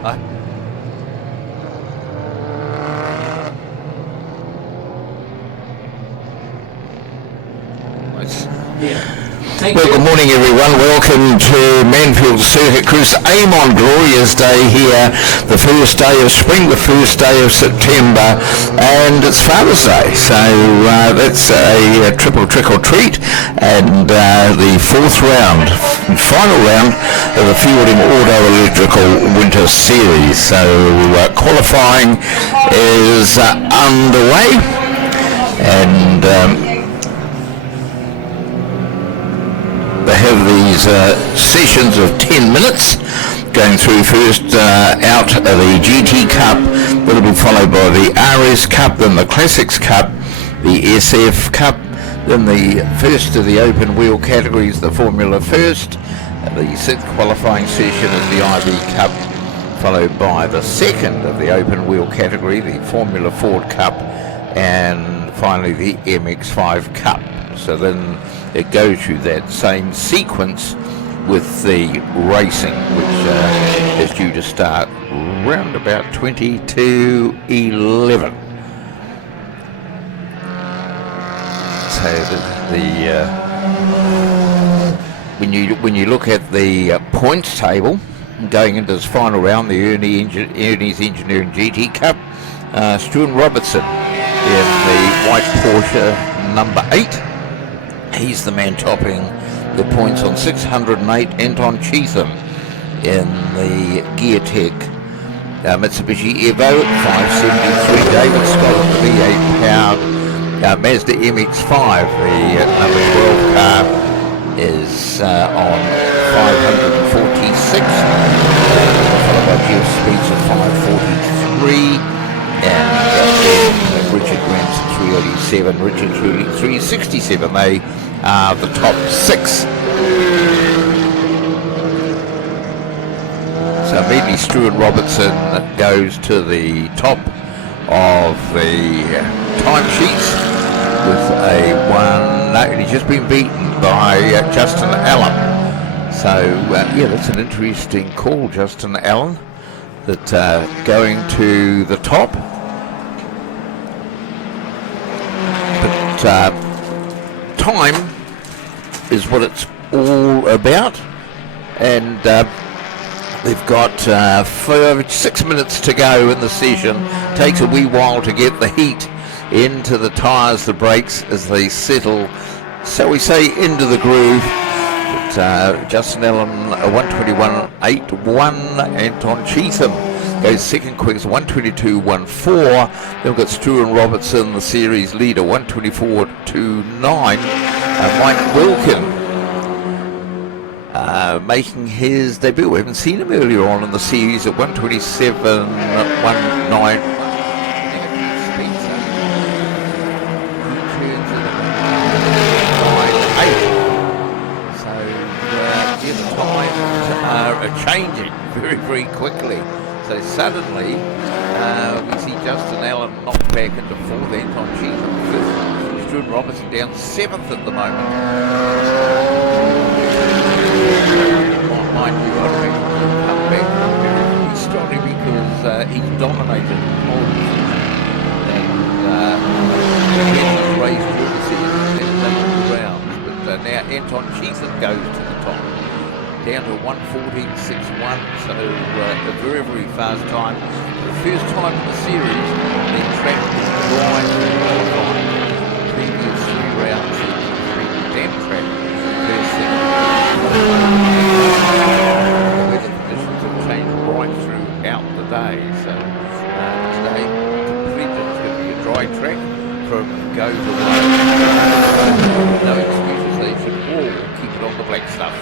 Well, good morning everyone. Welcome to Manfield Circuit Cruise Amon Glorious Day here, the first day of spring, the first day of September, and it's Father's Day, so that's a triple trick or treat, and the fourth round, final round of the Fielding Auto Electrical Winter Series. So qualifying is underway, and they have these sessions of 10 minutes going through. First out the GT Cup, that'll be followed by the RS Cup, then the Classics Cup, the SF Cup, then the first of the open wheel categories, the Formula First. The sixth qualifying session is the IB Cup, followed by the second of the open wheel category, the Formula Ford Cup, and finally the MX5 Cup. So then it goes through that same sequence with the racing, which is due to start round about 20 to 11. So when you look at the points table going into this final round, the Ernie's Engineering GT Cup, Stuart Robertson in the white Porsche number 8. He's the man topping the points on 608. Anton Cheatham in the Geartech Mitsubishi Evo 573. David Scott in the V8 powered Mazda MX-5. The number 12 car is on 546. Followed by Jeff Speeds at 543. And Richard Grant's at 387, Richard Truly 367. They are the top 6. So maybe Stuart Robertson goes to the top of the timesheets with a 1. No, he's just been beaten by Justin Allen. So yeah, that's an interesting call, Justin Allen, that going to the top. But time is what it's all about, and they've got 6 minutes to go in the session. Takes a wee while to get the heat into the tyres, the brakes, as they settle, so we say, into the groove. But Justin Allen 121.81. Anton Cheatham goes second quickest, 122.14. Then we've got Stuart Robertson, the series leader, 124.29. Mike Wilkin making his debut. We haven't seen him earlier on in the series at 127.19. Changing very, very quickly. So suddenly we see Justin Allen knocked back into 4th, Anton Cheatham 5th, Stuart Robertson down 7th at the moment. Mind you, I think he'll come back very strongly because he's dominated all the season, and he's raised during the season in the rounds. But now Anton Cheatham goes to the top, down to 114.61, so a very, very fast time. For the first time in the series, the track is dry and qualifying. Previous 3 rounds, it was really damp track. First thing, the weather conditions have changed right throughout the day, so today, completely, it's going to be a dry track from go to line. No excuses, they should all keep it on the black stuff.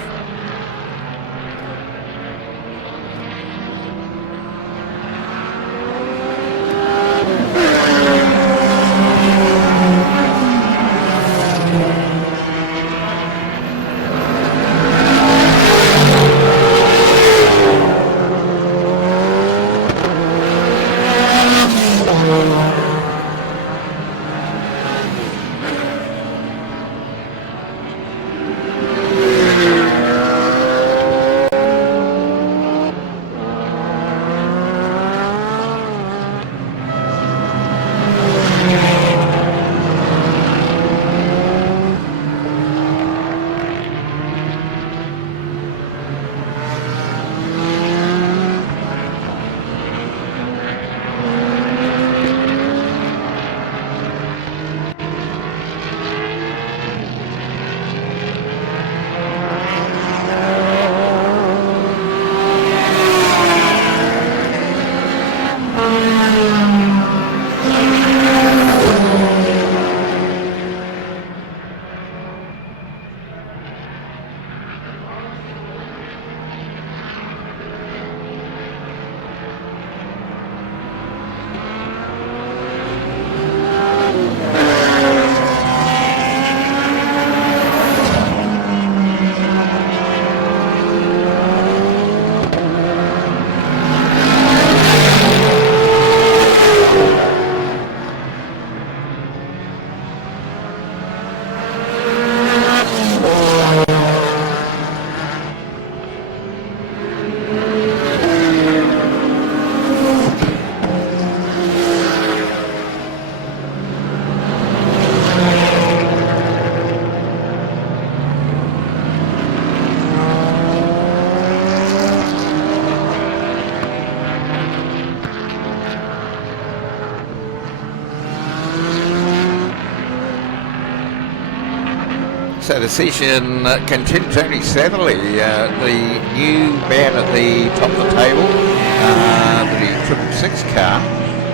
So the session continues. Tony Satherley, the new man at the top of the table, the 666 car,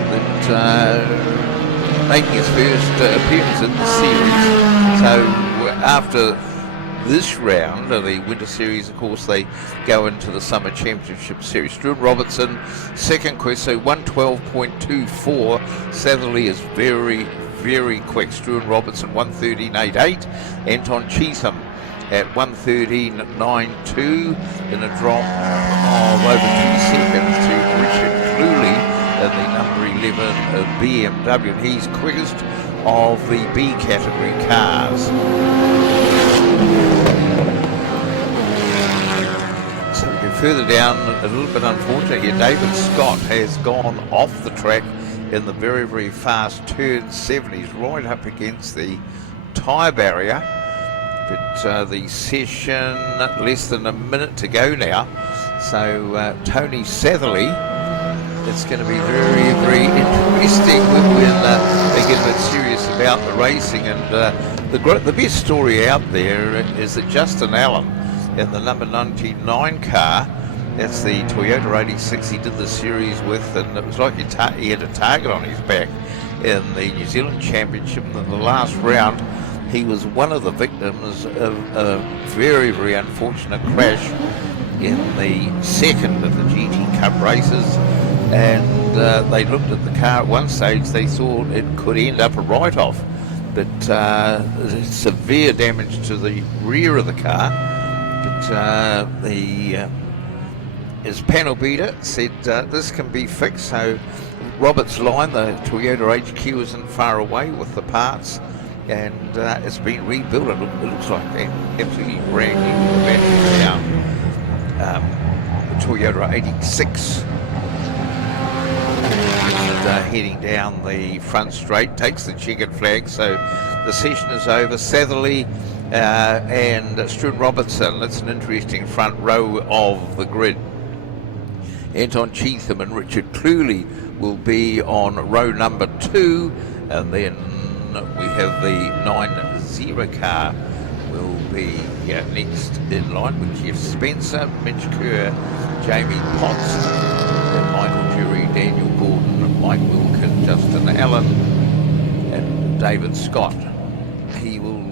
that making his first appearance in the series. So after this round of the Winter Series, of course, they go into the Summer Championship Series. Stuart Robertson, second quest, so 112.24. Satherley is very, very quick. Stuart Robertson 113.88. Anton Cheatham at 113.92 in a drop of over 2 seconds to Richard Cluley in the number 11 BMW, and he's quickest of the B category cars. So we go further down, a little bit unfortunate here. David Scott has gone off the track in the very, very fast turn 7. He's right up against the tyre barrier, but the session less than a minute to go now. So Tony Satherley, it's going to be very, very interesting when they get a bit serious about the racing. And the best story out there is that Justin Allen in the number 99 car, that's the Toyota 86 he did the series with, and it was like he had a target on his back in the New Zealand Championship. In the last round, he was one of the victims of a very, very unfortunate crash in the second of the GT Cup races, and they looked at the car at one stage. They thought it could end up a write-off, but severe damage to the rear of the car. But his panel beater said this can be fixed. So Robert's line, the Toyota HQ, isn't far away with the parts, and it's been rebuilt. It looks like absolutely brand new. The battery now, the Toyota 86. Heading down the front straight, takes the checkered flag. So the session is over. Satherley and Stuart Robertson, that's an interesting front row of the grid. Anton Cheatham and Richard Cluley will be on row number 2, and then we have the 90 car will be next in line with Jeff Spencer, Mitch Kerr, Jamie Potts, Michael Jury, Daniel Gordon, Mike Wilkin, Justin Allen, and David Scott. He will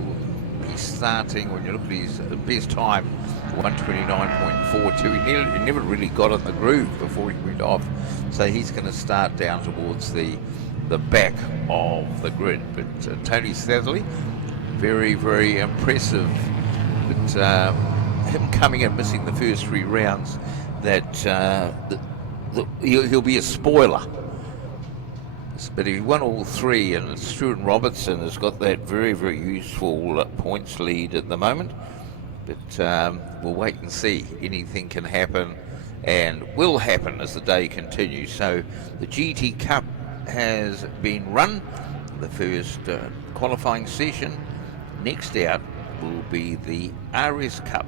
be starting, when you look at his best time, 129.42. He never really got in the groove before he went off, so he's going to start down towards the back of the grid. But Tony Satherley, very, very impressive. But him coming and missing the first 3 rounds, that he'll be a spoiler. But he won all 3, and Stuart Robertson has got that very, very useful points lead at the moment. But we'll wait and see. Anything can happen and will happen as the day continues. So the GT Cup has been run, the first qualifying session. Next out will be the RS Cup.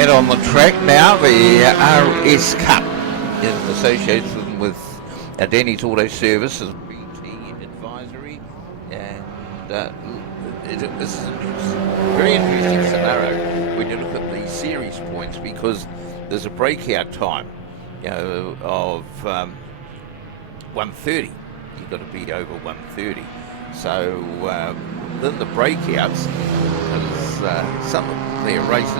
And on the track now, the RS Cup in association with Denny's Auto Services, BT Advisory, and this is a very interesting scenario when you look at the series points, because there's a breakout time, of 1:30. You've got to be over 1:30. So then the breakouts, because some of their races,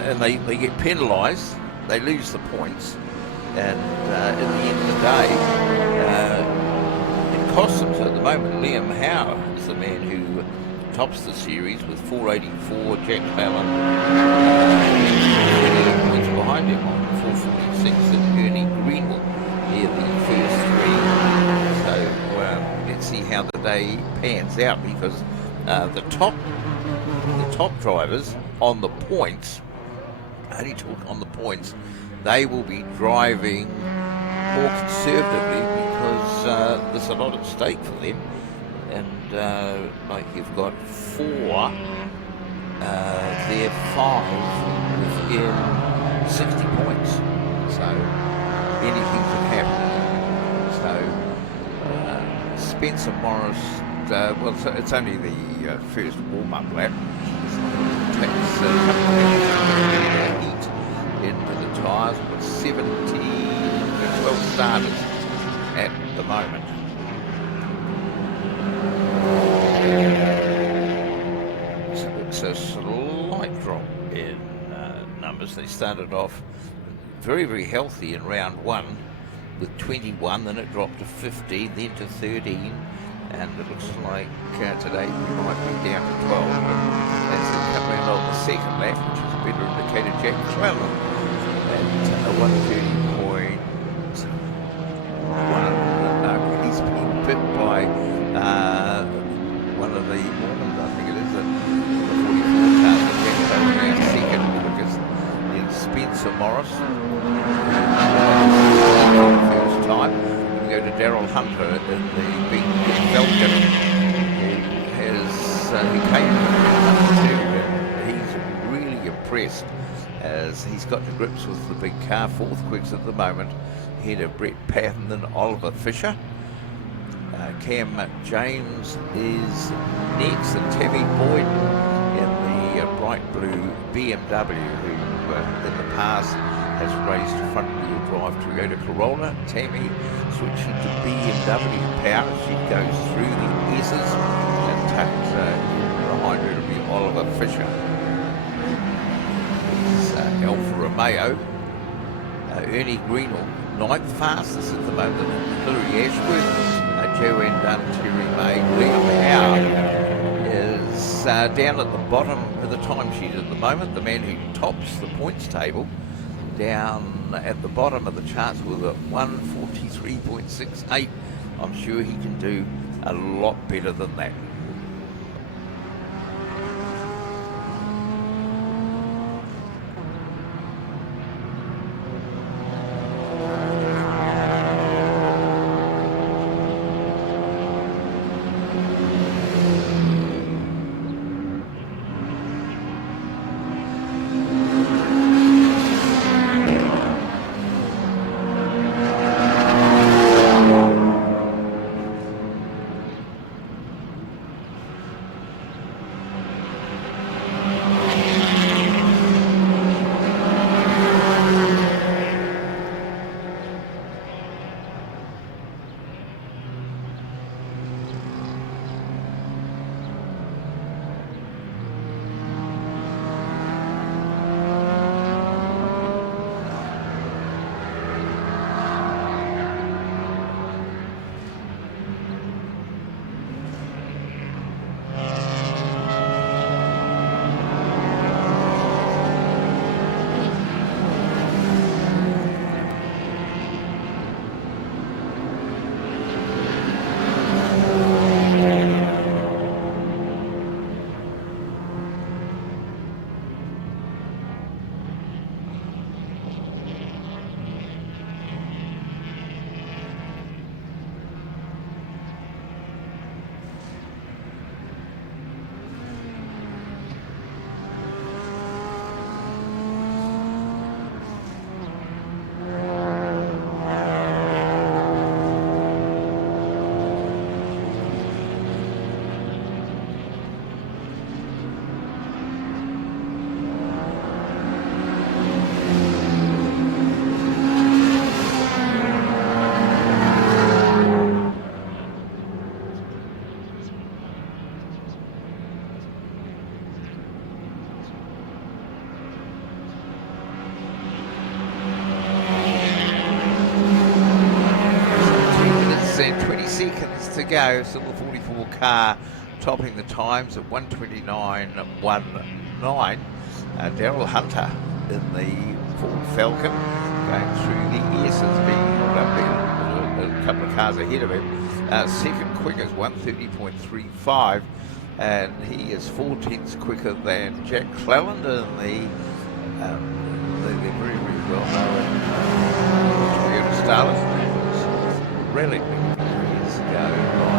and they get penalised. They lose the points, and at the end of the day, it costs them. So at the moment, Liam Howe is the man who tops the series with 484. Jack Fallon 28 points behind him on 446, and Ernie Greenwell near the first three. So let's see how the day pans out, because the top drivers on the points, only talk on the points, they will be driving more conservatively, because there's a lot at stake for them. And like you've got four, they're five within 60 points. So anything can happen. So Spencer Morris, well, it's only the first warm-up lap. It takes a couple of heat into the tyres. We've got 12 starters at the moment. So a slight drop in numbers. They started off very, very healthy in round one with 21, then it dropped to 15, then to 13, and it looks like today we might be down to 12. But as they come around on the second lap, which is a better indicator, Jack Clellan at 130.1. He's been bit by one of the Mormons, I think it is, the 44 cars that went over around second quickest in Spencer Morris. First time. We go to Daryl Hunter in the big Falcon, who came and he's really impressed, as he's got to grips with the big car. Fourth quickest at the moment, ahead of Brett Patton and Oliver Fisher. Cam James is next, and Tammy Boyd in the bright blue BMW, who in the past has raced front-wheel drive Toyota Corolla. Tammy switching to BMW power. She goes through the S's, and tucked behind her to be Oliver Fisher. It's Alfa Romeo. Ernie Greenwell, ninth fastest at the moment. Hillary Ashworth, Joanne Dunn, Terry May. Liam Howe is down at the bottom of the timesheet at the moment. The man who tops the points table, down at the bottom of the charts with a 143.68. I'm sure he can do a lot better than that. go. Still the 44 car topping the times at 1:29.19. Daryl Hunter in the Ford Falcon going through the Earsons, being held up there, a couple of cars ahead of him. Second quickest, 1:30.35, and he is 4/10 quicker than Jack Cleland in the they're very, very well known Toyota Starlets. That was relatively years ago by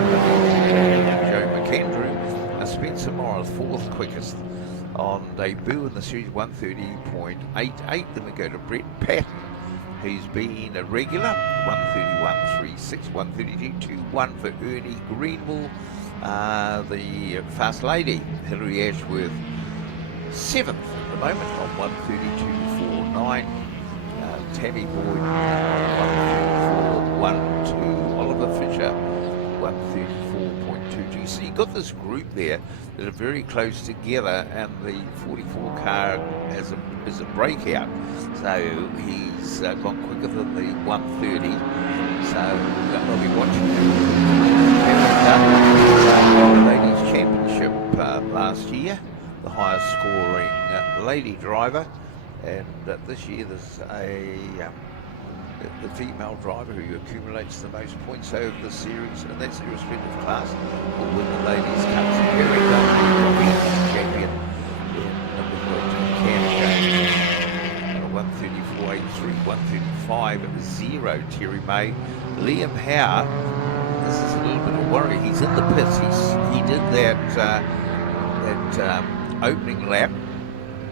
Joe McKendrew. Spencer Morris, fourth quickest on debut in the series, 1:30.88. Then we go to Brett Patton, who's been a regular, 1:31.36, 1:32.21 for Ernie Greenwell. The fast lady, Hilary Ashworth, seventh at the moment on 1:32.49. Tammy Boyd, 1:34.12. Oliver Fisher, 1:34.22. So you've got this group there that are very close together, and the 44 car is a breakout. So he's gone quicker than the 1:30. So we'll be watching him. The Ladies Championship last year, the highest scoring lady driver, and this year there's the female driver who accumulates the most points over the series, and that's irrespective class, will win the Ladies Cup. So Eric Dunkley, champion in Canada, 1:34.83, 1:35.0. Terry May, Liam Howe. This is a little bit of worry. He's in the pits. He did that opening lap,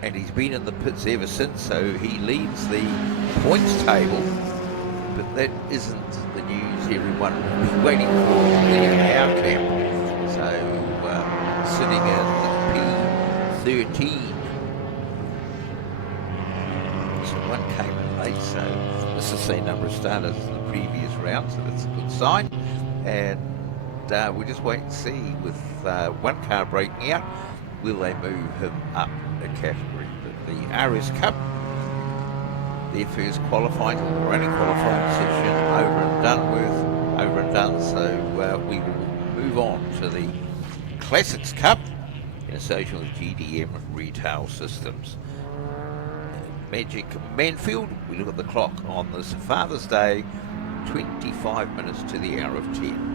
and he's been in the pits ever since. So he leads the points table, but that isn't the news everyone will be waiting for Liam Howe camp. So sitting in P13. So one came in late. So this is the same number of starters as the previous round. So that's a good sign. And we'll just wait and see with one car breaking out, will they move him up a category. But the RS Cup, their first qualifying or only qualifying session over and done. So we will move on to the Classics Cup in association with GDM Retail Systems. Magic Manfield, we look at the clock on this Father's Day, 25 minutes to the hour of 10.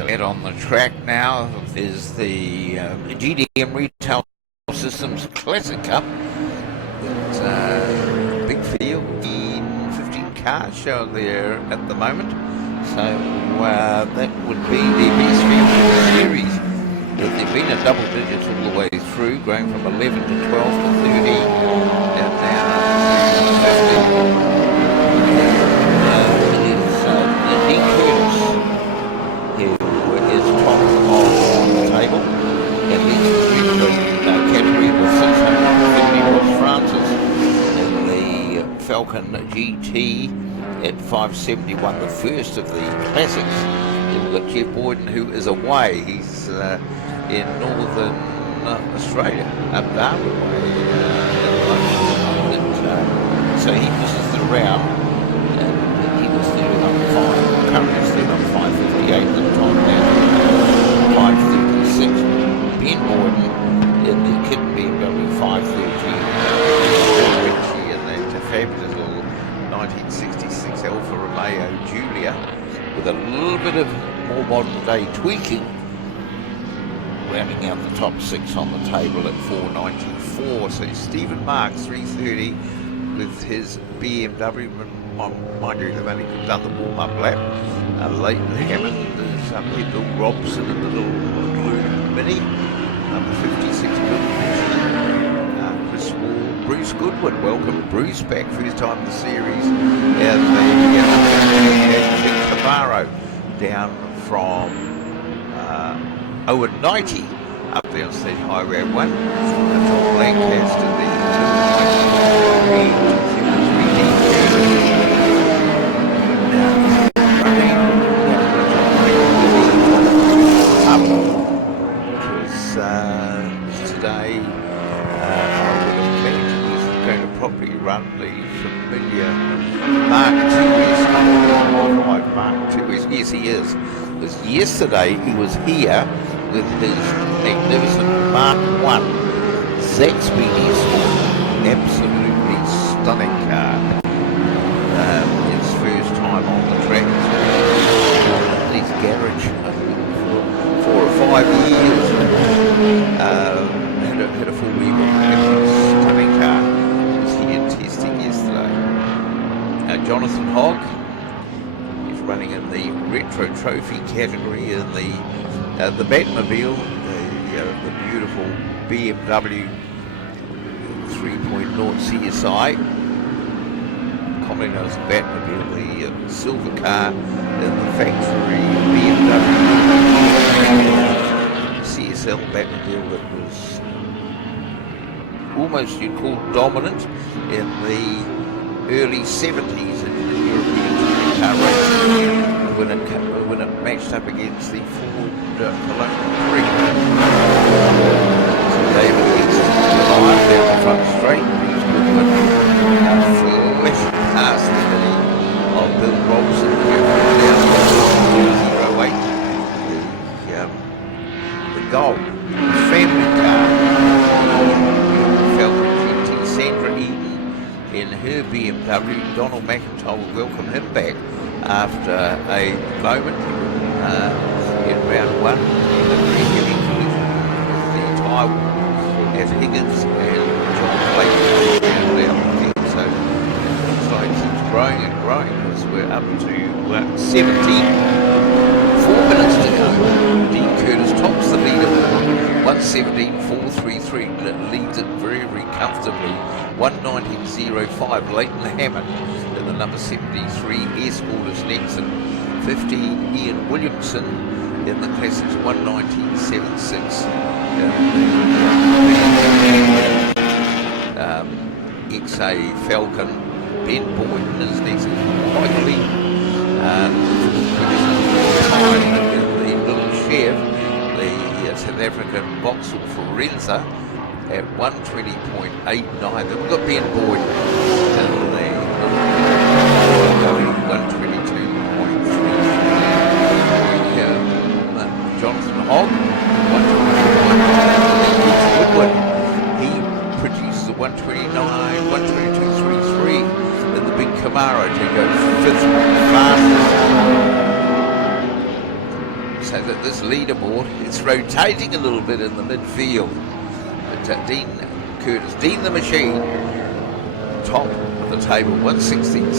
So out on the track now is the GDM Retail Systems Classic Cup. It's a big field, 15 cars show there at the moment. So that would be the best field for the series. They've been a double digits all the way through, going from 11 to 12 to 30, and now 15. The Dean Curtis, who is top of the table, and leads the category with 650 Ross Francis in the Falcon GT at 570, won the first of the classics. Then we've got Jeff Boyden, who is away. He's in northern Australia, up Darwin way. So he misses the round, and he was third on 5. Currently third on 558 at the time now. 536. Ben Boyden in the Kitten BMW 513. Richie in that fabulous little 1966 Alfa Romeo Giulia with a little bit of more modern day tweaking, rounding out the top 6 on the table at 494. So Stephen Marks 330 with his BMW. Mind you, they've only done the warm-up lap. Leighton Hammond is up here. Bill Robson in the little blue Mini, number 56 Bill. Chris Wall, Bruce Goodwin, welcome Bruce back, first time in the series. And the Camaro down from 0-90 up there on State Highway 1. Tom Lancaster, the 290. Today, I would imagine he's going to probably run the familiar Mark II's. Mark II's. Yes, he is. Because yesterday he was here with his magnificent Mark I Zaxby Sport. Absolutely stunning car. His first time on the track. His garage, I think, for 4 or 5 years. Had a full week on stunning car. Was here testing yesterday. Jonathan Hogg is running in the retro trophy category in the Batmobile, the beautiful BMW 3.0 CSI. Commonly known as Batmobile, the silver car in the factory BMW CSL Batmobile that was almost, you'd call, dominant in the early 70s in the European car race when it matched up against the Ford Colonial 3. So David gets to the line down the front straight. He's flashing past the Mini of Bill Robson down 208. The Gold family car. Falcon GT Sandra Eden in her BMW. Donald McIntyre will welcome him back after a moment in round 1 in a very heavy collision with the tyre at Higgins and John Clayton down the field. So it looks like it keeps growing and growing because we're up to 17. 4 minutes to go. Dean Curtis tops the leader. 117.433 leads it very, very comfortably. 119.05 Leighton Hammond in the number 73 Escort is next, and 15 Ian Williamson in the classics 119.76. XA Falcon. Ben Boyden is next, widely the little Chev, the South African Vauxhall Forenza at 120.89. Then we've got Ben Boyden in the going 122.3. Jonathan Hogg, 122.1. He produces a 122.33 in the big Camaro to go 5th fastest. so that this leaderboard is rotating a little bit in the midfield. But Dean Curtis, Dean the Machine, top of the table, 116.72. Ian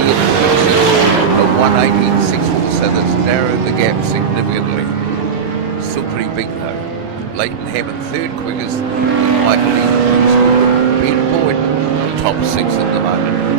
Williamson, a 118.64, so that's narrowed the gap significantly. Still pretty big though. Leighton Hammond third quickest, Michael Lee, Ben Boyd, top 6 at the moment.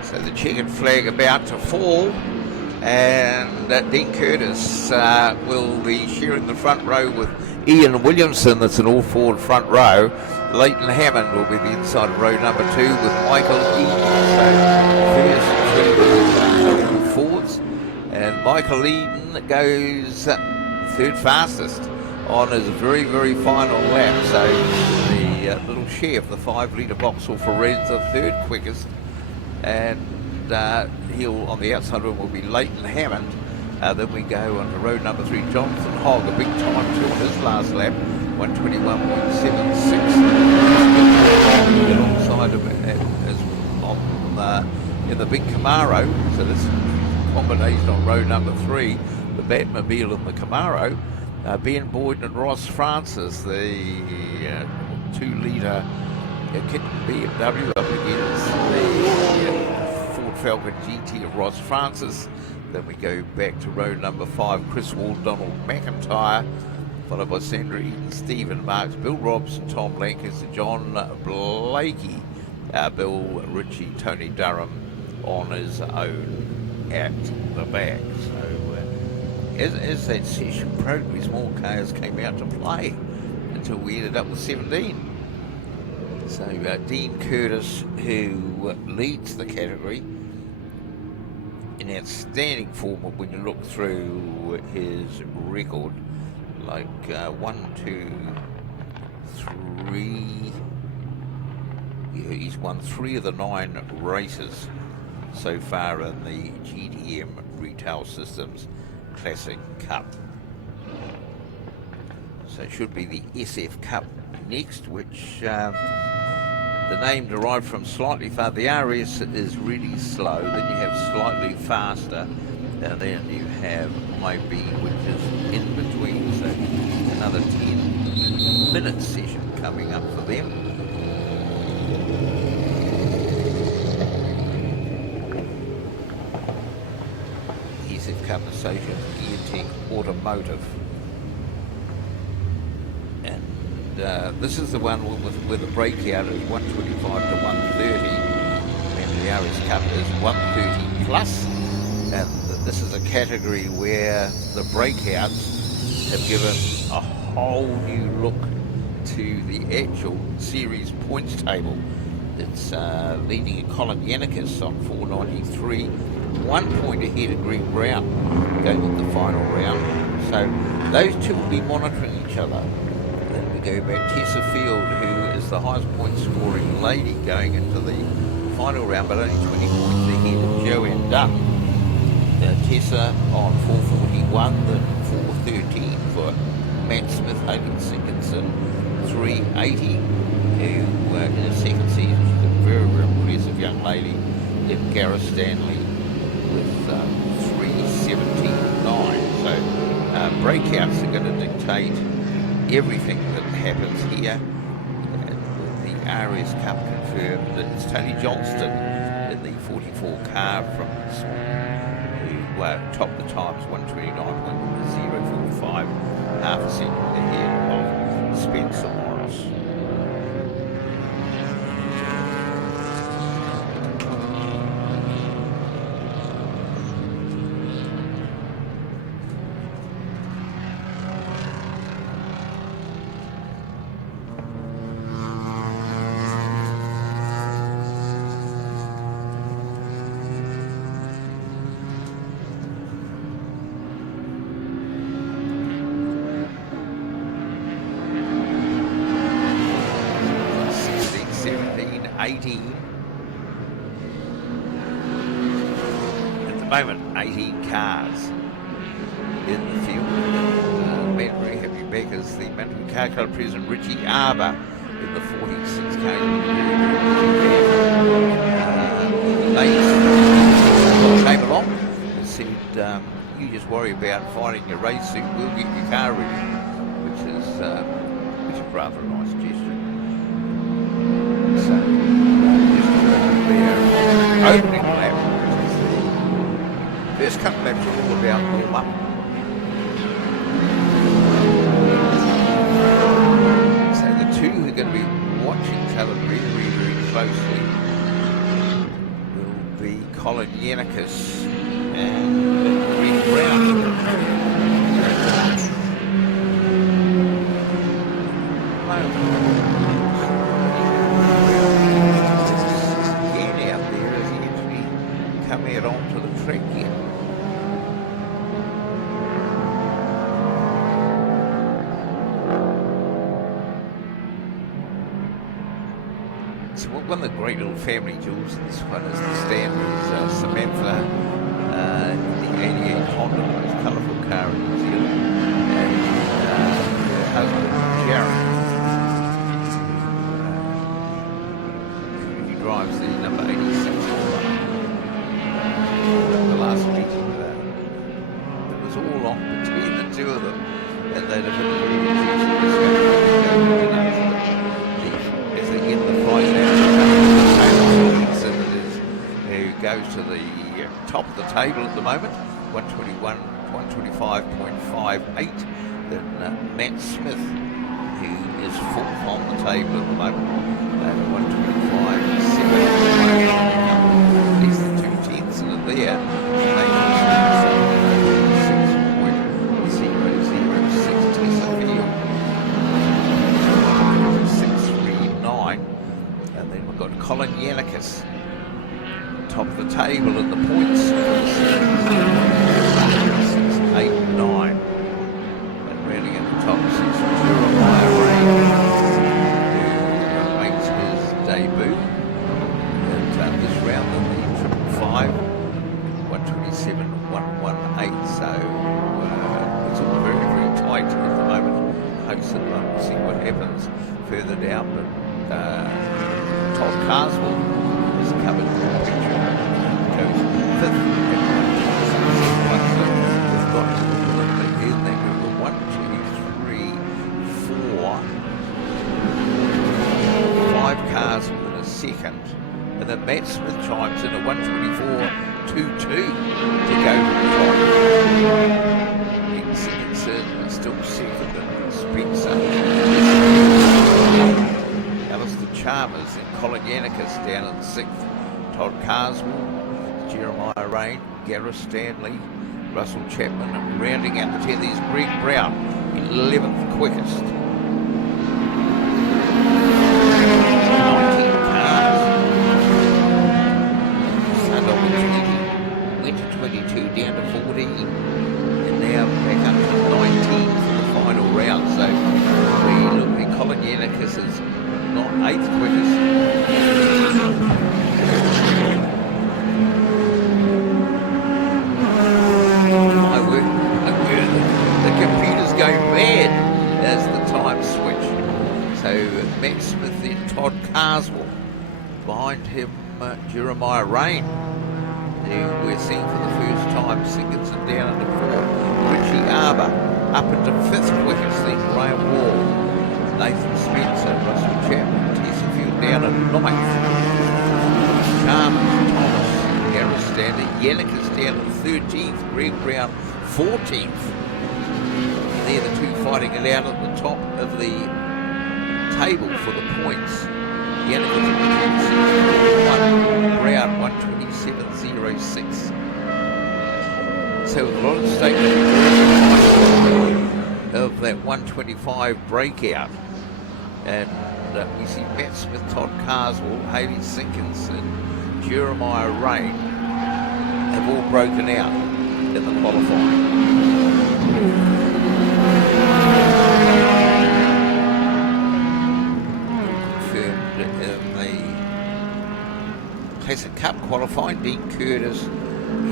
So the checkered flag about to fall, and Dean Curtis will be sharing the front row with Ian Williamson. That's an all-forward front row. Leighton Hammond will be the inside of row number 2 with Michael Eden. So first 3 all forwards, and Michael Eden goes third fastest on his very, very final lap. So the little chef, the 5-litre Vauxhall Forenza, third quickest. And he'll, on the outside room, will be Leighton Hammond. Then we go on to road number 3, Jonathan Hogg, a big time too on his last lap, 121.76. Alongside him in the big Camaro. So this combination on road number 3, the Batmobile and the Camaro. Ben Boyd and Ross Francis, the 2-litre kit BMW up against the Ford Falcon GT of Ross Francis. Then we go back to row number 5, Chris Ward, Donald McIntyre, followed by Sandra Eden, Stephen Marks, Bill Robson, Tom Lancaster, John Blakey, Bill Ritchie, Tony Durham on his own at the back. So as that session progressed, more cars came out to play until we ended up with 17. So Dean Curtis, who leads the category in outstanding form when you look through his record, like 1, 2, 3. Yeah, he's won 3 of the 9 races so far in the GDM Retail Systems Classic Cup. So it should be the SF Cup next, which the name derived from slightly fast. The RS is really slow, then you have slightly faster, and then you have IB, which is in between. So another 10-minute session coming up for them. SF Cup Association, ENTEC Automotive. And this is the one where the breakout is 125 to 130, and the RS Cup is 130 plus, and this is a category where the breakouts have given a whole new look to the actual series points table. It's leading at Colin Yannicus on 493, 1 point ahead of Greg Brown going into the final round. So those two will be monitoring each other. Then we go back Tessa Field, who is the highest point scoring lady going into the final round, but only 20 points ahead of Joanne Dunn. Tessa on 441, then 413 for Matt Smith, Hayley Sinkinson, 380, who in her second season, she's a very, very impressive young lady. Then Gareth Stanley with 379. So breakouts are going to dictate everything that happens here. The RS Cup confirmed that it's Tony Johnston in the 44 car from who topped the times 129.045, half a second ahead of Spencer Morris. At the moment, 18 cars in the field. Matt very happy back as the Manawatu Car Club president Richie Arbour in the 46k. Came along and said, you just worry about finding your race suit, we'll get your car ready, which is rather a nice gesture. So, opening lap, which is the first couple laps are all about warm up. So the two who are going to be watching each other very, very, very closely will be Colin Yannicus and Greg Brown. Onto the track here. So one of the great little family jewels in this one is the stand is Samantha, the 88 Honda, the most colourful car in New Zealand, and her husband Jared, who drives the number 86 the last meeting it was all on between the two of them, and they'd have been very as they get the flight down who goes to the top of the table at the moment, 125.58. Then Matt Smith, who is fourth on the table at the moment, 125.7. These are the 2 tenths that are there. 6.006 and then we've got Colin Yannicus, top of the table at the points, 6.89, and rounding at the top, 6 Jeremiah Ray, who makes his debut at this round in the 555, 127.118. So it's all very, very tight at the moment. Hopes that we'll see what happens further down, but Todd Carswell has covered the picture. Goes fifth. We've got in there, we've got 1, 2, 3, 4, 5 cars within a second, and then Matt Smith chimes in at 124.22 to go to the top. Second, certainly still second, and Spencer Jeremiah Rain, Gareth Stanley, Russell Chapman, and rounding out the 10, there's Greg Brown, 11th quickest. 19 cars. Started off with 20, went to 22, down to 14, and now back up to 19 for the final round. So we look at Colin Yannickas is not 8th quickest. The computer's going mad as the time switch. So Matt Smith, then Todd Carswell. Behind him, Jeremiah Rain, who we're seeing for the first time. Sinkinson down into 4th. Richie Arbour up into 5th quickest. Then Graham Wall, Nathan Spencer, Russell Chapman, Tessfield down at 9th. Chalmers, Thomas, Gareth Stanley, Yannickas down at 13th. Greg Brown 14th. They're the two fighting it out at the top of the table for the points. Yannickas at 26, 1, Brown 127.06. So with a lot of stake of that 125 breakout. And we see Matt Smith, Todd Carswell, Haley Sinkinson, Jeremiah Rain have all broken out in the qualifying. Confirmed in the Classic Cup qualifying, Dean Curtis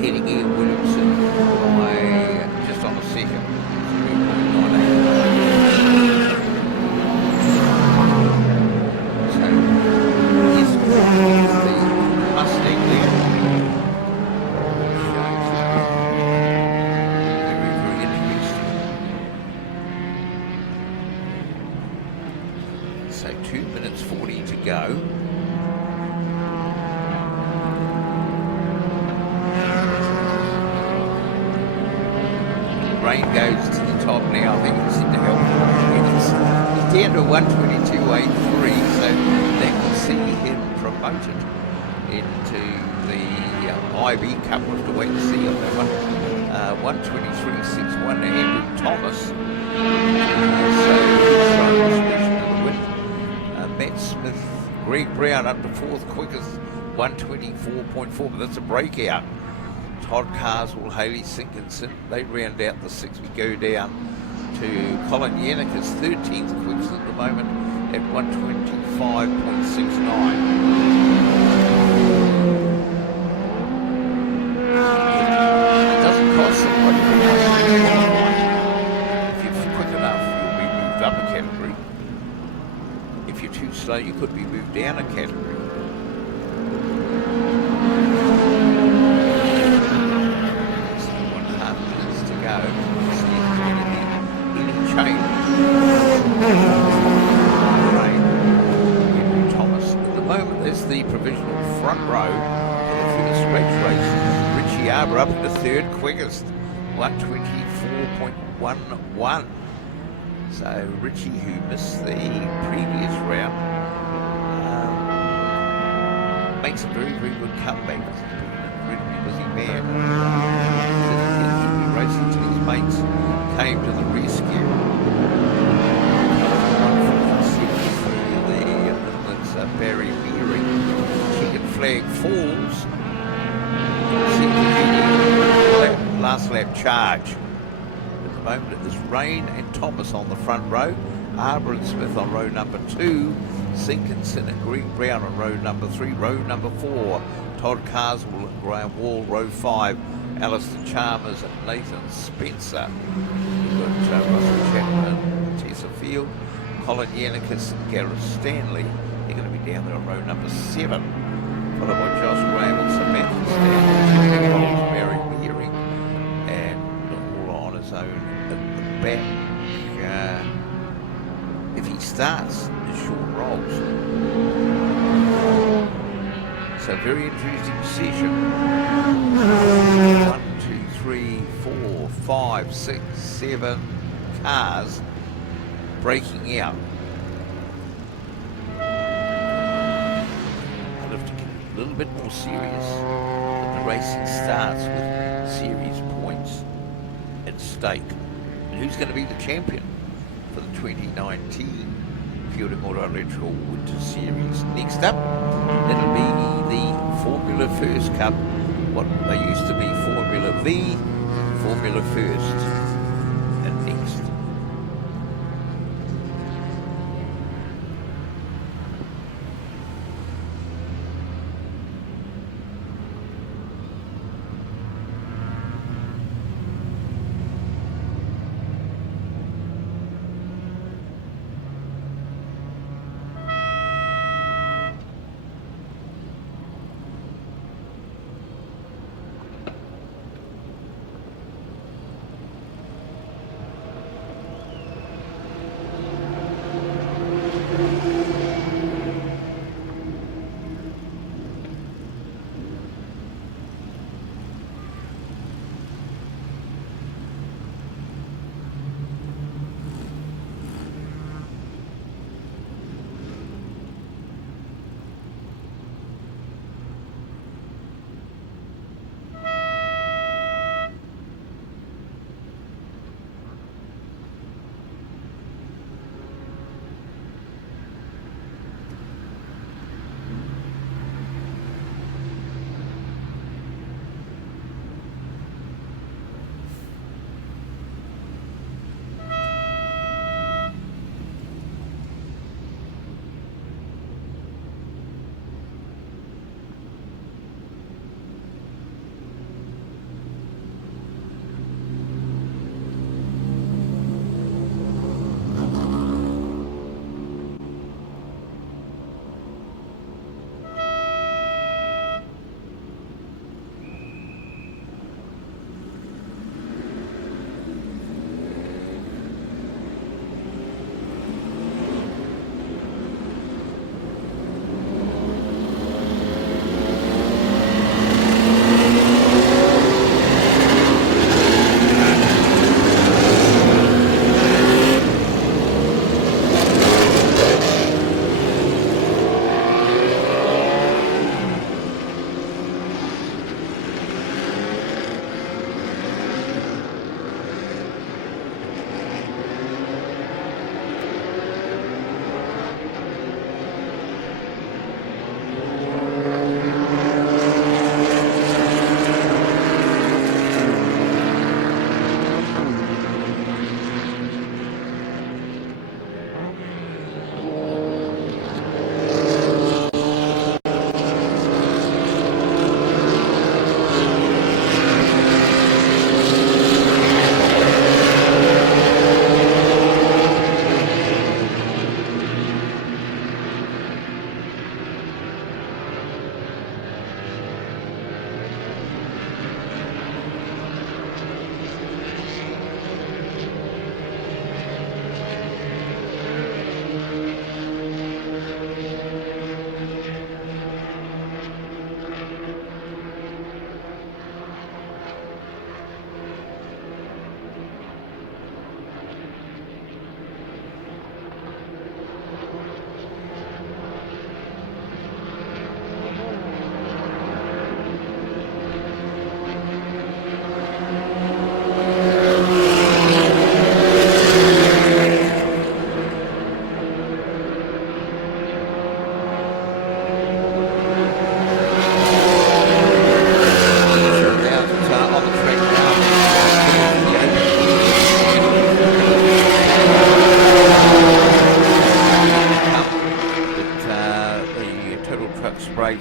heading Ian Williamson by just on the second. 3.98. So here's the Mustang there. So 2 minutes 40 to go. Rain goes to the top now. I think he's in to help. He's down to 122.83, so that will see him promoted into the IB Cup. We'll have to wait and see on that one. 123.61 to Andrew Thomas. Matt Smith, Greg Brown up to 4th quickest, 124.4, but that's a breakout. Todd Carswell, Haley Sinkinson, they round out the 6. We go down to Colin Yannickas, 13th quickest at the moment at 125.69. It doesn't cost somebody for if you're quick enough, you'll be moved up a category. If you're too slow, you could be moved down a category. So 1.5 minutes to go. See if there's going to be any change. Henry Thomas. At the moment, there's the provisional front row for the first race. Richie Arbour up into 3rd quickest, 124.11. So Richie, who missed the previous round, makes a very, very good comeback. He's been an incredibly busy man. He'd be racing till his mates came to the rescue. That's Barry Beery. Chicken flag falls. Last lap charge. Moment it is Rain and Thomas on the front row, Arbour and Smith on row number 2, Sinkinson and Greg Brown on row number 3, row number 4, Todd Carswell and Graham Wall, row 5, Alistair Chalmers and Nathan Spencer. We've got Russell Chapman and Tessfield, Colin Yannickas and Gareth Stanley. They're going to be down there on row number 7, followed by Josh Graham and Samantha Stanley, Mary Wearing, and all on his own. Back, if he starts the short rolls. So very interesting session. 1, 2, 3, 4, 5, 6, 7 cars breaking out. I'll have to get a little bit more serious. The racing starts with series points at stake. And who's going to be the champion for the 2019 Fielding Auto Electrical Winter Series? Next up, it'll be the Formula First Cup, what they used to be Formula V, Formula First, and next.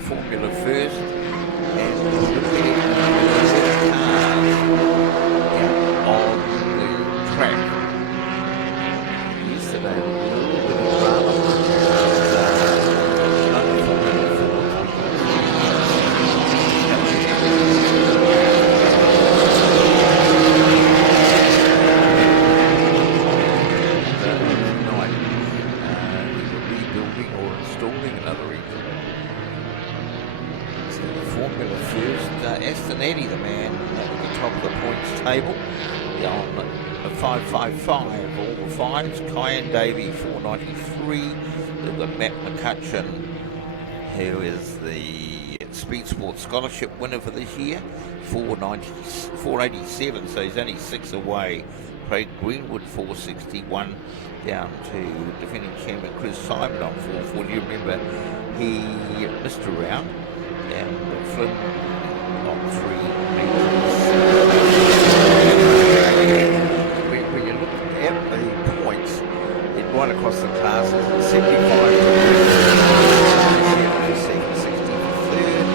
Formula First, and looking at on the track. Yesterday, a little bit of drama. Rebuilding or installing another engine. Formula First, Aston Eddy, the man at the top of the points table, on a 555, all the fives. Kyan Davey 493. We've got Matt McCutcheon, who is the Speed Sports Scholarship winner for this year, 487, so he's only 6 away. Craig Greenwood, 461, down to defending champion Chris Simon on 440. You remember he missed a round, and Flynn on 3 meters. When you look at the points, right across the classes, 75 for second, 60 for third.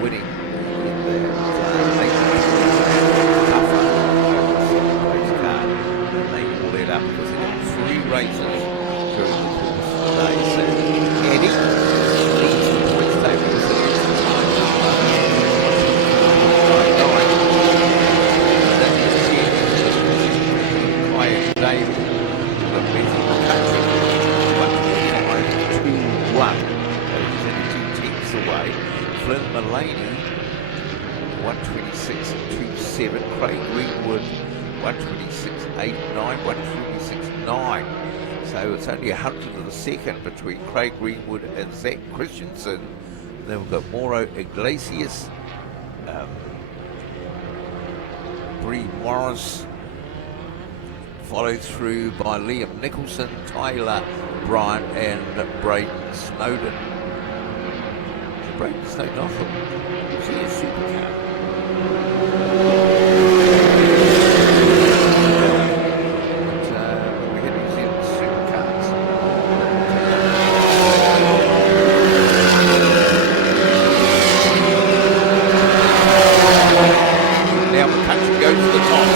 Winning they all that up because they got 3 races during the course of the day. So Eddie leads the points table with David, the Betty country, 125-2-1. He's only 2 tenths away. Flynn Mullaney, 126-2-7. Craig Greenwood, 126-8-9, 126-9. So it's only 100 of a second between Craig Greenwood and Zach Christensen. Then we've got Mauro Iglesias, Bree Morris, followed through by Liam Nicholson, Tyler Bryant, and Braden Snowden. So Braden Snowden, I thought, was he a supercar? We had New Zealand supercars. Now McCutcheon goes to the top.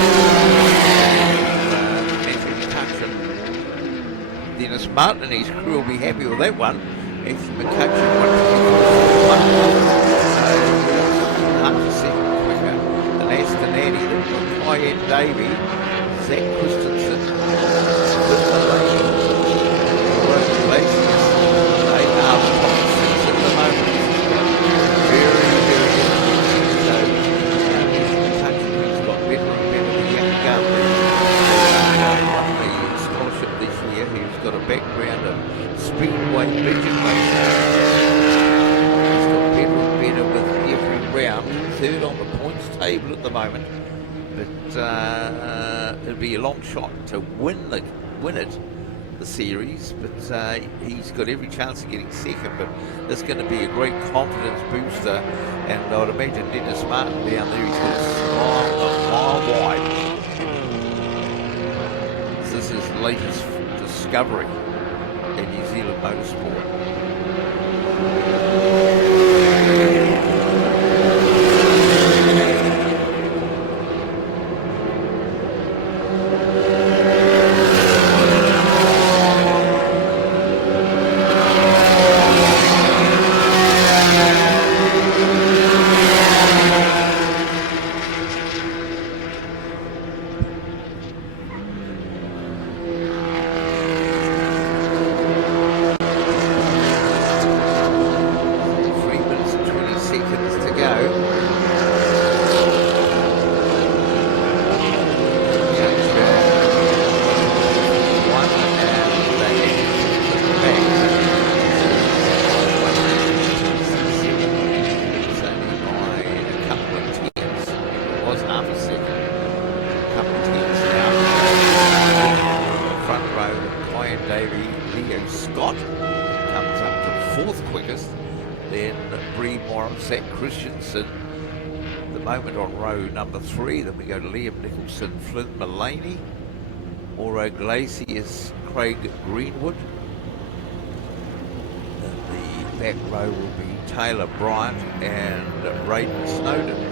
Dennis Martin and his crew will be happy with that one. Anthony McCutcheon, 124, half a second quicker than Aston Addy, then Cayenne Davey, Zach Christensen, Flynn Mullaney, Mauro Iglesias. They are the top 6 at the moment. Very, very interesting. So, Anthony McCutcheon, who's got better and better the young gun. This year, he's got a background of speedway midget racing. He's got better and better with every round. 3rd on the points table at the moment, but it'll be a long shot to win it, the series. But he's got every chance of getting 2nd. But it's going to be a great confidence booster, and I'd imagine Dennis Martin down there, he's going to smile a mile wide. This is the latest discovery in New Zealand motorsport. Christensen, the moment on row number 3. Then we go to Liam Nicholson, Flynn Mullaney, Mauro Iglesias, Craig Greenwood. And the back row will be Taylor Bryant and Braden Snowden.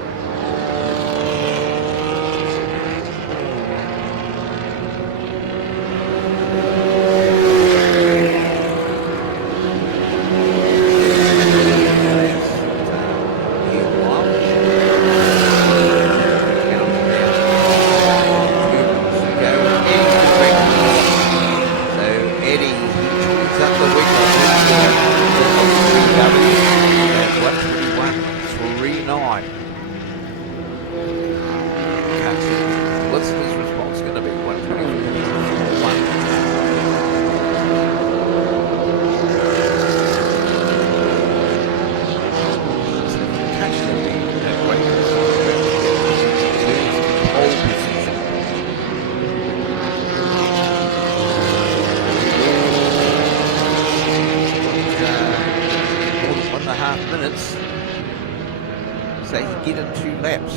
So you get in 2 laps.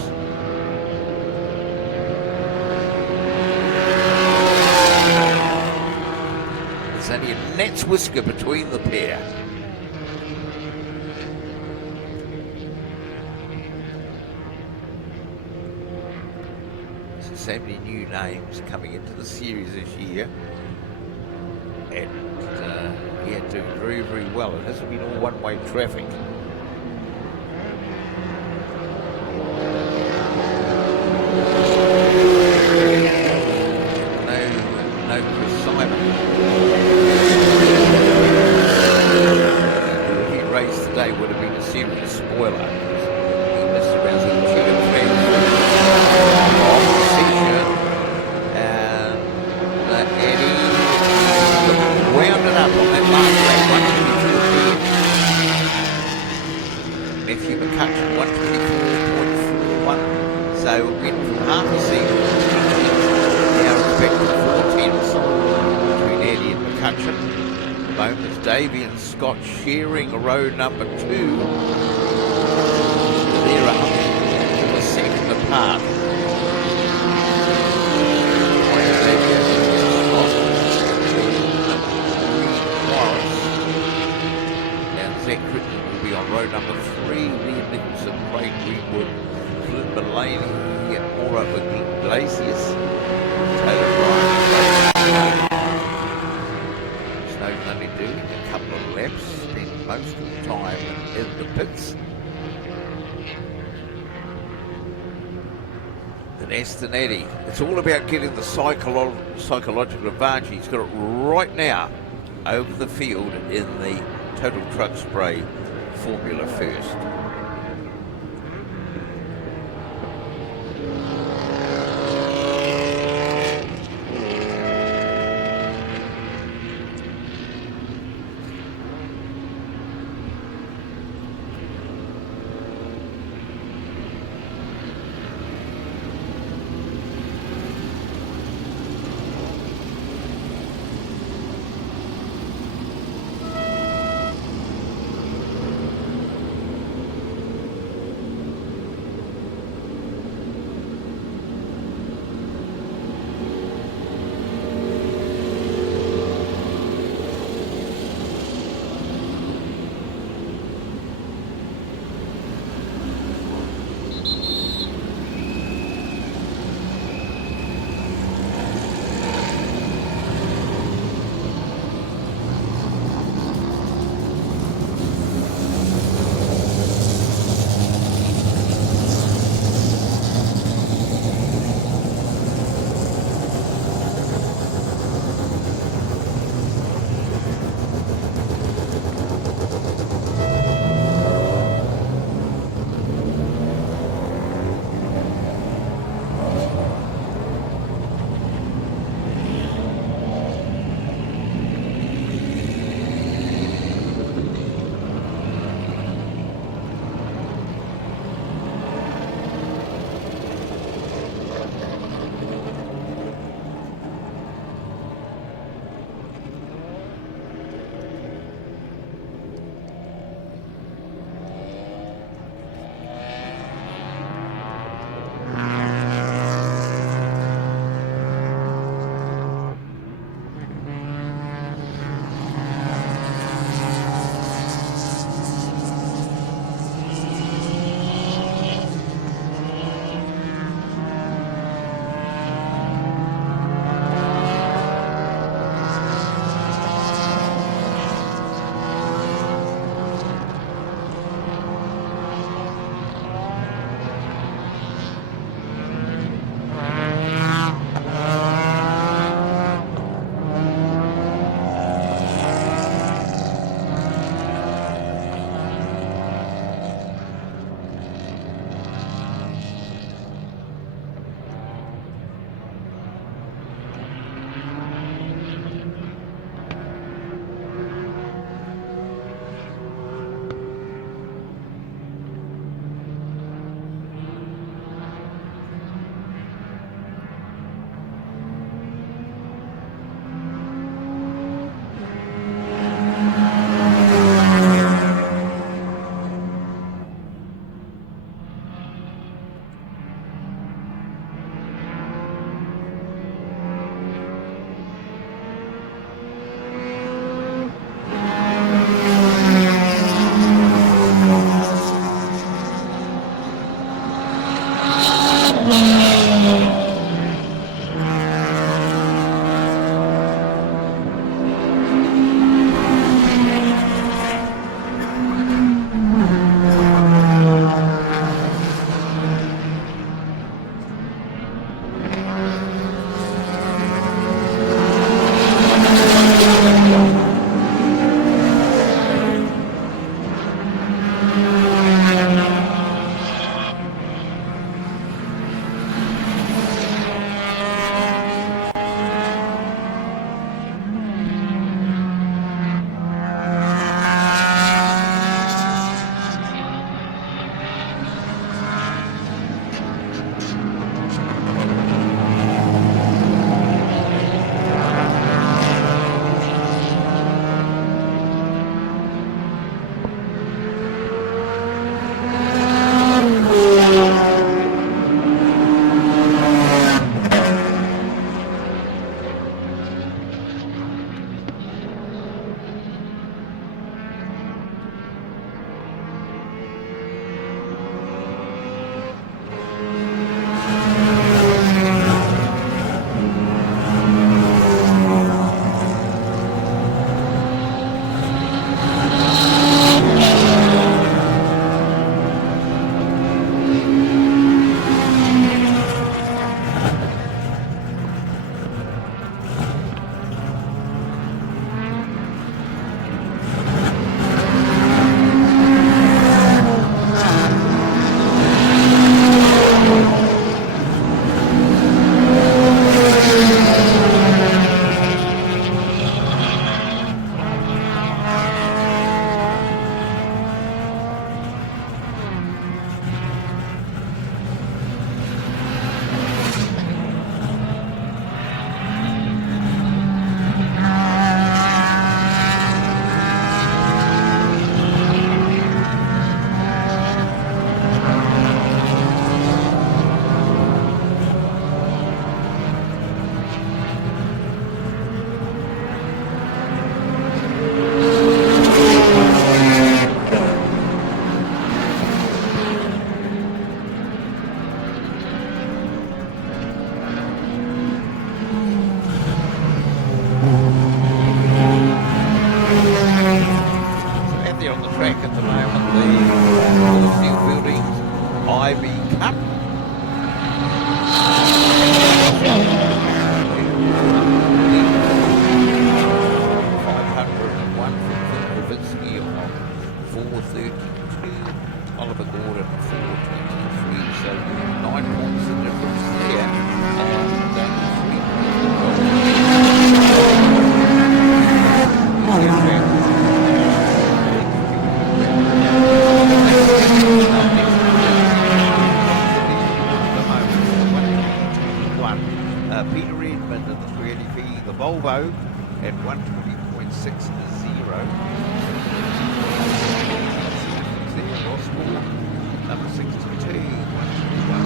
There's only a gnat's whisker between the pair. So many new names coming into the series this year. And doing very, very well. It hasn't been all one-way traffic. No Chris Simon. If he raced today, would have been a serious spoiler. He missed around the chicken fence. And Eddie wound it up on that last lap, 124. Matthew McCutcheon, 124.41. So it went from half a second to 2 tenths. Now it's back to 4 tenths between Eddie and McCutcheon. At the moment it's Davey and Scott sharing row number 2. They're 100 to a second apart. Row number 3, Liam Nicholson, Craig Greenwood, Flynn Mulaney, Moreover Glacius, Taylor Bryan. Snowden only doing a couple of laps, spent most of the time in the pits. And Aston Eddie, it's all about getting the psychological advantage. He's got it right now over the field in the Total Truck Spray Formula First. 380V, the Volvo at 120.60. There, Rossmore, number 62,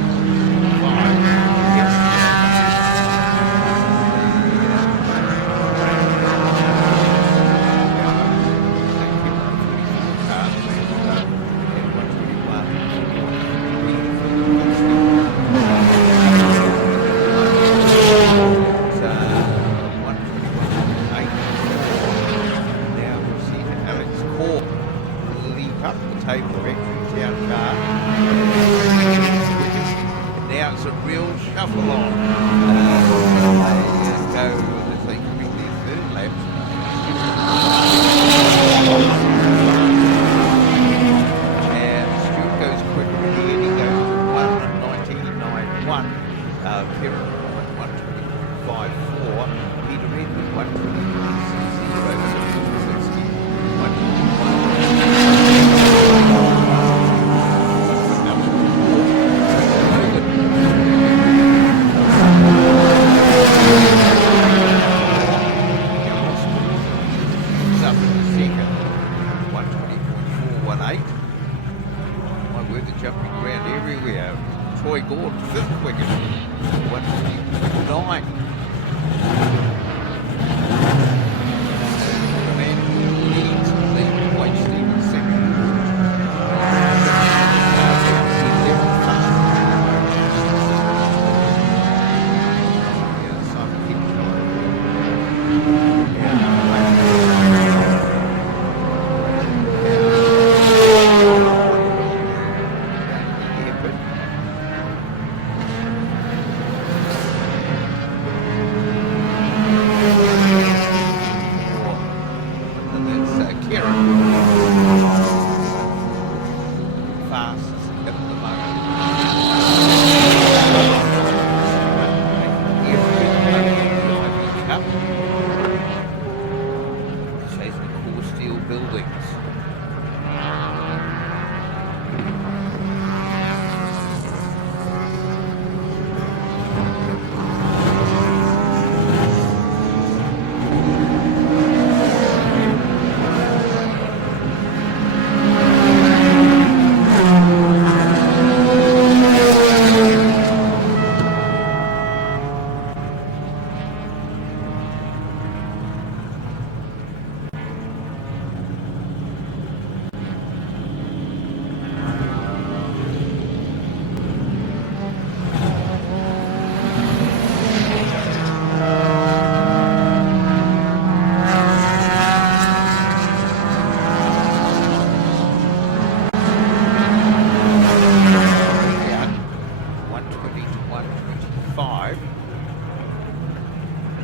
125.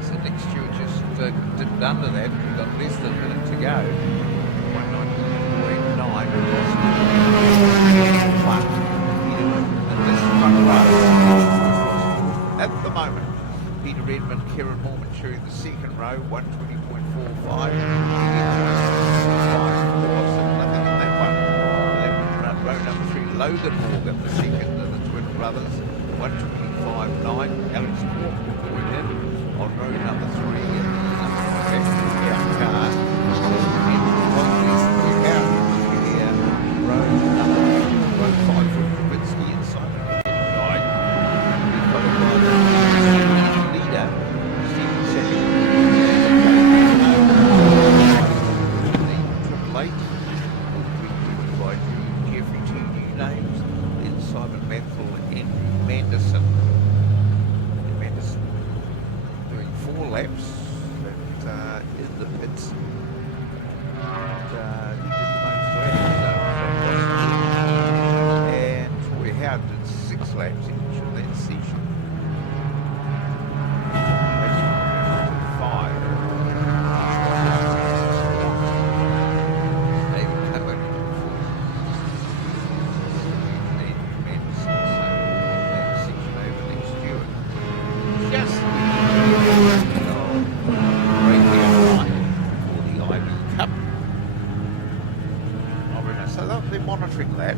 So next year just dipped under that. We've got less than a minute to go. 190.9. And this front row at the moment. Peter Redmond, Kieran Mormon sharing the second row, 120.45. Nothing in that one. Row number 3, Logan Morgan, the second of the twin brothers, 125.9. Alex Walker going in on row number 3. Car. Row 5 for Kowinski inside. Right. Followed by the leader, Stephen Second. The Triple Eight. By Jeffrey, 2 new names. Then Simon Manthel and Andrew Manderson. Manderson doing 4 laps in the pits. And he did the most laps. And Troy Howard did 6 laps in each of that session. That's 5. David Cohen did 4. Andrew Manderson, so that session over next year. Just Cup. So they're monitoring that.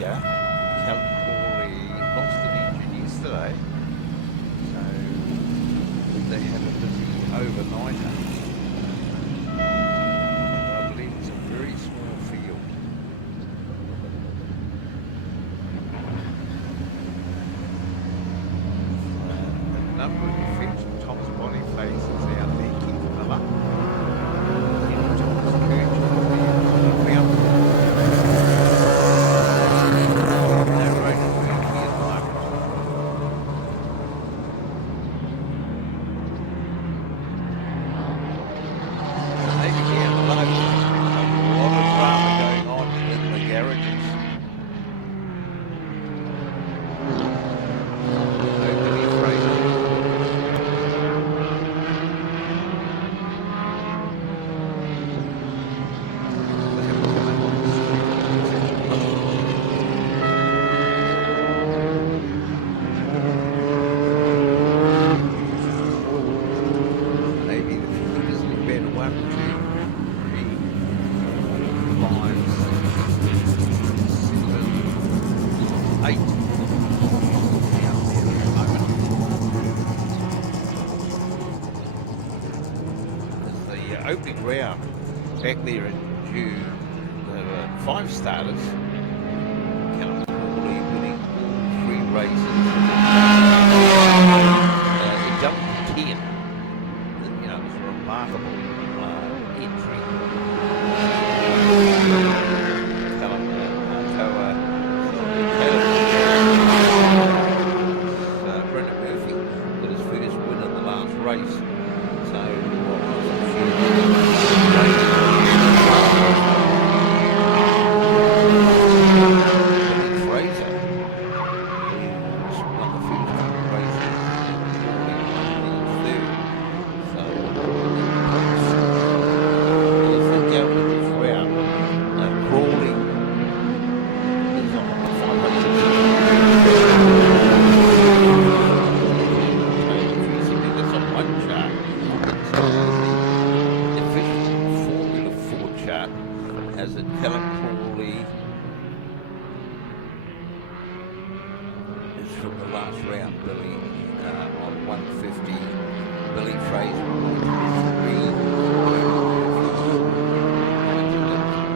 Callum Crawley lost an engine yesterday, so they had a busy overnighter. I believe it's a very small field. A number of defeats. Thomas Boniface is out there, Keith Miller. Thomas Kirch is there. Opening round back there in June, there were 5 starters. Callum Crawley winning all 3 races. He jumped to 10. It was a remarkable entry. Callum Brendan Murphy got his first win in the last race. So has it Callum Crawley is from the last round, Billy on 150, Billy Fraser on 123,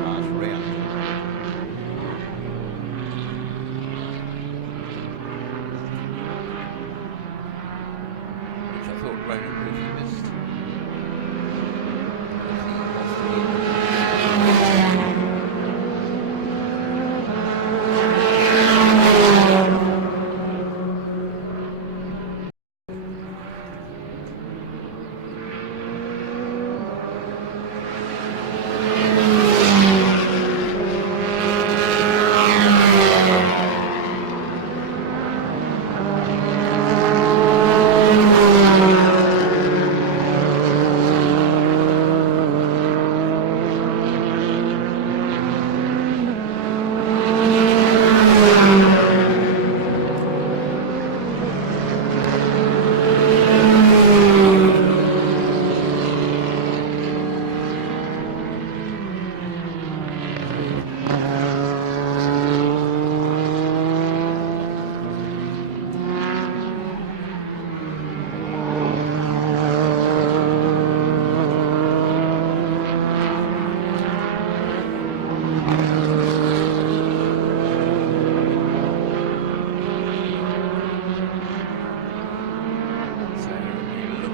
last round. Which I thought Ronan Murphy missed.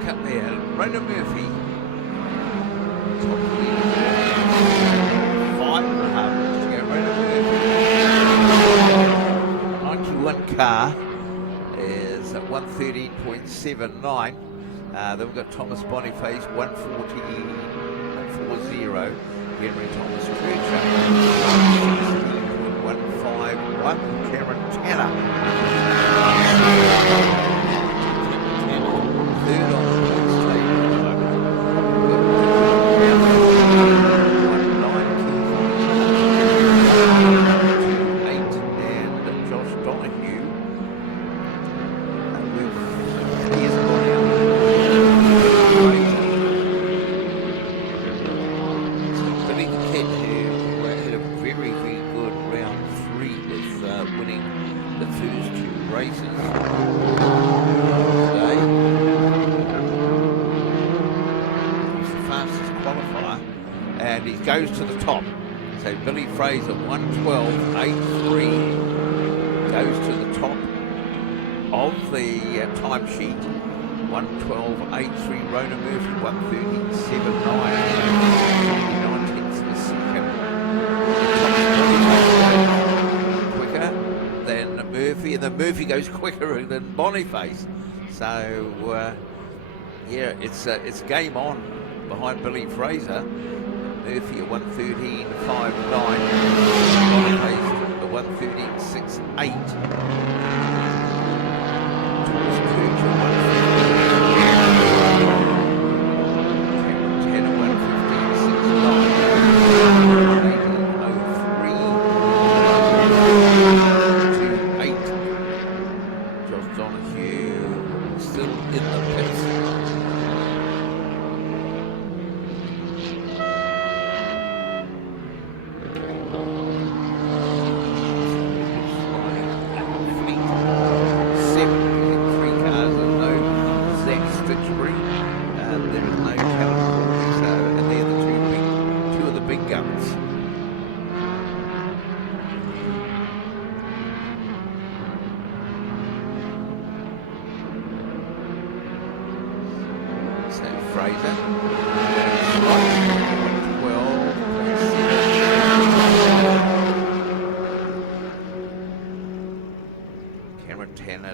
Up there, Ronan Murphy, top of the 5.5 to go. Ronan Murphy, 91 car is at 113.79. Then we've got Thomas Boniface, 140. Henry Thomas Kircher, 16.151. Cameron Tanner. Third on the points table at the moment. 8 and Josh Donahue. He's gone out. So Billy the Kid, who had a very goes to the top. So Billy Fraser, 1:12.83, goes to the top of the timesheet. 1:12.83. Rona Murphy, 1:30.79. 19th the second. Quicker than Murphy, and then Murphy goes quicker than Boniface. So yeah, it's game on behind Billy Fraser. Murphy at 1:13.59. Boniface at 1:13.68. Thomas Kirch at 1:15. Cameron 10 at 1:15.69. 18.03. 2:8. Josh Donahue still in the pits.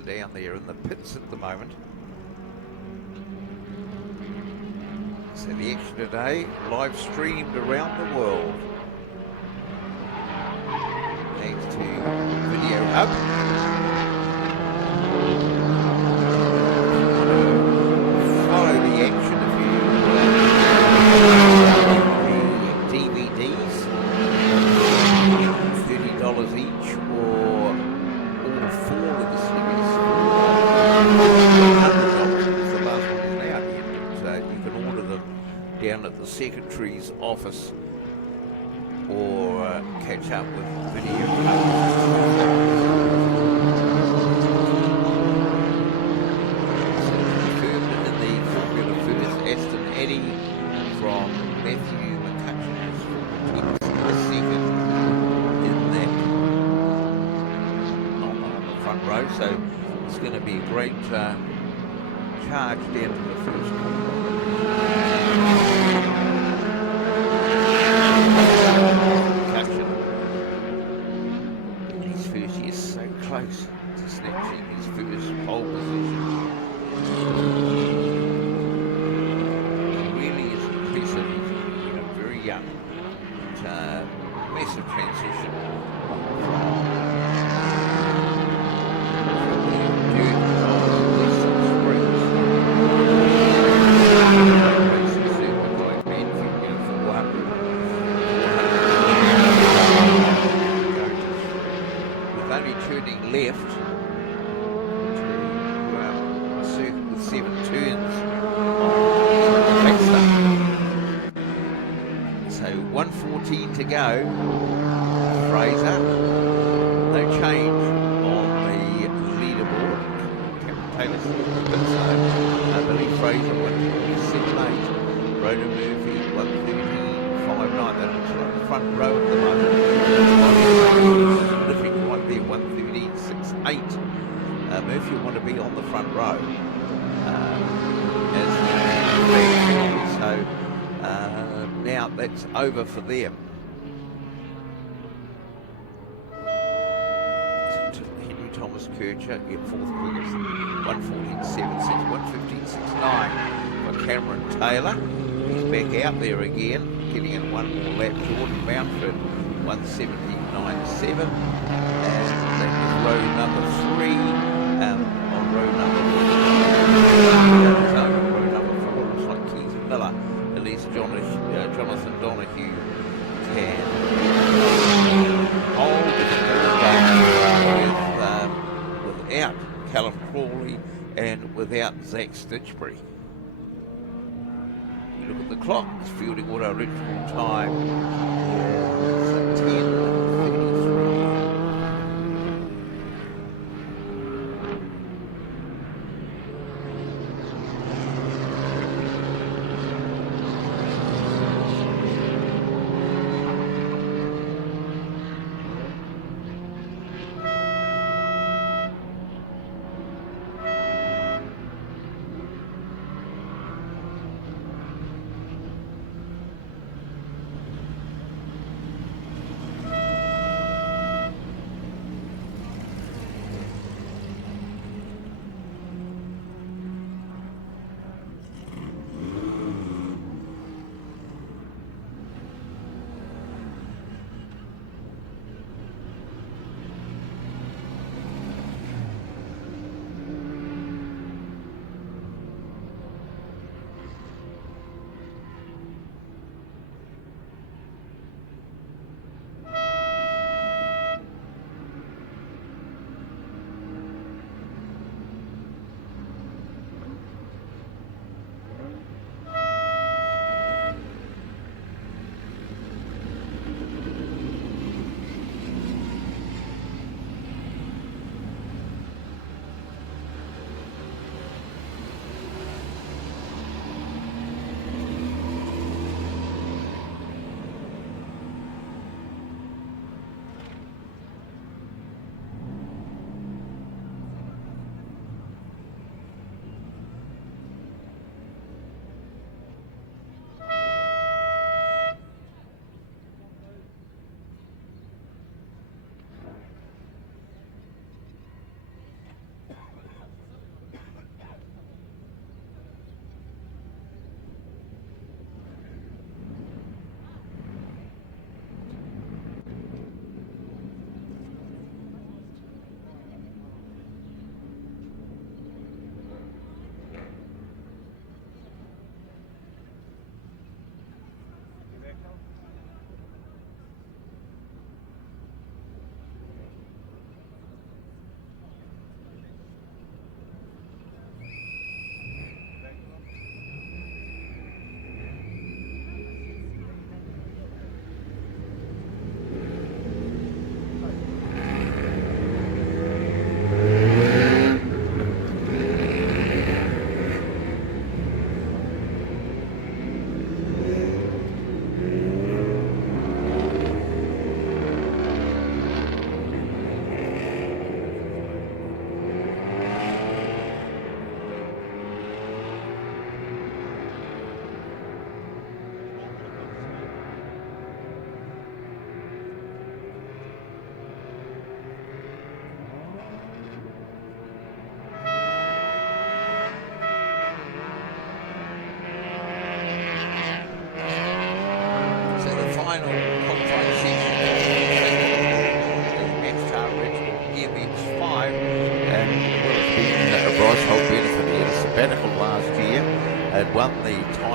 Down there in the pits at the moment. So the action today, live streamed around the world. Thanks to Video Hub. Follow the action if you the DVDs, $30 each, or all four of the series. The last one is now here, so you can order them down at the Secretary's office or catch up with Video. So confirmed in the Formula First, Aston Eddy from Matthew McCutcheon is the second in that on the front row. So it's going to be a great charge down to the first corner. His first year is so close to snatching his first pole position. He really is impressive. He's very young. It's a massive transition left to circle with 7 turns on the so 1:14 to go. Fraser, no change on the leaderboard. Cameron Taylor I believe Fraser 1:27.8. Rona Murphy 1:13.59. That looks like the front row at the moment. Living right there 1:13.68. Murphy want to be on the front row. So now that's over for them. Henry Thomas Kircher, fourth quickest, 1:14.76, 1:15.69 for Cameron Taylor. He's back out there again, getting in one more lap. Jordan Mountford, 1:17.97. And that is row number 3. On row number 4, looks like Keith Miller, at least Jonathan Donahue can hold without Callum Crawley and without Zach Stitchbury. You look at the clock, it's fielding auto original time. 10:33.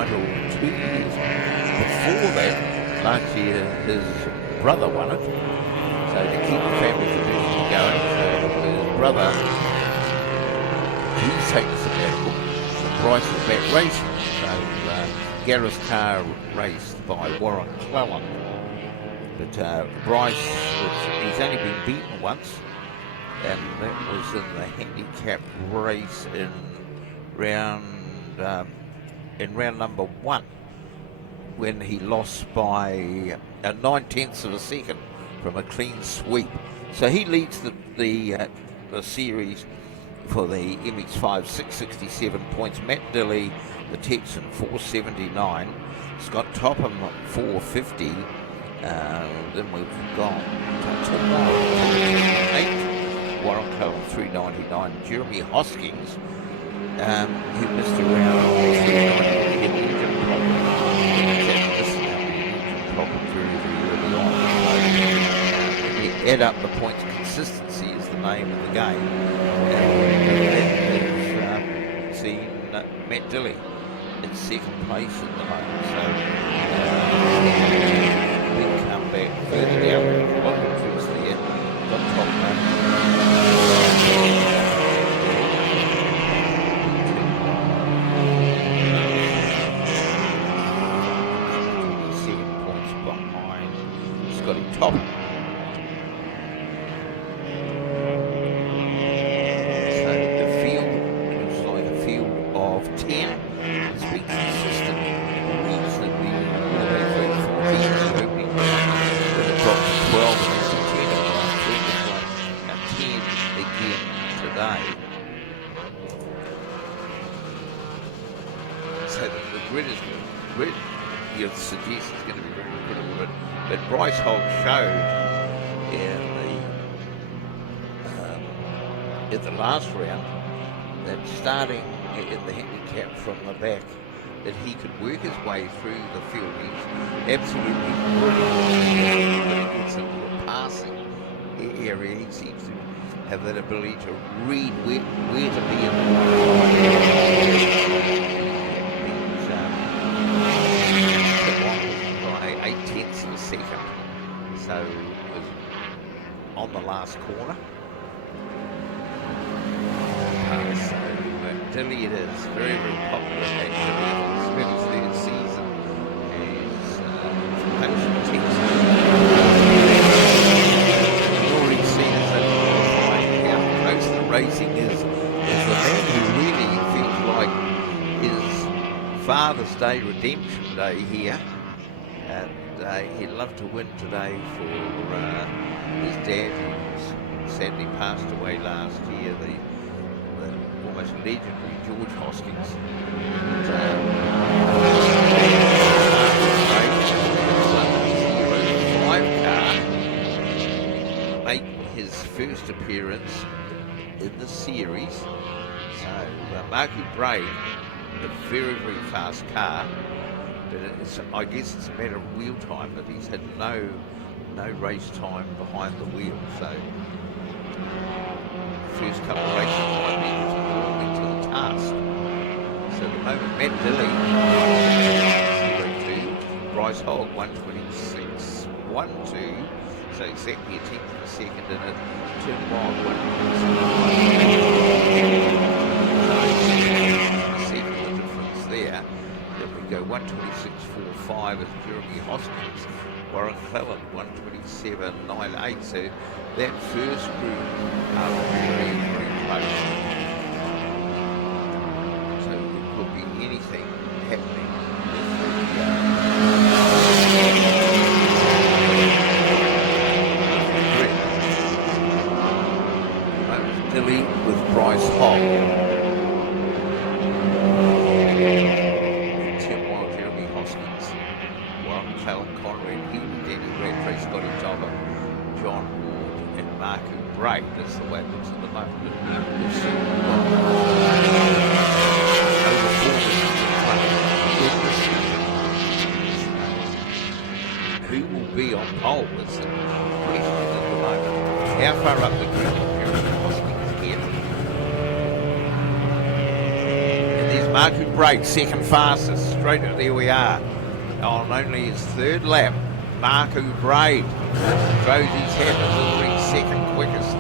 title 2 years before that. Last year, his brother won it. So to keep the family tradition going, so his brother, he's taken sabbatical. Bryce is back racing. So Gareth's car raced by Warren Clellan. But Bryce, he's only been beaten once, and that was in the handicap race in round number 1, when he lost by 9/10 of a second from a clean sweep. So he leads the series for the MX5, 667 points. Matt Dilley, the Texan, 479. Scott Topham, 450. Then we've gone to 8. Warren Cole, 399. Jeremy Hoskins, he missed a round of 390. He had an engine problem. Very, very early on. So, you add up the points, consistency is the name of the game. And we've seen Matt Dilley in second place at the moment. So, big comeback further down. What interest there? Got top man. 27 points behind Scotty Top. So the field looks like a field of 10. It's been consistent reasonably all the way through 14 in the opening round. Then it dropped to 12 and then to 10 in round 2. And 10 again today. So the grid is good. You'd suggest it's going to be very critical, but Bryce Holt showed in the last round that starting in the handicap from the back, that he could work his way through the field. He's absolutely brilliant when he gets into a passing area. He seems to have that ability to read where to be in the by 8/10 of a second. So it was on the last corner. So Dilley, it is very, very popular actually. It's been his third season as Ocean Texas. You've already seen it how close the racing is the man who really feels like his Father's Day redemption day here. And he'd love to win today for his dad, who sadly passed away last year, the almost legendary George Hoskins. Car make his first appearance in the series. So Marky Brave, a very, very fast car. But I guess it's a matter of wheel time, that he's had no race time behind the wheel. So first couple of races might be just more to the task. So at the moment, Matt Dilley, 0-2, Bryce Holt 126, 1-2. So exactly a tenth of a second in it. Turn wild 126. So the difference there. Then we go 126.45 as Jeremy Hoskins, Warren Clellan 127.98. So that first group are very, very close. So there could be anything happening. Dilley with Bryce Holt. John Ward and Marku Bray. That's the way it looks at the moment. We've seen over 4 who will be on pole is the question at the moment. How far up the group Jeremy Hoskins here? And there's Marku Bray, second fastest. straight, there we are. On only his third lap, Marku Braid throws his hat as the second quickest.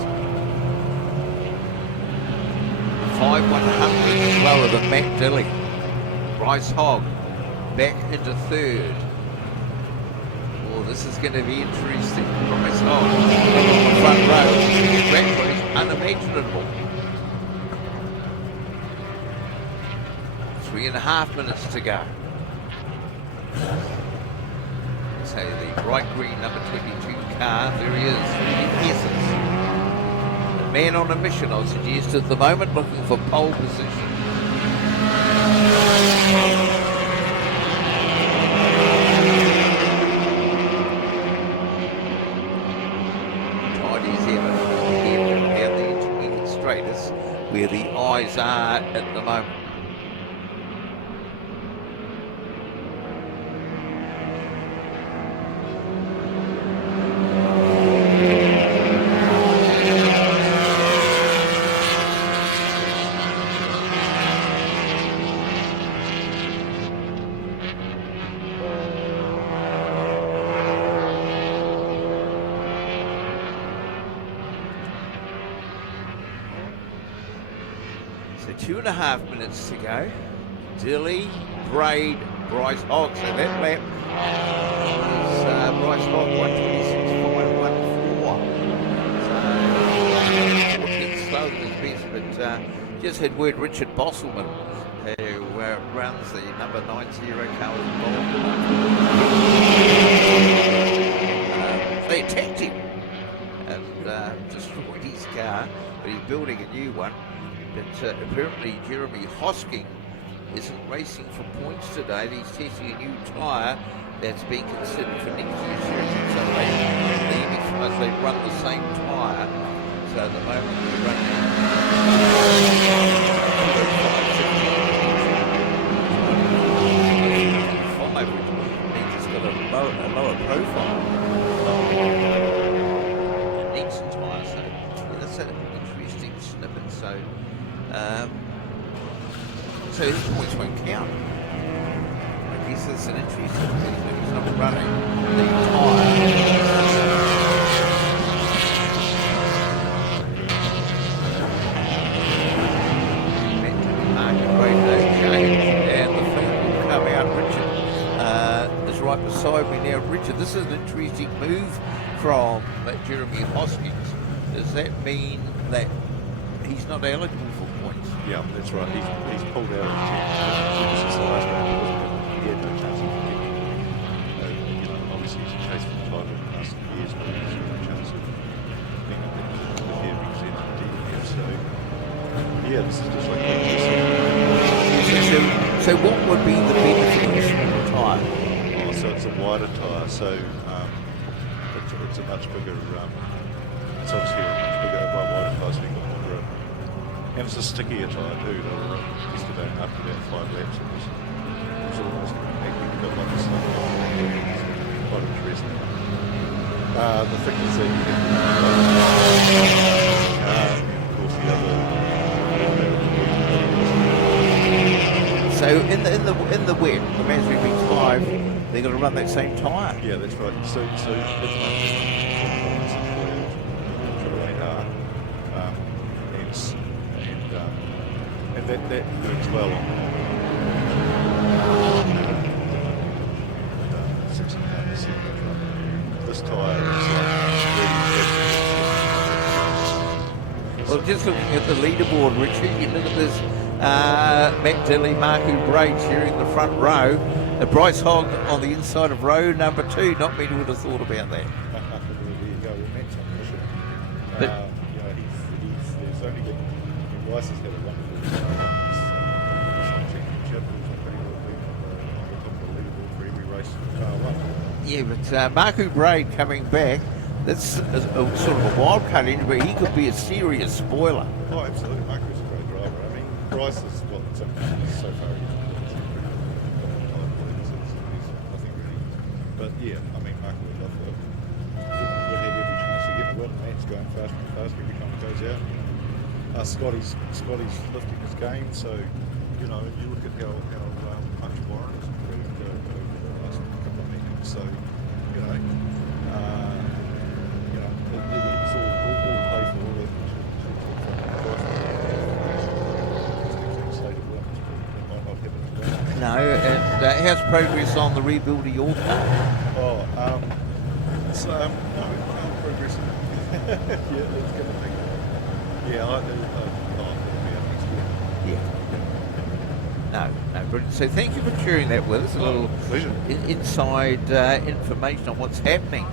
5/100 lower than Matt Dilly. Bryce Hogg back into third. Well, this is going to be interesting. Bryce Hogg on the front row. The track was unimaginable. 3.5 minutes to go. So the bright green number 22 car, there he is, leading Essence. The man on a mission, I'll suggest, at the moment, looking for pole position. Tight as ever, here down the intermediate straight is where the eyes are at the moment. So 2.5 minutes to go. Dilly, Braid, Bryce Hogg. So that lap is Bryce Hogg 126.514. So 14 slower than his best, but just had word Richard Bosselman, who runs the number 90 car, was involved. They attacked him and destroyed his car, but he's building a new one. But apparently Jeremy Hosking isn't racing for points today. He's testing a new tyre that's being considered for next year's series. So they run the same tyre. So at the moment they're running which means it's got a lower profile. Next tyre, so yeah, that's an interesting snippet. So his points won't count. I guess that's an interesting thing. He's not running the tyre. And the film will come out. Richard is right beside me now. Richard, this is an interesting move from Jeremy Hoskins. Does that mean that he's not eligible for points? Yeah, that's right. He's pulled out of the since the last round. He had no chance of getting, obviously he's a chase for the title in the last years, but he's no chance of being up in the fair because he's in DPF. So, yeah, this is just like So what would be the benefit of this tyre? Oh, so it's a wider tyre, so it's a much bigger, it's obviously a much bigger, wider tyre, so you've got more grip. And it's a stickier tyre too. They were yesterday after about 5 laps. It was almost acting a bit like a slip. Quite interesting. The thickness that you get and of course the other. So in the wet, the Mazda MX-5, they're going to run that same tyre. Yeah, that's right. So that's and that works well on 6.5%. This tyre is Well, just looking at the leaderboard, Richard, you look at this. Matt Dilly, Marku Braid sharing the front row. Bryce Hogg on the inside of row number 2. Not many would have thought about that. There you go. Well, Matt's on mission. There's only been Bryce has had a wonderful championship. He's pretty well been on the top of the leaderboard for every race in car one. Yeah, but Marku Braid coming back. That's a sort of a wild card in, but he could be a serious spoiler. Oh, absolutely. Marku's a great driver. I mean, Bryce is so far. Nothing really. But yeah, I mean, Marku would love would have every chance to get a win. Matt's going faster and faster every time he goes out. Scotty's lifting his game, so you look at how much Warren is. So, you know, it's all paid for. All the state of work might not happen. No, and how's progress on the rebuild of your car? Oh, it's no progressing. Yeah, it's going to take. Yeah, it'll be out next year. Yeah. No, brilliant. So thank you for sharing that with us. A little Pleasure. inside information on what's happening,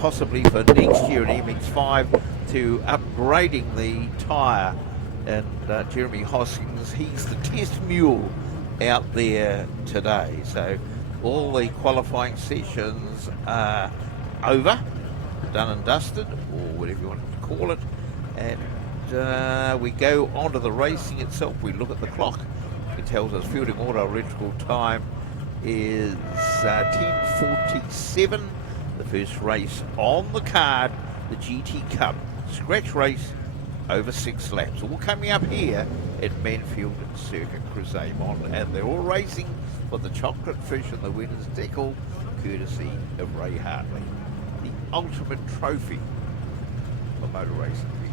possibly for next year in MX5 to upgrading the tyre. And Jeremy Hoskins, he's the test mule out there today. So all the qualifying sessions are over, done and dusted, or whatever you want to call it. And we go on to the racing itself. We look at the clock. It tells us Fielding Auto Electrical time is 10:47. The first race on the card, the GT Cup scratch race over 6 laps. All coming up here at Manfield Circuit Cruzamont, and they're all racing for the chocolate fish and the winner's decal, courtesy of Ray Hartley. The ultimate trophy for motor racing people.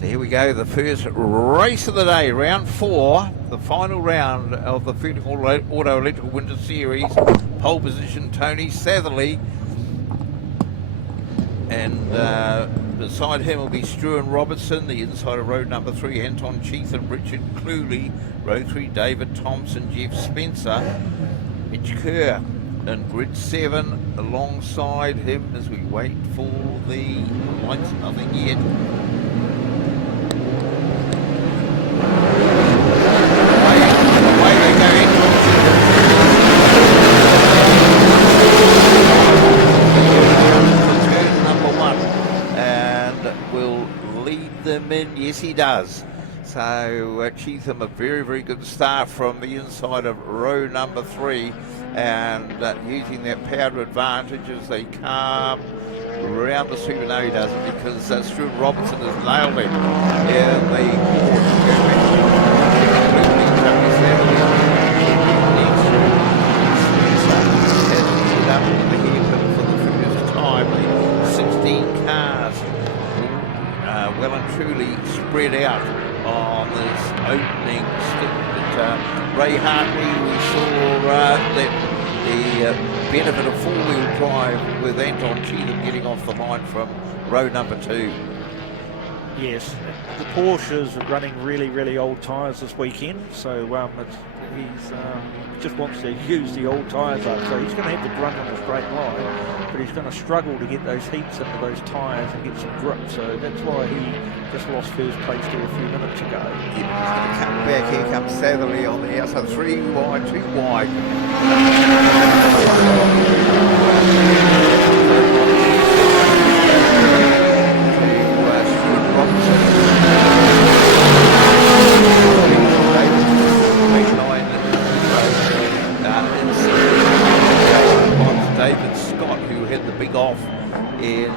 So here we go, the first race of the day, round 4, the final round of the Fielding Auto Electrical Winter Series. Pole position, Tony Satherley. And beside him will be Struan Robertson, the inside of road number 3, Anton Cheatham, Richard Cluley, row 3, David Thompson, Jeff Spencer. Mitch Kerr in grid 7 alongside him as we wait for the lights. Nothing yet. Away they go. Turn number 1 and will lead them in. Yes, he does. So Cheatham, a very, very good start from the inside of row number 3, and using that power advantage as they come round the sweep. No, he doesn't, because Stuart Robertson has nailed him in the up in the hairpin for the first time. The 16 cars well and truly spread out on this opening stint. But Ray Hartley, we saw that the benefit of four-wheel drive with Anton Cheatham getting off the line from row number 2. Yes, the Porsches are running really, really old tyres this weekend, so he just wants to use the old tyres up, so he's going to have the grunt on a straight line, but he's going to struggle to get those heats into those tyres and get some grip, so that's why he just lost first place there a few minutes ago. Yeah, he's going to come back. Here comes Satherley on the outside, 3 wide, 2 wide. David Scott, who had the big off in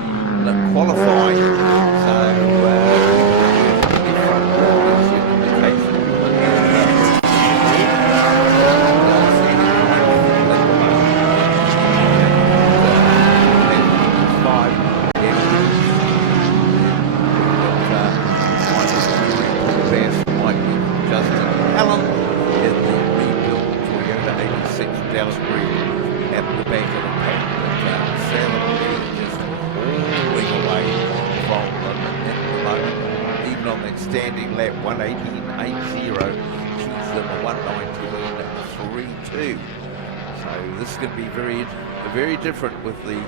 qualifying, so standing lap 118.80, Cheatham 119.32. So this is going to be very, very different with the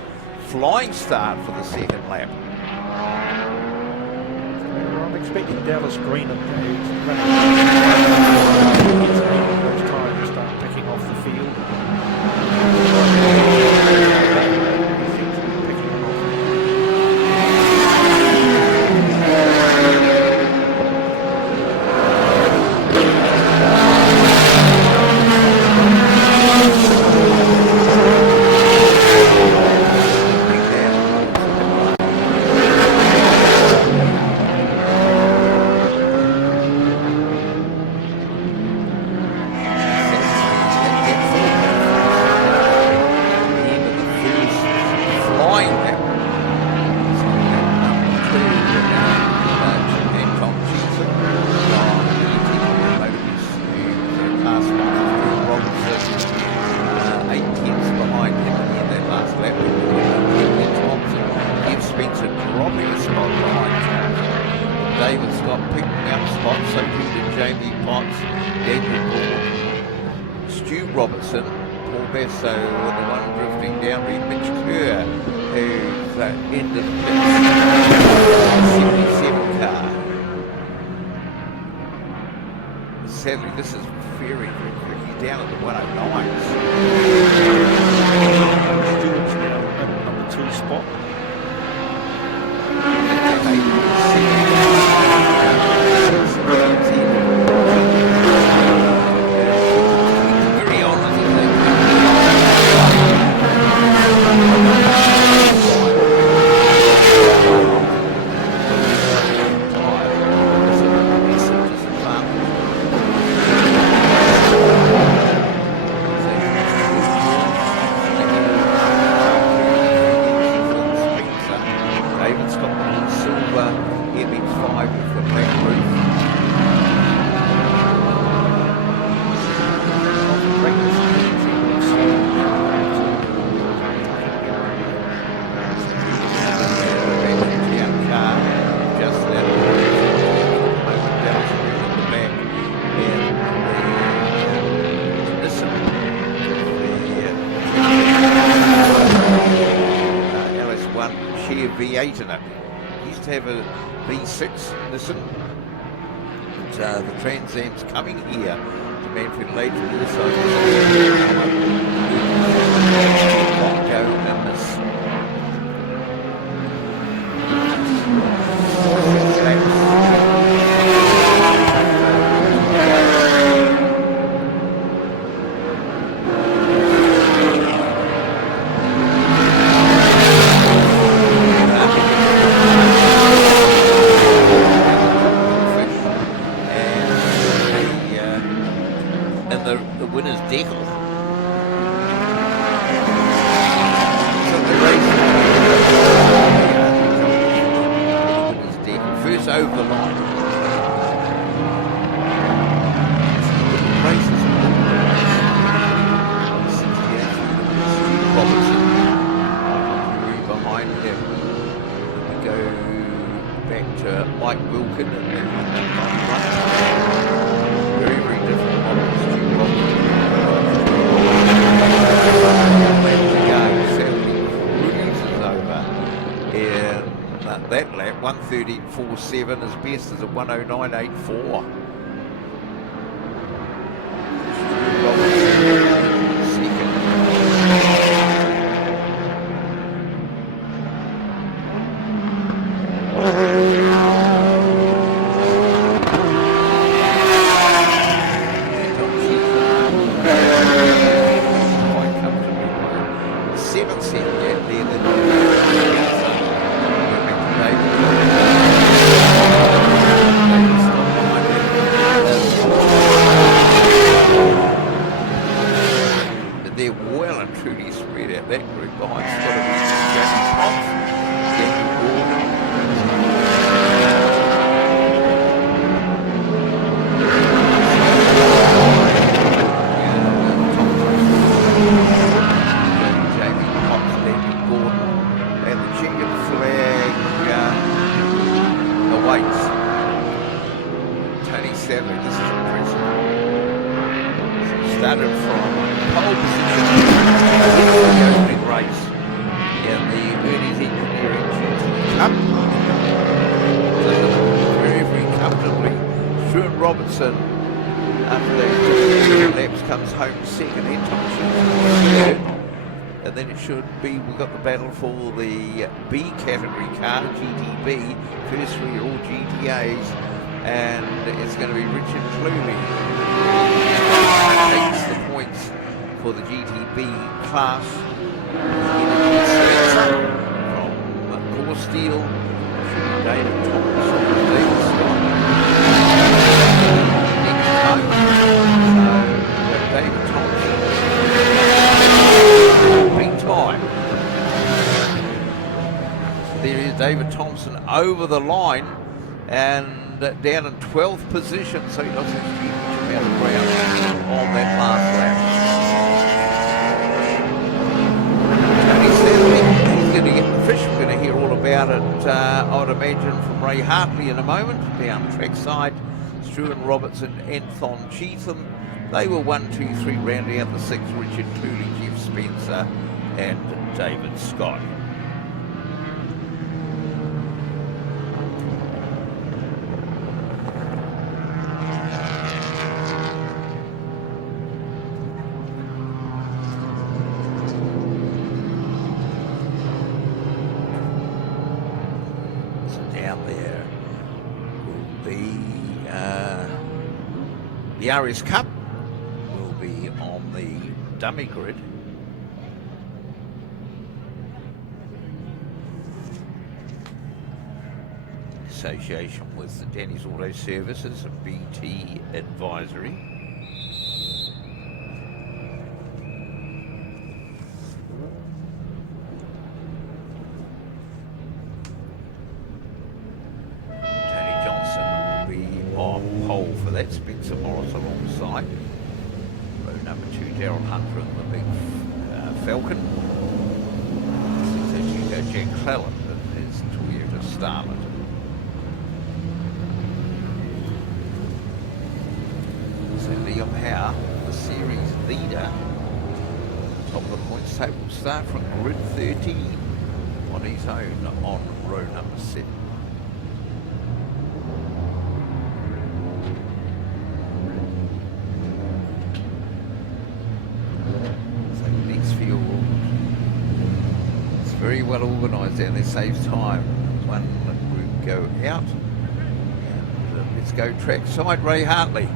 flying start for the second lap. I'm expecting Dallas Green and those tyres to start picking off the field. David Scott picking up spots, so too did Jamie Potts, Daniel Gore, Stu Robertson, Paul Besso, the one drifting down being Mitch Kerr, who's in the 77 car. Sadly, this is very, very quick. He's down at the 109s. Stewart's now at number 2 spot. Very honest, David Scott on silver, MX5 with the black roof. share V8 in it. He used to have a V6 Nissan. But, the Trans Am's coming here to Manfred later this go in this. The winner's decal. So the race, the winner's decal. First over the line. The race is Robertson. Behind him. We go back to Mike Wilkin and very, very different models. That lap, 1:34.7, as best as a 1:09.84. Robertson, after those laps, comes home second. And then it should be, we've got the battle for the B category car, GTB. First three are all GTAs, and it's going to be Richard Clooney. Takes the points for the GTB class. From Core Steel, David Thompson, David Scott. David Thompson, big time. There is David Thompson over the line and down in 12th position, so he doesn't have to be much amount of ground on that last lap. Tony Stanley, he's going to get the fish. We're going to hear all about it, I would imagine, from Ray Hartley in a moment, down trackside. Stuart Robertson, Anthon Cheatham. They were 1, 2, 3, rounding out the 6, Richard Cooley, Jeff Spencer, and David Scott. So down there will be the RS Cup. On the dummy grid. Association with the Danny's Auto Services and BT Advisory. Tony Johnson will be on pole for that. Spencer Morris alongside. Number 2, Daryl Hunter in the big Falcon. So Jack Cleland in his Toyota Starlet. So Liam Howe, the series leader, top of the points table, start from grid 13 on his own on row number 7. So next field is very well organised and it saves time. One group go out and let's go track side Ray Hartley.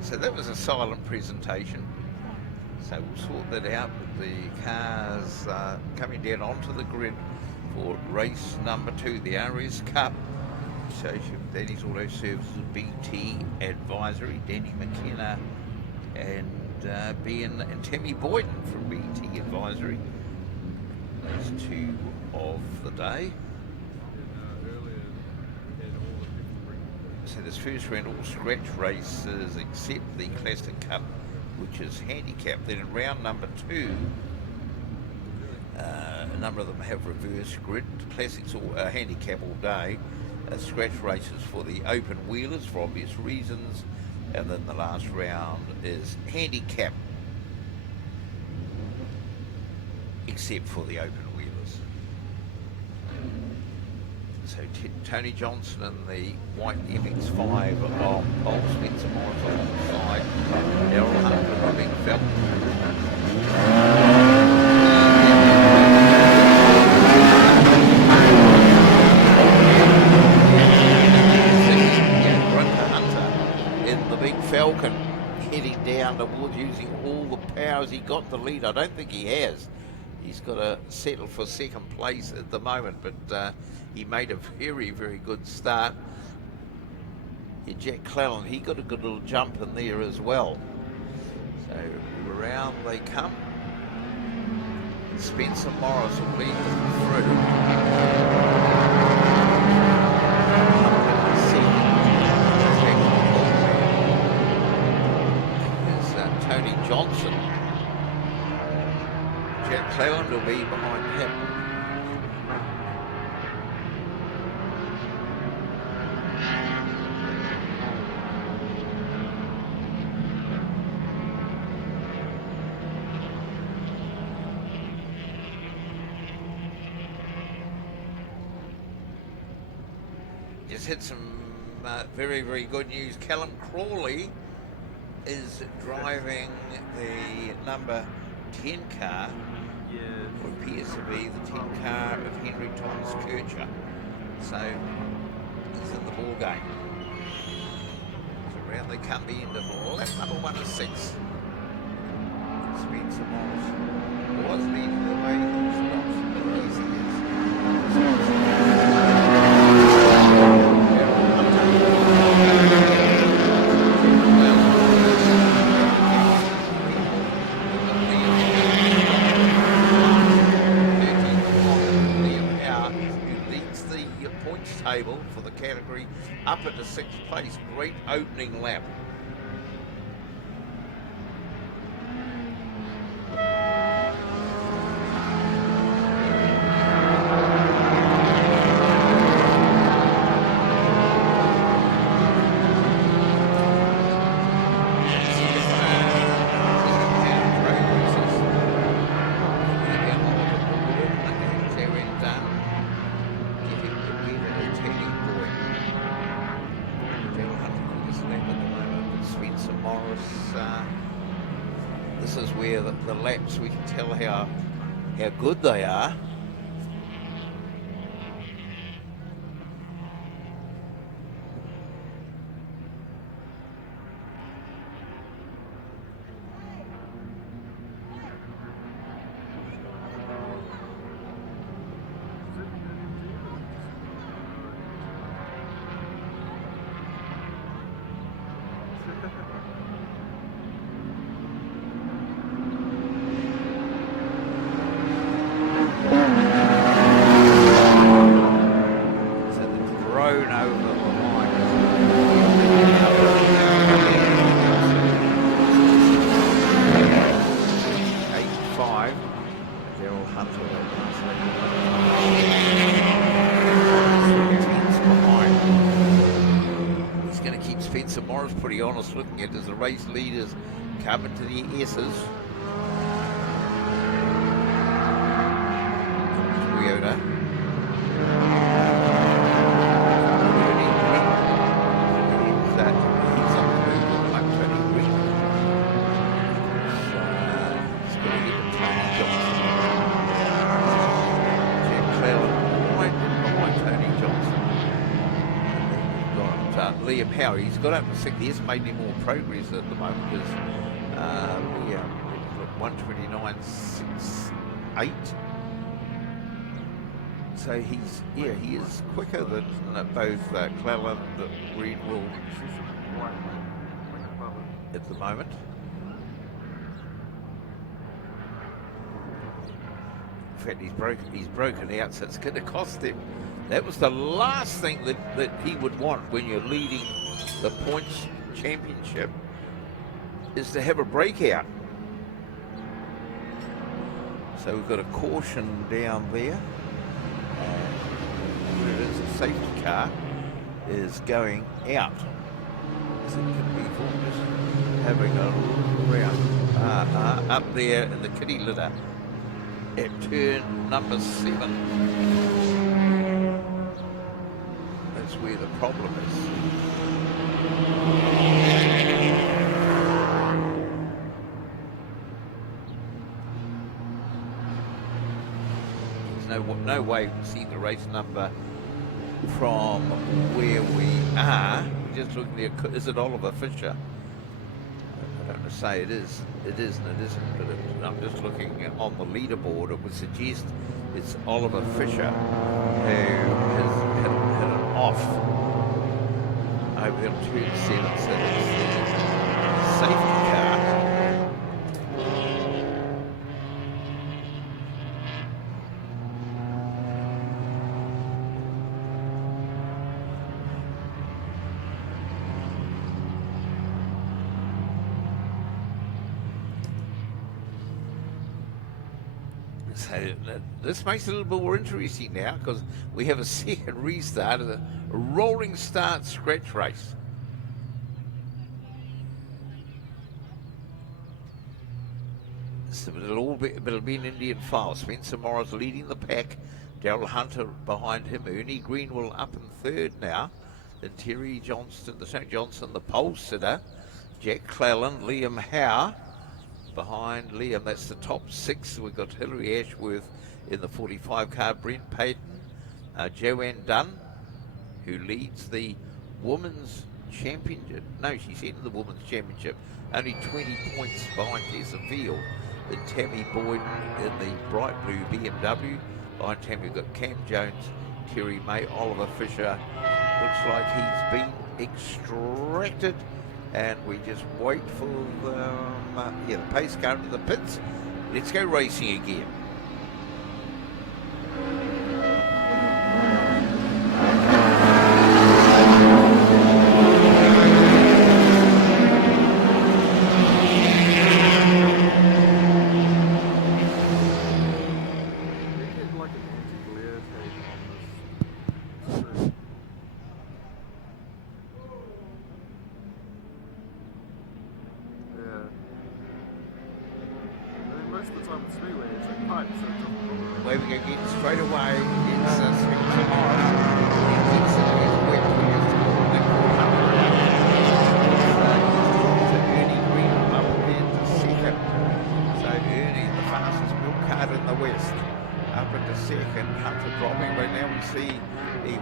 So that was a silent presentation. So we'll sort that out with the cars coming down onto the grid for race number 2, the RS Cup. Associated with Danny's Auto Services, BT Advisory, Danny McKenna and Ben and Tammy Boyden from BT Advisory. Those 2 of the day. So this first round all scratch races except the Classic Cup, which is handicapped. Then in round number 2, a number of them have reverse grid. Classics all handicap all day. Scratch races for the open wheelers for obvious reasons, and then the last round is handicap except for the open wheelers. So Tony Johnson in the white MX-5 on pole, Spencer Morris on the side, Daryl Hunter in the big Falcon. Falcon heading down towards using all the powers he got the lead. I don't think he has. He's got to settle for second place at the moment, but he made a very, very good start. Yeah, Jack Clellan, he got a good little jump in there as well. So around they come. Spencer Morris will lead them through. Tony Johnson. Jack Clellan will be behind him. Just had some very, very good news. Callum Crawley is driving the number 10 car, what appears to be the 10 car of Henry Thomas Kircher. So he's in the ball game. So around they come the end of lap number 1 is 6. Spencer Morris was leading the way, he stops, but easy is. Table for the category up into 6th place. Great opening lap. where the laps, we can tell how good they are. Pretty honest looking at as the race leaders come into the S's. Toyota. He's on the move at the moment, Tony Green. He's got to hit Tony Johnson. Jack Cleland right behind Tony Johnson. Liam Howe, he's got up to 6. He hasn't made any more progress at the moment because 129.68. So he is quicker than both Cleland and Greenwell at the moment. In fact, he's broken out, so it's going to cost him. That was the last thing that he would want when you're leading the points championship, is to have a breakout. So we've got a caution down there. Where it is, a safety car is going out. As it can be for just having a round up there in the kitty litter at turn number 7. That's where the problem is. There's no way to see the race number from where we are. Just looking there, is it Oliver Fisher? I don't want to say it is and it isn't, but I'm just looking on the leaderboard. It would suggest it's Oliver Fisher who has hit it off over there on turn 7, so it's the safety car. So this makes it a little bit more interesting now because we have a second restart of a rolling start scratch race. So it'll be an Indian file. Spencer Morris leading the pack. Daryl Hunter behind him. Ernie Greenwell up in third now. Then Terry Johnston, the St. Johnson, the pole sitter. Jack Cleland, Liam Howe. Behind Liam, that's the top 6. We've got Hilary Ashworth in the 45 car, Brent Payton, Joanne Dunn, who leads the women's championship. No, she's in the women's championship, only 20 points behind Tessa Field. Then Tammy Boyden in the bright blue BMW. Behind Tammy, we've got Cam Jones, Terry May, Oliver Fisher. Looks like he's been extracted. And we just wait for the pace car into the pits. Let's go racing again. Where we go get straight away, it's Spencer Morris. He keeps it as wet. We just call the Hunter out. So Ernie Greenwell up there to second. So the west. Up into second, Hunter dropping, but now we see he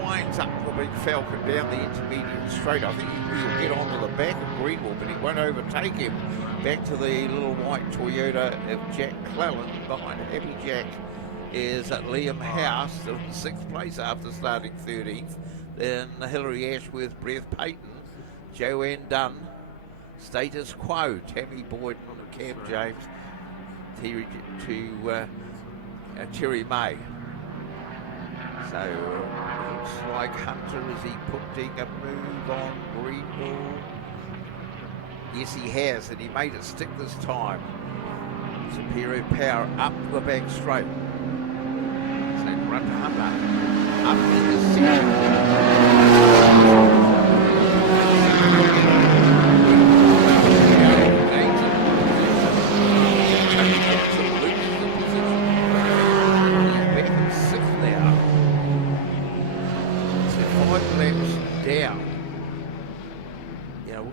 winds up the big Falcon down the intermediate straight. I think he'll get onto the back of Greenwell, but he won't overtake him. Back to the little white Toyota of Jack Clellan. Behind Happy Jack is Liam House, in 6th place after starting 13th. Then Hilary Ashworth, Breath Payton, Joanne Dunn, Status Quo, Tammy Boyden, Cam James, Terry May. So looks like Hunter, is he putting a move on Greenwell? Yes, he has, and he made it stick this time. Superior Power up the back straight. So run to Hunter. Up in the second.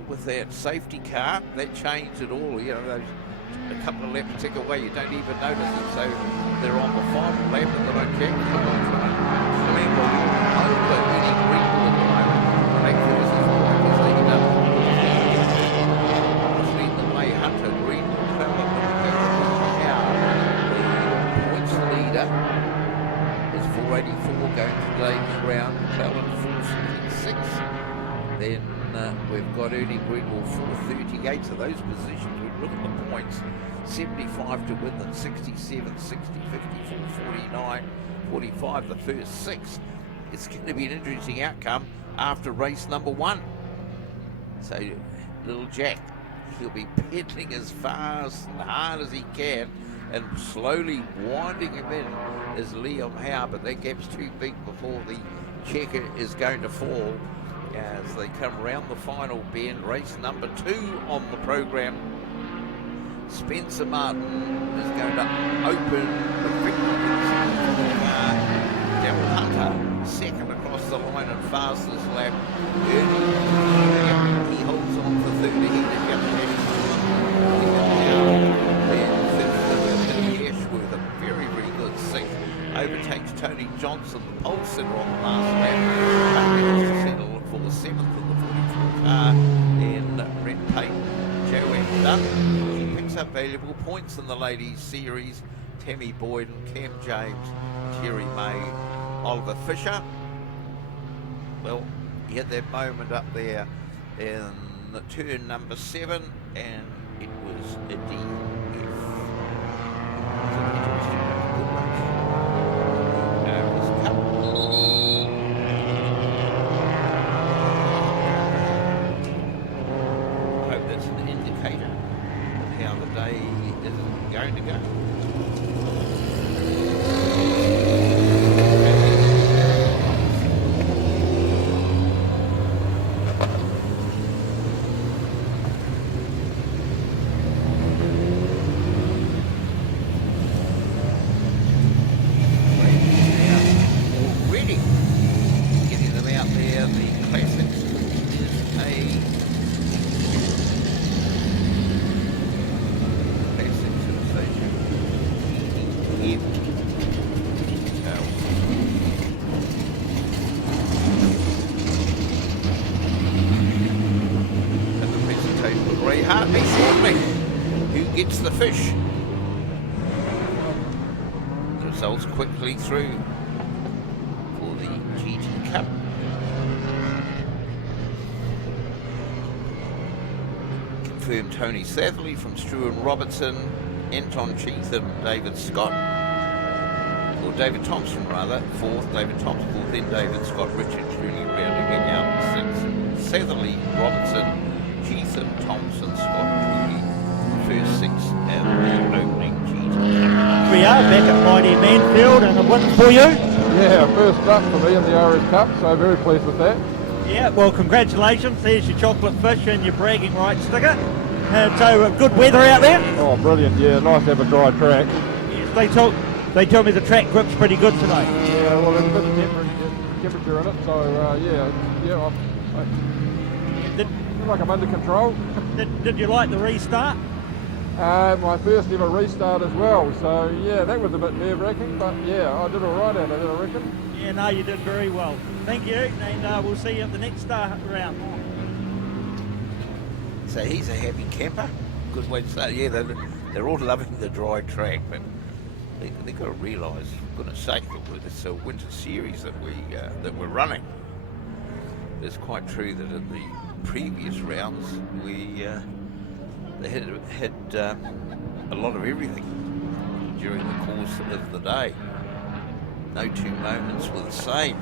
With that safety car, that changed it all. You know, those a couple of laps tick away, you don't even notice it. So they're on the final lap, and they're on Jack over any Greenwell at the moment. Make this is because they end up leading the way. Hunter, Greenwell, Clellan, the points leader is 484 going to today's round. Clellan 476. Then we've got Ernie Greenwell 438, so those positions, we look at the points, 75 to win them, 67, 60, 54, 49, 45, the first 6. It's going to be an interesting outcome after race number 1. So little Jack, he'll be pedaling as fast and hard as he can and slowly winding him in is Liam Howe, but that gap's too big before the checker is going to fall. As they come round the final bend, race number 2 on the program. Spencer Martin is going to open the victory. Daryl Hunter, second across the line and fastest lap. Ernie, he holds on for 30. He did get then fifth, Ashworth, a very, very good 6th. Overtakes Tony Johnson, the pole sitter on the last lap. For the 7th of the 44 car in Brent Payton, Joanne Dunn. She picks up valuable points in the ladies series. Tammy Boyden, Cam James, Terry May, Oliver Fisher. Well, he had that moment up there in the turn number 7, and it was a DF. Going to go. Already getting them out there, the classics is who gets the fish. The results quickly through for the GT Cup. Confirmed Tony Satherley from Struan Robertson, Anton Cheatham, David Scott, or David Thompson rather, 4th, David Thompson 4th, then David Scott, Richard Truly rounding out 6th, Satherley, Robertson, Cheatham, Thompson, Scott, Truly, first 6 and the opening GT. We are back at Mighty Manfield and a win for you. Yeah, first up for me in the RS Cup, so very pleased with that. Yeah, well, congratulations. There's your chocolate fish and your bragging rights sticker. So good weather out there? Oh, brilliant, yeah, nice to have a dry track. Yes, they tell me the track grip's pretty good today. Yeah, well, there's a bit of temperature in it, so I feel like I'm under control. Did you like the restart? My first ever restart as well, so yeah, that was a bit nerve-wracking, but yeah, I did all right out of it, I reckon. Yeah, no, you did very well. Thank you, and we'll see you at the next round. So he's a happy camper. Good way to start. Yeah, they're all loving the dry track, but they've got to realise, for goodness sake, that it's a winter series that we're running. It's quite true that in the previous rounds they had a lot of everything during the course of the day. No two moments were the same.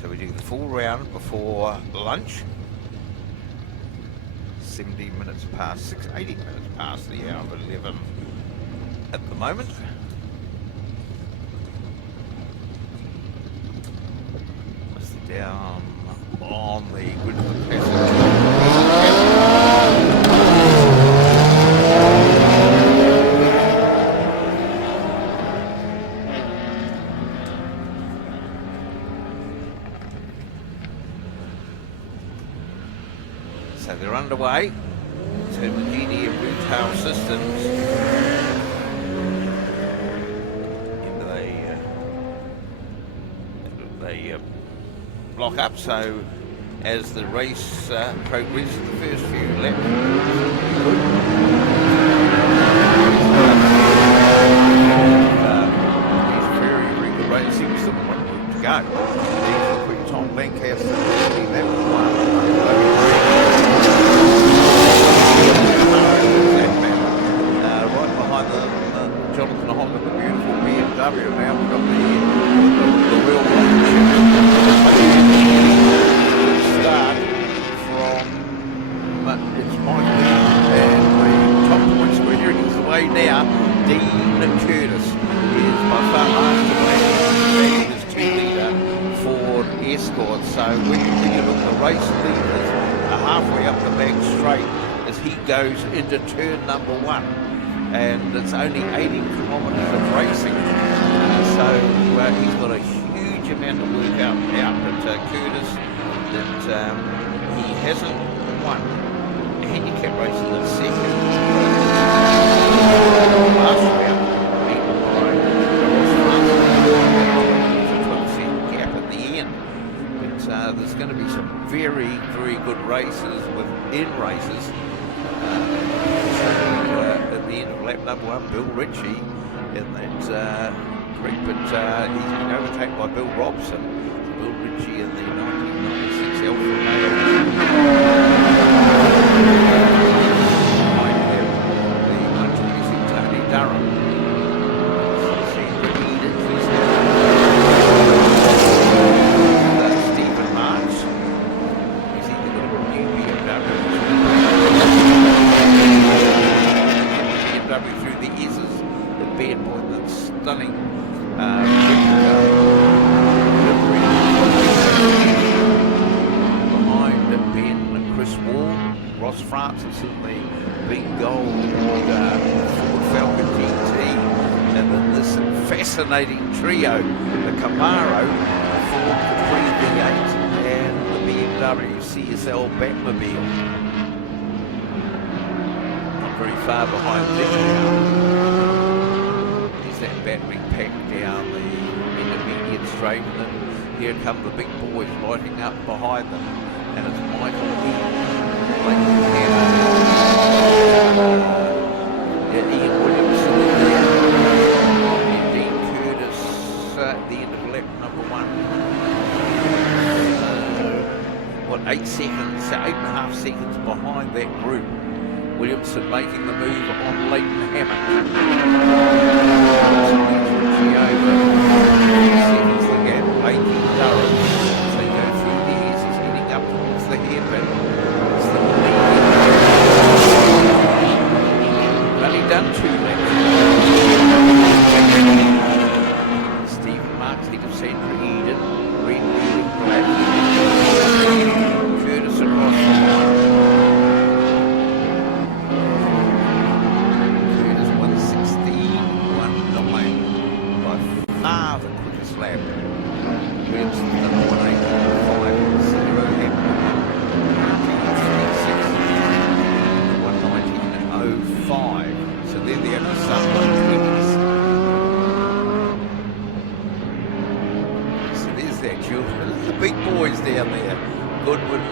So we do the full round before lunch. 18 minutes past the hour of 11 at the moment. That's down on the grid of the So they're underway. So the GD of retail systems. They block up. So as the race progresses, the first few laps. He's very, very good racing. Still got 1 group to go. He's a quick Tom Lancaster. That was one. Right behind the Jonathan Hogg and the beautiful BMW. Now we've got the real start from it's Michael and the top points we're hearing is away now. Dean Curtis is by far last away. His 2-litre Ford Escort. So when you look at the race leaders are halfway up the back straight as he goes into turn number 1. And it's only 80 kilometres of racing. So he's got a huge amount of work out at Curtis that he hasn't won a handicap racing in second. Last round, beaten by a 12-second gap at the end. But there's going to be some very, very good races within races. At the end of lap number 1, Bill Ritchie in that group, but he's been overtaken by Bill Robson. Bill Ritchie in the 1996 Alfa Romeo. Behind him, the 1996 Tony Durham. Stephen March. He's either got a new BMW through the S's, the bad boy, that's stunning. Behind Ben and Chris Wall, Ross Francis in the big gold Ford Falcon GT, and then this fascinating trio, the Camaro, Ford Capri V8, and the BMW CSL Batmobile. Very far behind them now. There's that battery pack down the intermediate straight, and then here come the big boys lighting up behind them, and it's Michael E. Ian Williamson there, and Dean Curtis at the end of lap number 1. 8 seconds, 8.5 seconds behind that group. Williamson making the move on Leighton Hammond. Seconds the gap. overtaking Durham. So you go through the ears, he's heading up towards the hairpin. It's the lead. Only done 2 laps. Stephen Marks head of Sandra Eden, red, blue, black. Curtis across the line. Curtis 1:16.19 by far the quickest lap. Williamson done 1:18.50 1:19.05. So they're the only sub-120s. So there's that duel. The big boys down there. Goodwin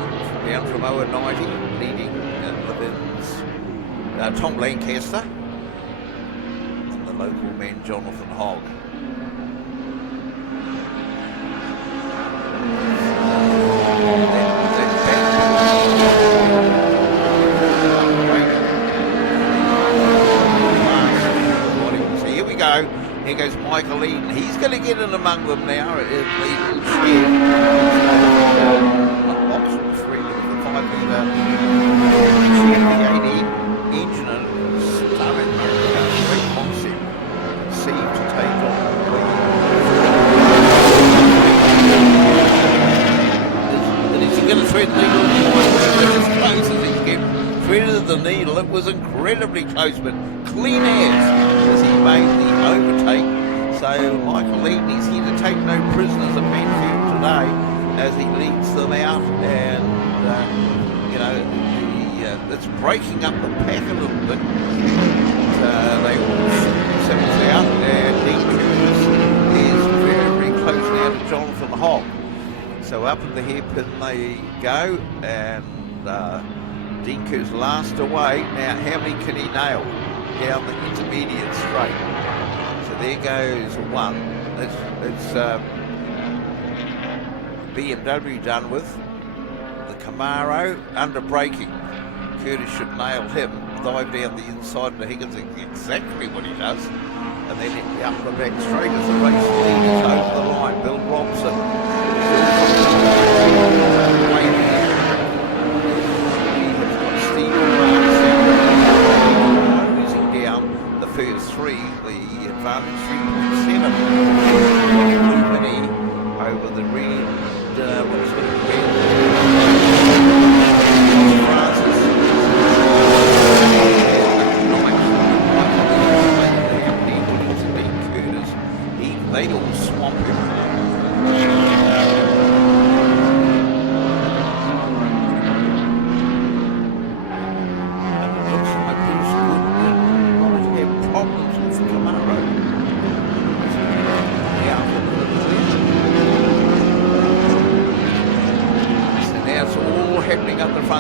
down from 0:90, leading Levin's Tom Lancaster, and the local man Jonathan Hogg. So here we go. Here goes Michael Eden. He's going to get in among them now. Eden's shed. Oxford friendly with the 5-litre Chevy 80 engine and stunning great concept. Conceived to take on is he going to thread the needle? As close as he can get. Threaded the needle. It was incredibly close, but clean as he made the overtake. So Michael Eden is here to take no prisoners at Manfield today as he leads them out, and it's breaking up the pack a little bit. They all shoot themselves out, and Dean Curtis is very, very close now to Jonathan Hogg. So up in the hairpin they go, and Dean Curtis last away. Now, how many can he nail down the intermediate straight? So there goes one. It's BMW done with. The Camaro under braking. Curtis should nail him. Dive down the inside into Higgins, exactly what he does. And then up the back straight as the race leaders over the line. Bill Robson. Losing down the first 3, the advantage 3.7. Over the red, what's going to be red? Francis. Curtis. They all swamp him.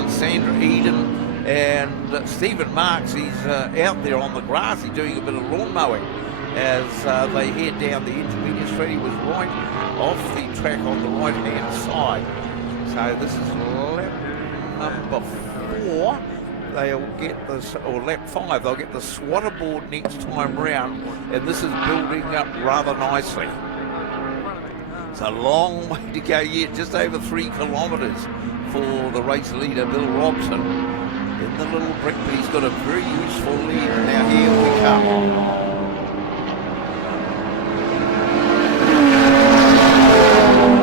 Sandra Eden and Stephen Marks, he's out there on the grass, he's doing a bit of lawn mowing as they head down the intermediate straight. He was right off the track on the right hand side. So this is lap number 4. They'll get this, or lap 5, they'll get the swatter board next time round, and this is building up rather nicely. It's a long way to go yet, just over 3 kilometres for the race leader, Bill Robson, in the little brick, but he's got a very useful lead. Now here we come.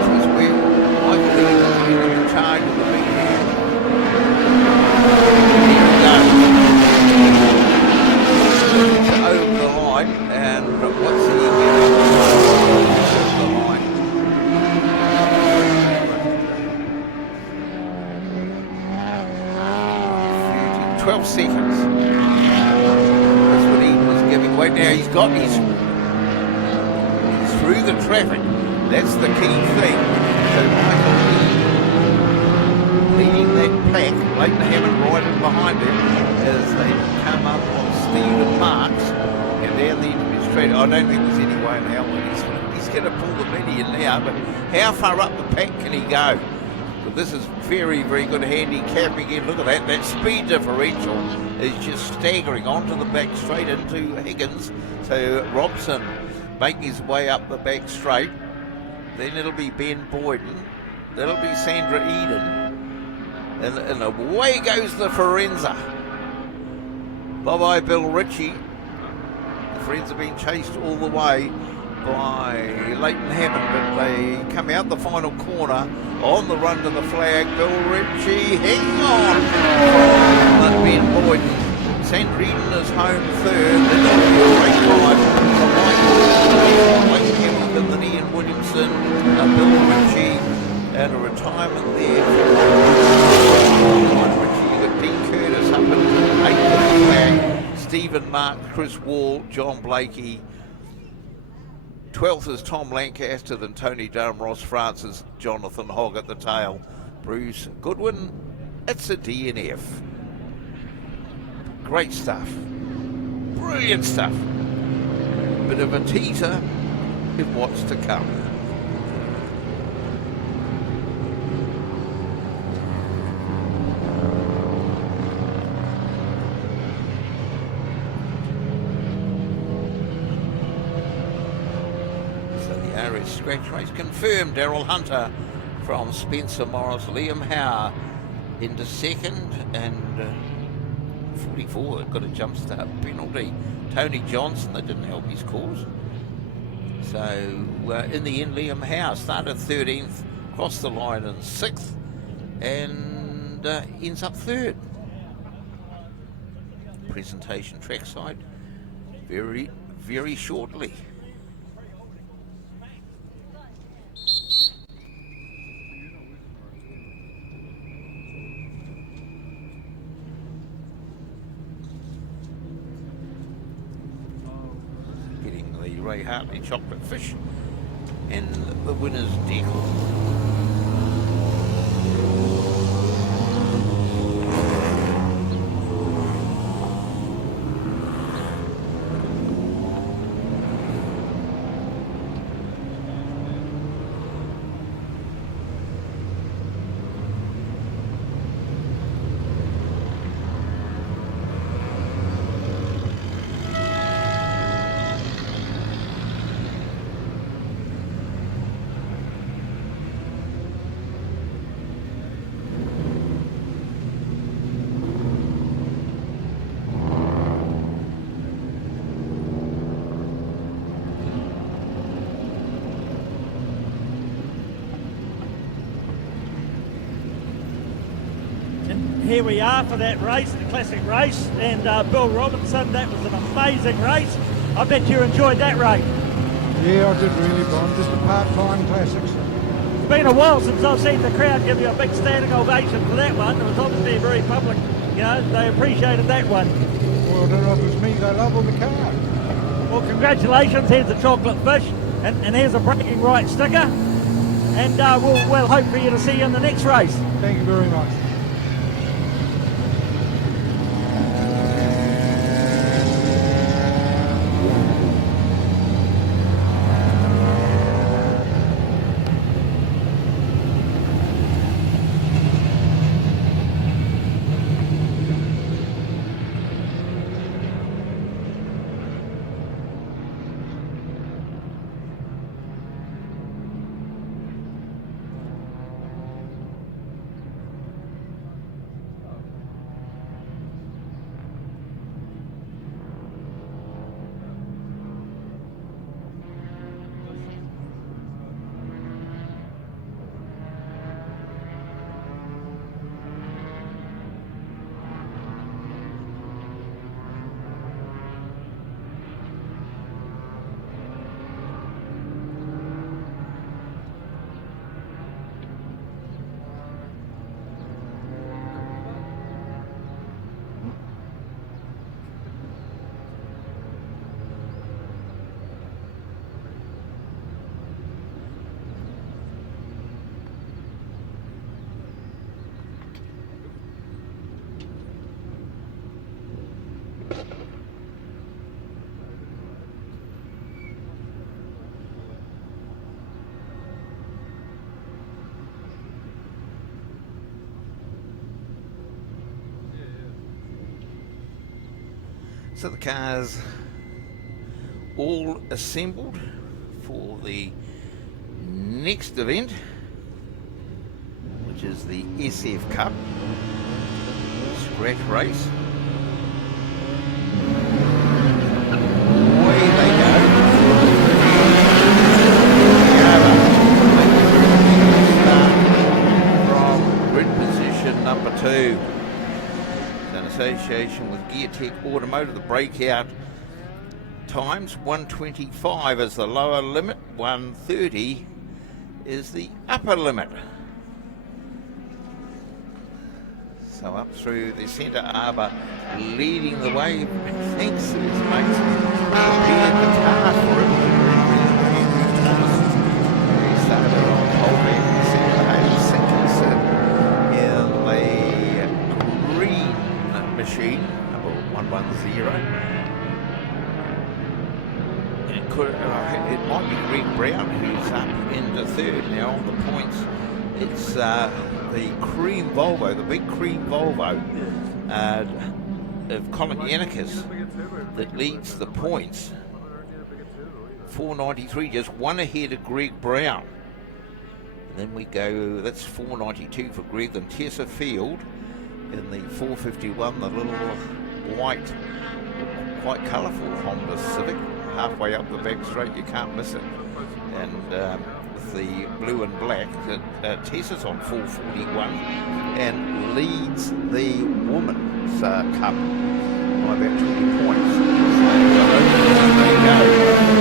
This is where Michael Eden is in charge of the big man. Here it goes. Over the line, and what's he getting? Over the line. 12 seconds. That's what he was giving away. Now he's through the traffic. That's the key thing. So Michael leading that pack, Leighton Hammond riding behind him as they come up on Stephen Marks and down the intermediate straight. I don't think there's any way in hell that he's going to pull the mini in now, but how far up the pack can he go? This is very, very good handicapping in. Look at that. That speed differential is just staggering onto the back straight into Higgins. So Robson making his way up the back straight. Then it'll be Ben Boyden. That'll be Sandra Eden. And away goes the Forenza. Bye-bye, Bill Ritchie. The Friends have been chased all the way by Leighton Hammond, but they come out the final corner on the run to the flag. Bill Ritchie hanging on from Ben Boyden. Sandra Eden is home third. Then there'll be a great ride from Mike Kelly, and then Ian Williamson, Bill Ritchie, and a retirement there. Ritchie, you've got Dean Curtis up at 8th of the flag. Stephen Mark, Chris Wall, John Blakey. 12th is Tom Lancaster, then Tony Durham, Ross Francis, Jonathan Hogg at the tail. Bruce Goodwin, it's a DNF. Great stuff. Brilliant stuff. Bit of a teaser of what's to come. Scratch race confirmed. Daryl Hunter from Spencer Morris, Liam Howe into second, and 44 got a jump start penalty. Tony Johnson, that didn't help his cause. So in the end, Liam Howe started 13th, crossed the line in 6th, and ends up 3rd. Presentation trackside very, very shortly. Ray Hartley chocolate fish and the winner's decal. Here we are for that race, the classic race, and Bill Robinson, that was an amazing race. I bet you enjoyed that race. Yeah, I did really, Bon. Just a part-time classics. It's been a while since I've seen the crowd give you a big standing ovation for that one. It was obviously very public. You know, they appreciated that one. Well, it was me, they love on the car. Well, congratulations. Here's a chocolate fish, and here's a bragging right sticker. And we'll hope for you to see you in the next race. Thank you very much. So the cars all assembled for the next event, which is the SF Cup scratch race. Away they go. From grid position number 2. In association with GearTech Automotive, the breakout times 125 is the lower limit, 130 is the upper limit. So up through the centre, Arbor leading the way thanks to his mates. Prepared the car for him. He started on pole back in the green machine, number 110. It might be Greg Brown who's up into third now on the points. It's the cream Volvo, the big cream Volvo of Colin Yannickas that leads the points. 493, just one ahead of Greg Brown. And then we go, that's 492 for Greg and Tessa Field in the 451, the little white, quite colourful Honda Civic. Halfway up the back straight, you can't miss it. And with the blue and black, Tessa's on 441 and leads the Women's Cup by about 20 points. So there you go.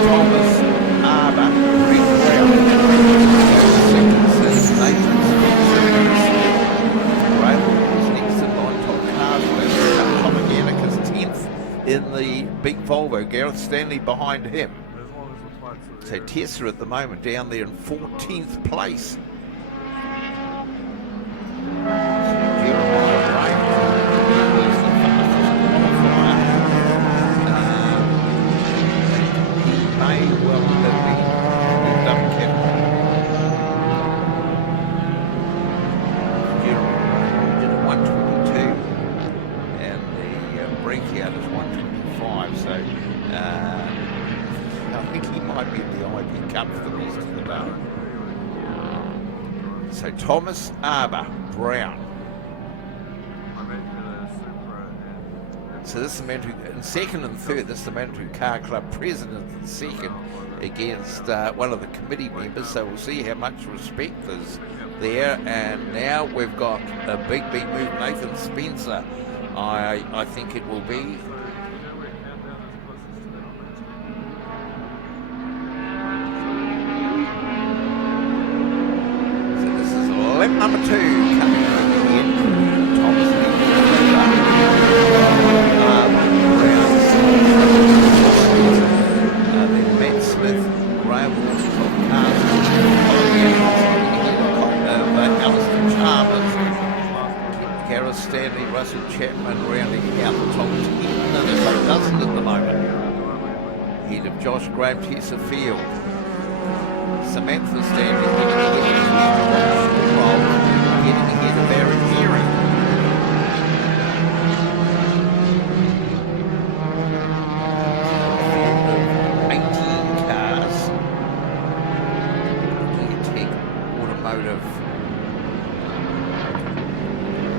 Thomas Arbor, Greg Brown, second is Nathan Spencer. Rail is next in line, Tom Carswell, Colin Yannickas 10th. In the big Volvo, Gareth Stanley behind him. So Tessa at the moment down there in 14th place. Jeremiah Ray is the fastest qualifier. He may well have been double category. Jeremiah Ray did a 122 and the breakout is 125, so I think he might be in the IB Cup for the rest of the day. So Thomas Arbor Brown. So this is the man who, in second and third, this is the Manawatu Car Club president in second against one of the committee members, so we'll see how much respect there's there. And now we've got a big move, Nathan Spencer. I think it will be. So this is lap number 2 coming over again. Thomas then Matt Smith, Graham Walsh, Tom Carswell, Alistair Chalmers, Gareth Stanley, Russell Chapman rounding out the top 10, and it's a dozen at the moment. Ahead of Josh Graham, Tessa Field, Samantha Stanley getting ahead of Aaron Geary.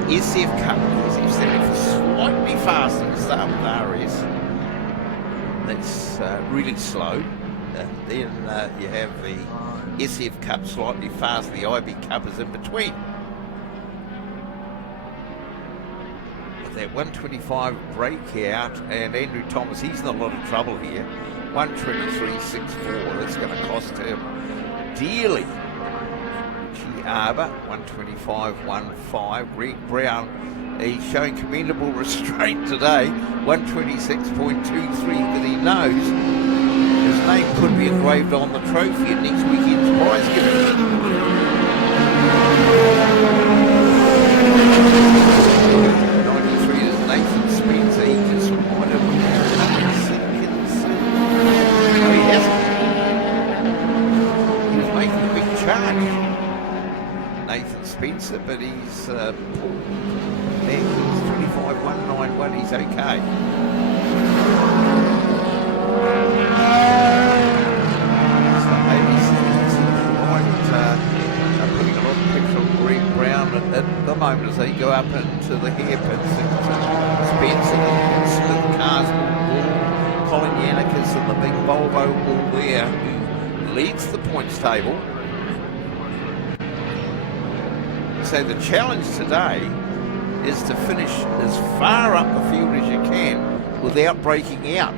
SF Cup, SF standing for slightly faster to start with RS. That's really slow. Then you have the SF Cup slightly faster, the IB Cup is in between. But that 125 breakout, and Andrew Thomas, he's in a lot of trouble here. 123.64, that's going to cost him dearly. Arbor 125.15. Greg Brown, he's showing commendable restraint today, 126.23, but he knows his name could be engraved on the trophy at next weekend's prize giving. 93 is Nathan Spencer. He just might have no, he hasn't. He was making a big charge, Nathan Spencer, but he's pulled back. He's 25.191. He's okay. So maybe right moment as they go up into the hairpins. Spencer and Smith cars all Colin Yannickas and the big Volvo all there, who leads the points table. So the challenge today is to finish as far up the field as you can without breaking out.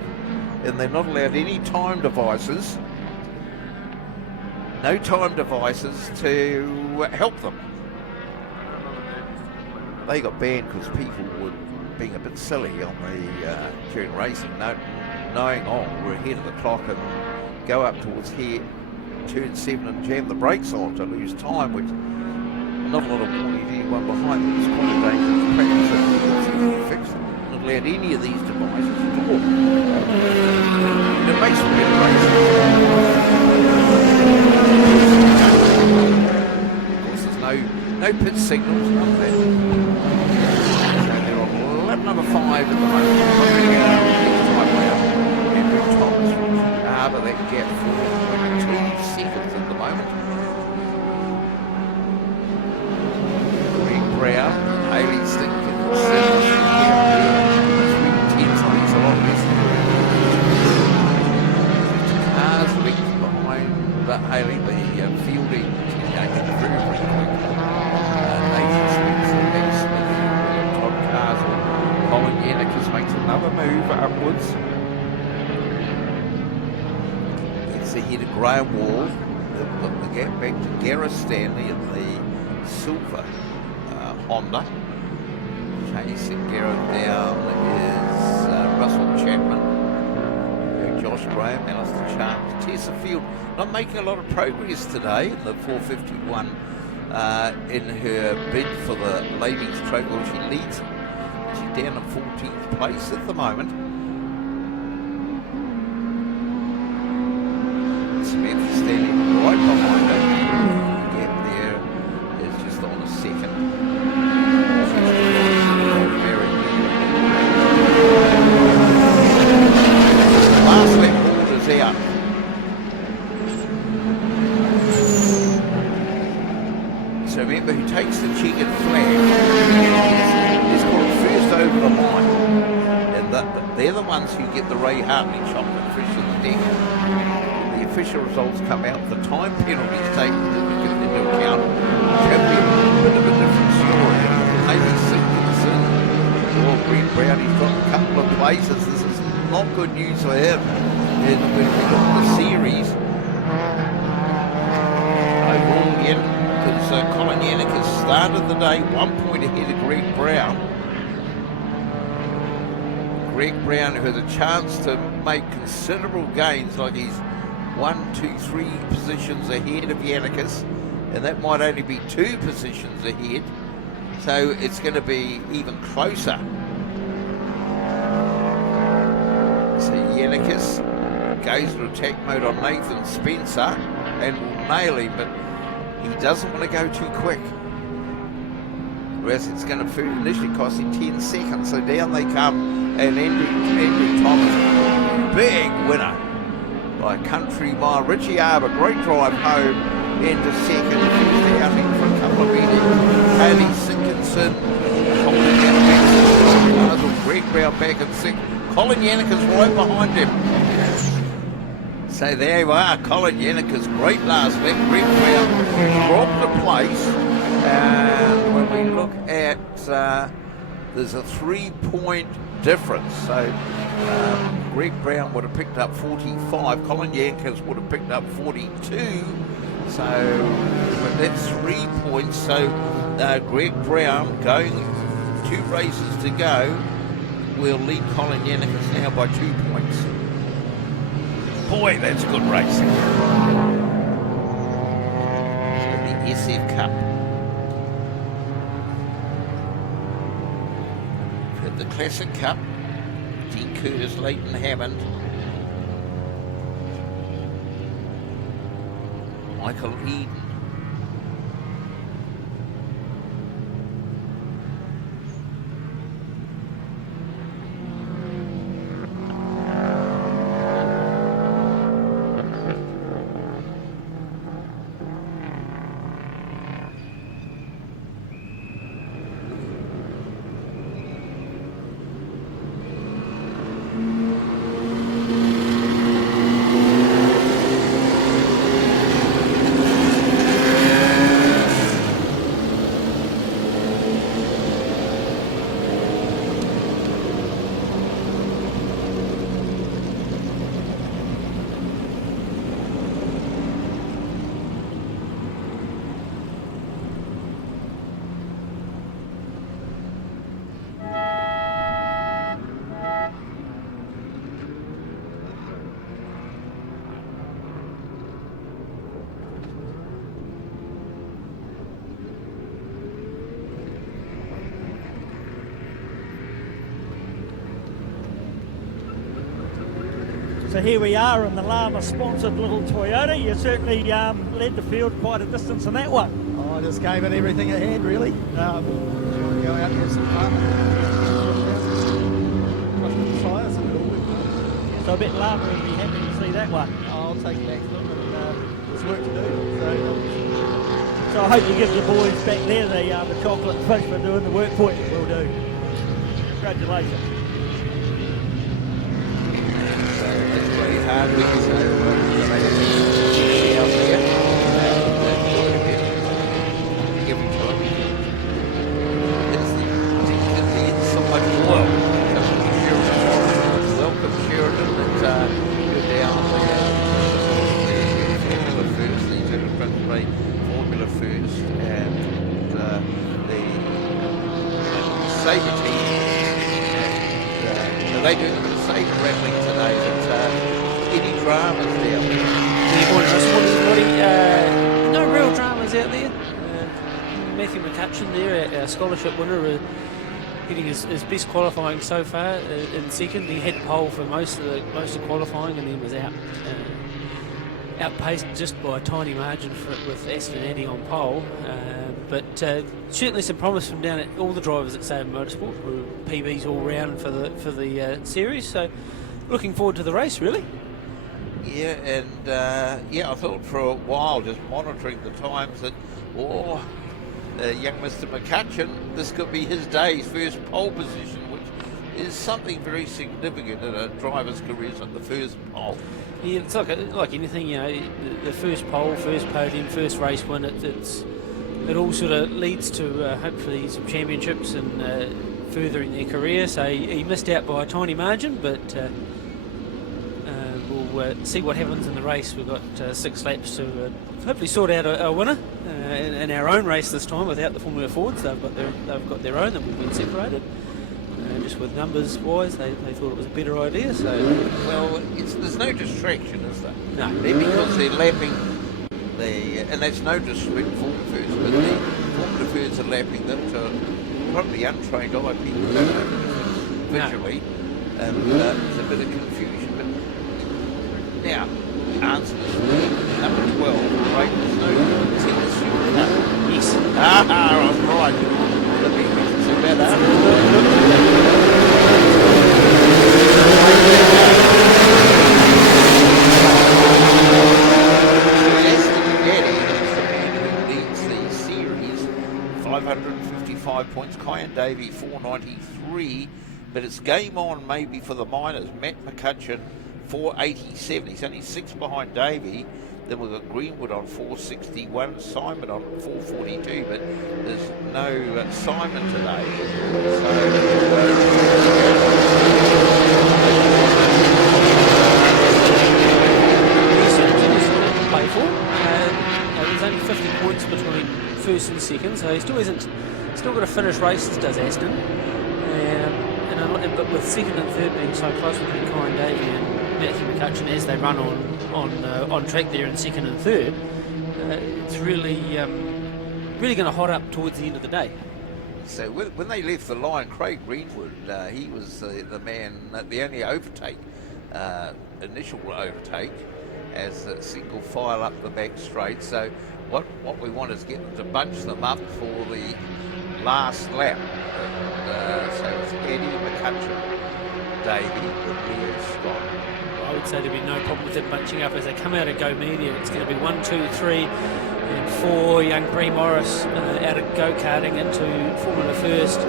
And they're not allowed any time devices, no time devices to help them. They got banned because people were being a bit silly on the during racing, knowing, oh, we're ahead of the clock, and go up towards here, turn 7 and jam the brakes on to lose time, which not a lot of warning to anyone behind them. It's quite a dangerous practice that it's easily fixed. Not allowed any of these devices at all. And it makes for better racing. Of course, there's no pit signals, none of that. So they're on lap number 5 at the moment. Andrew Thomas from Harbour, that gap for 22 seconds at the moment. Brown, Haley Stinkin, 3 tenths, I think it's a lot less than cars length behind Haley, the fielding, very, very quick. Nathan Spencer, next Smith, Todd Castle, Colin Yannickas makes another move upwards. It's ahead of Graham Wall. They've got the gap back to Gareth Stanley in the silver Honda. Chasing Gareth down is Russell Chapman, Josh Graham, Alistair Charles, Tessa Field. Not making a lot of progress today in the 451 in her bid for the ladies' trophy. Well, she leads. She's down in 14th place at the moment. Smith standing right behind her. The gap there is just on a second. Last lap borders out. So remember, who takes the checkered flag is called first over the line. And they're the ones who get the Ray Hartley chocolate fresh in the deck. The official results come out, the time penalties taken into account. It can be a bit of a different story. Maybe Simpkinson or Brent Brown, he's got a couple of places. This is not good news for him. And when we look at the series, overall again, because Colin Yannickas started the day 1 point ahead of Greg Brown. Greg Brown, who has a chance to make considerable gains, like he's 1, 2, 3 positions ahead of Yannickas, and that might only be 2 positions ahead. So it's going to be even closer. So Yannickas goes to attack mode on Nathan Spencer and will nail him, but he doesn't want to go too quick. Whereas it's going to initially cost him 10 seconds. So down they come, and Andrew Thomas, big winner by country mile. Richie Arbor, great drive home into second. He's outing for a couple of meetings. Haley Sinkinson, Colin Yannickas, Greg Brown back in sixth. Colin Yannickas right behind him. So there you are, Colin Yannickas, great last lap. Greg Brown dropped a place. And when we look at, there's a 3-point difference. So Greg Brown would have picked up 45. Colin Yannickas would have picked up 42. So, but that's 3 points. So Greg Brown, going 2 races to go, will lead Colin Yannickas now by 2 points. Boy, that's good racing. So the SF Cup. The Classic Cup, Dean Curtis, Leighton Hammond, Michael Eden. So here we are in the Lama-sponsored little Toyota. You certainly led the field quite a distance in that one. I just gave it everything I had, really. Go out and have some fun. Trust the tyres and it all worked. So I bet Lama would be happy to see that one. I'll take it back to them, and there's work to do. So I hope you give the boys back there the chocolate fish for doing the work for you. Will do. Congratulations. That's pretty hard because they out there. Every time it's the inside wall. Welcome Sheridan and go down there. Formula first, these are the front play Formula first, and the Sabre team. And they do the Sabre rattling today, but any dramas down there? Yeah, morning, Russ. Morning, everybody. No real dramas out there. Matthew McCutcheon there, our scholarship winner, getting his best qualifying so far in second. He had pole for most of qualifying and then was outpaced just by a tiny margin with Aston Addy on pole. But certainly some promise from down at all the drivers at Sabre Motorsport. Were PBs all round for the series. So looking forward to the race, really. Yeah, and I thought for a while, just monitoring the times, that young Mr. McCutcheon, this could be his day, his first pole position, which is something very significant in a driver's career, at the first pole. Yeah, it's like anything, the first pole, first podium, first race win. It all sort of leads to hopefully some championships and furthering their career. So he missed out by a tiny margin, but we'll see what happens in the race. We've got 6 laps to hopefully sort out a winner in our own race this time without the Formula Fords. They've got their own, and we've been separated. Just with numbers wise, they thought it was a better idea. So well, there's no distraction, is there? No. Because they're lapping and that's no disrespect for Formula First, but the Formula First are lapping them to probably untrained eye people don't know visually, and there's a bit of confusion. But now, answer this number 12, right? There's no tennis supercar. yes, I was right. The big business is better. Leads the series, 555 points. Kyan Davey 493, but it's game on maybe for the minors. Matt McCutcheon 487. He's only 6 behind Davey. Then we've got Greenwood on 461, Simon on 442, but there's no Simon today. to play for. There's only 50 points between first and second, so he still got a finished races, does Aston. But with second and third being so close between Kyan Davey and Matthew McCutcheon as they run on track there in second and third, it's really going to hot up towards the end of the day. So when they left the line, Craig Greenwood, he was the man, the only overtake, initial overtake, as a single file up the back straight. So what we want is get them to bunch them up for the last lap. So it's Eddie, McCutcheon, Davey, and Leo Scott. I would say there'd be no problem with them bunching up as they come out of Go Media. It's going to be 1, 2, 3, and 4 young Bree Morris out of go-karting into Formula First.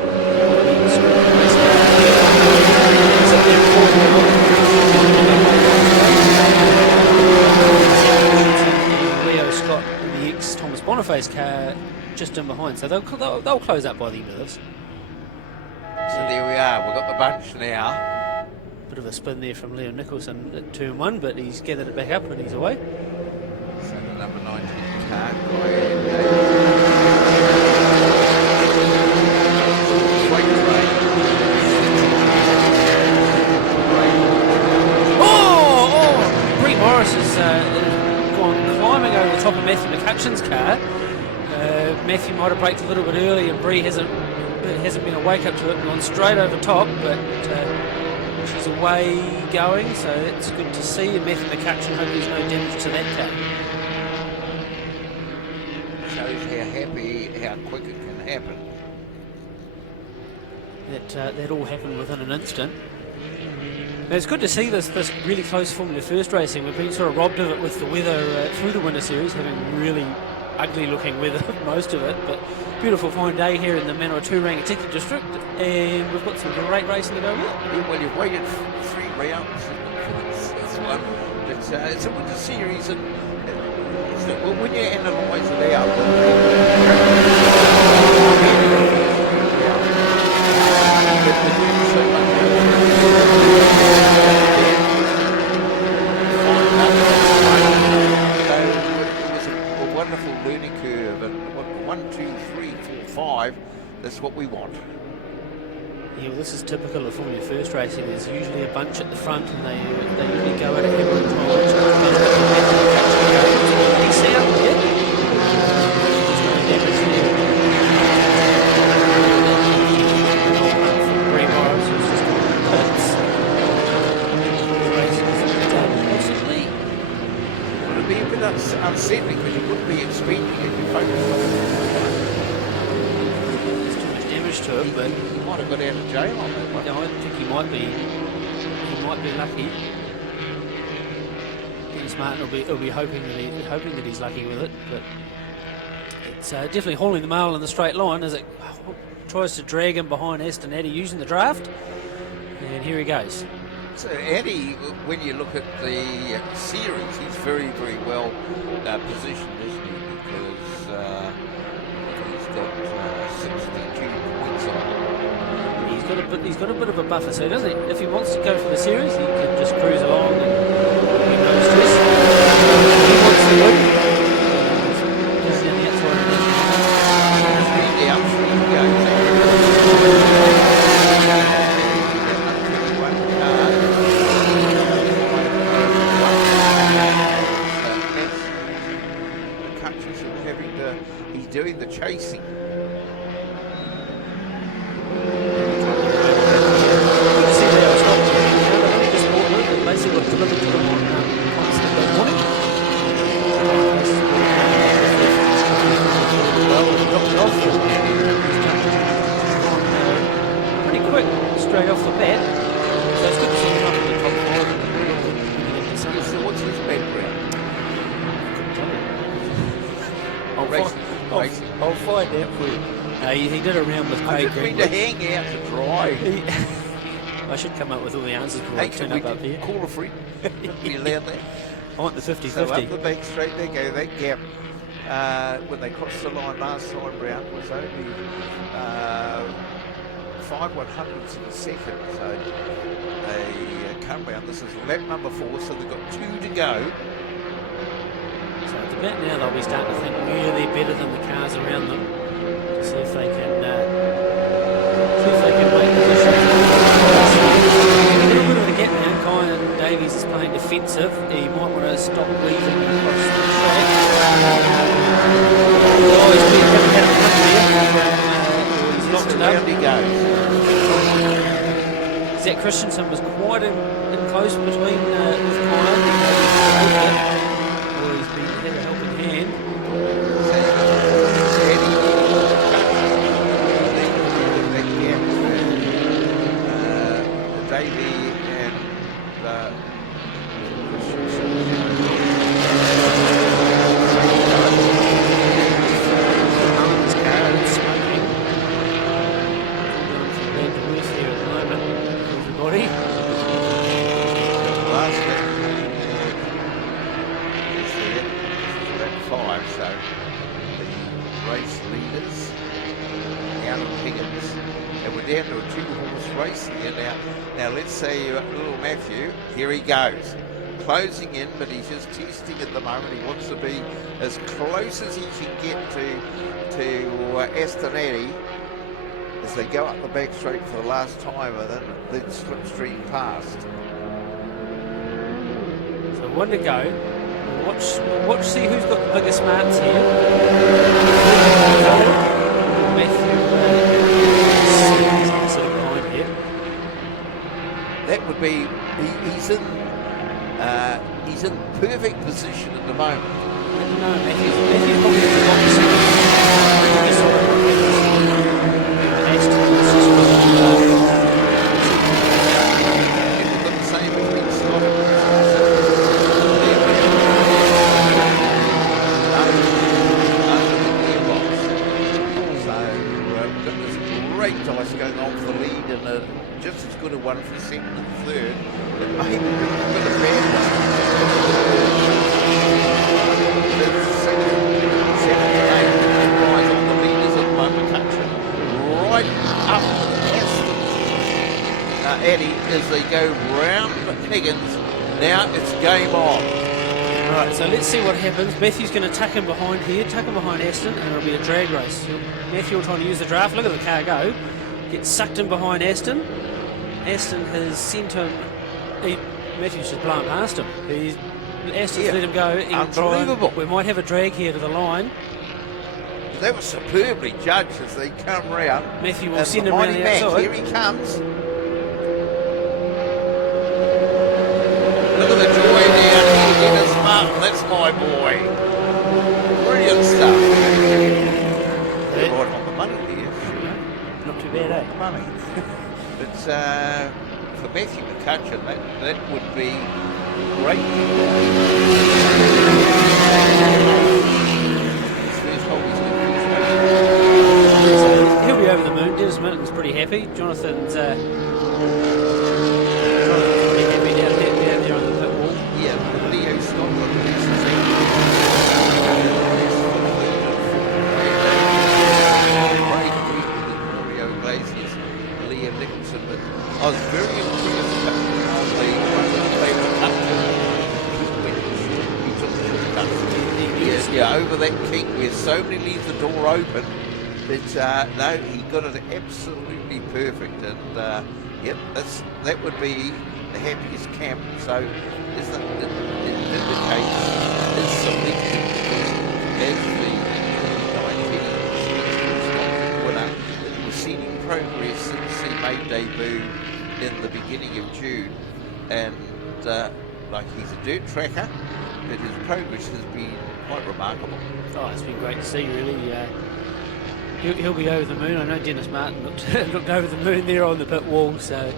Leo Scott in the ex-Thomas Boniface car just in behind, so they'll close up by the end of this. So there we are, we've got the bunch now. Bit of a spin there from Leo Nicholson at turn 1, but he's gathered it back up and he's away. So the number 19 car, Bree Morris has gone climbing over the top of Matthew McCutcheon's car. Matthew might have braked a little bit early and Bree hasn't been awake up to it and gone straight over top, but She's away going, so it's good to see. And Matthew McCutcheon, hope there's no damage to that car. Shows how quick it can happen. That all happened within an instant. Now it's good to see this really close Formula First racing. We've been sort of robbed of it with the weather through the Winter Series, having really ugly looking weather most of it, but beautiful fine day here in the Manawatu Rangitikei district, and we've got some great racing to go with. Yeah, well, you've waited 3 rounds for this one. It's a Winter Series, and when you analyse it out, wonderful learning curve, and 1, 2, 3, 4, 5. That's what we want. Yeah, well, this is typical of Formula First racing. There's usually a bunch at the front, and they usually go at a hammer and see up there. There's no damage there. Possibly. Would it be a bit unsettling because you wouldn't be expecting it? You focus on There's too much damage to it, but he might have got out of jail on that one. I think he might be lucky. Getting smart, and he'll be hoping that he's lucky with it, but it's definitely hauling the mail in the straight line as it tries to drag him behind Aston Addy using the draft, and here he goes. So Addy, when you look at the series, he's very, very well positioned, isn't he? Because he's got 62 points on him. He's got a bit of a buffer, so doesn't he? If he wants to go for the series, he can just cruise along and he knows this. He wants to win. Just down the outside of he's doing the chasing. Pretty quick straight off the bat, so it's good to see him up in the top 5. So what's his background? I'll find out for you. He did a round with Craig Greenwood. Greenwood. To hang out to dry. I should come up with all the answers before I turn up here. Call a friend. Be allowed that. I want the 50-50. So up the back straight they go. That gap when they crossed the line last time round was only 5/100ths of a second. So they come round. This is lap number 4, so they've got 2 to go. So at the bit now they'll be starting to think really better than the cars around them to see if they can make positions. A little bit of a gap now. Kyan Davies is playing defensive. He might want to stop weaving across the track. Oh, he's been having had a flick there. He's locked it up. He goes. Zach Christensen was quite in close between with Kyan. He's been had a helping hand. Davey and Everybody. last bit is there. This is lap 5, so the race leaders out of Higgins, and we're down to a 2-horse race here now. Now let's say little Matthew, here he goes, closing in, but he's just testing at the moment. He wants to be as close as he can get to Aston Addy as they go up the back straight for the last time, and then slipstream past. So 1 to go. Watch, see who's got the bigger smarts here. Matthew sort of behind here. that would be he's in perfect position at the moment. No, Matthew's probably at the bottom second. Just sort of Aston We've got the same between Scott and great dice going on for the lead and just as good a one for second and third. It may be a bit of bad second and eight guys on the leaders at the moment, touching right up Aston Eddie as they go round Higgins. Now it's game on. Right, so let's see what happens. Matthew's going to tuck him behind here, tuck him behind Aston, and it'll be a drag race. Matthew will try to use the draft. Look at the car go. Gets sucked in behind Aston. Aston has sent him. Matthew's just blown past him. Aston's let him go. Unbelievable. We might have a drag here to the line. That was superbly judged as they come round. Matthew will send him around the outside. Here he comes. Look at the joy down here. Dennis Martin, that's my boy. Brilliant stuff. They're right on the money here. Not too bad, eh? Money. It's for Matthew McCutcheon, that would be great. He'll be over the moon. Dennis Martin's pretty happy. Jonathan's pretty happy down there on the pit wall. Yeah, Leo Scotland Rio Iglesias, Liam Nicholson, but I was very impressed on the he took the shortcut. Yeah, over that kick where so many leaves the door open. But no, he got it absolutely perfect, and yep, that would be the happiest camp. So it indicates his selection as the 1960 winner was seen in progress since he made debut in the beginning of June, and like he's a dirt tracker, but his progress has been quite remarkable. Oh, it's been great to see, really. He'll be over the moon. I know Dennis Martin looked over the moon there on the pit wall, so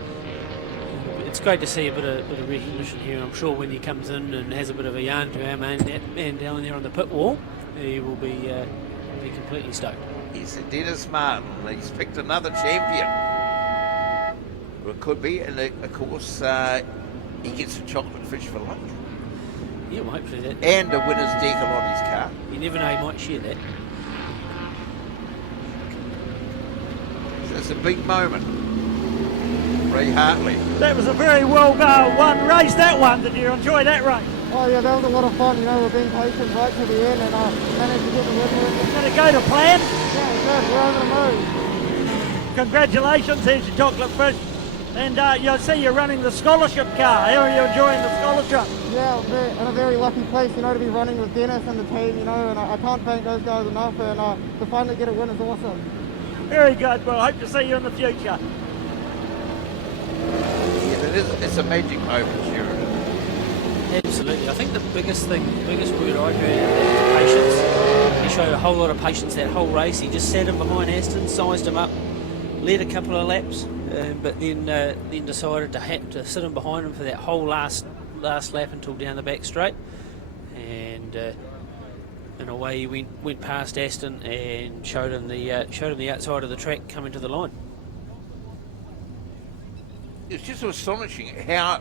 it's great to see a bit of recognition here. I'm sure when he comes in and has a bit of a yarn to our man down there on the pit wall, he will be completely stoked. He's Dennis Martin. He's picked another champion. Well, it could be, and of course he gets a chocolate fish for lunch. Yeah, well, hopefully that. And a winner's decal on his car. You never know, he might share that. It's a big moment. Ray Hartley. That was a very well won race, that one. Did you enjoy that race? Oh yeah, that was a lot of fun. You know, we're being patient right to the end and managed to get the win. Going to go to plan? Yeah, good. We're over the moon. Congratulations, here's your chocolate fish. And you'll see you're running the scholarship car. How are you enjoying the scholarship? Yeah, we're in a very lucky place, you know, to be running with Dennis and the team, you know, and I can't thank those guys enough, and to finally get a win is awesome. Very good. Well, I hope to see you in the future. Yeah, it's a magic moment, Sheridan. Absolutely. I think the biggest word I heard is patience. He showed a whole lot of patience that whole race. He just sat him behind Aston, sized him up, led a couple of laps, but then decided to sit him behind him for that whole last lap until down the back straight, and away he went past Aston and showed him the outside of the track coming to the line. It's just astonishing how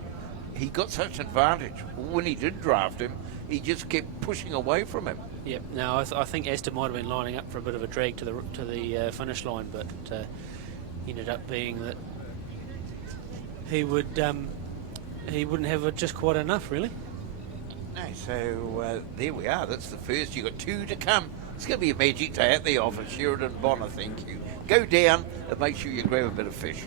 he got such an advantage. When he did draft him, he just kept pushing away from him. Yep. Now I think Aston might have been lining up for a bit of a drag to the finish line, but ended up being that he wouldn't have just quite enough, really. No, so there we are. That's the first. You've got two to come. It's going to be a magic day at the office. Sheridan Bonner, thank you. Go down and make sure you grab a bit of fish.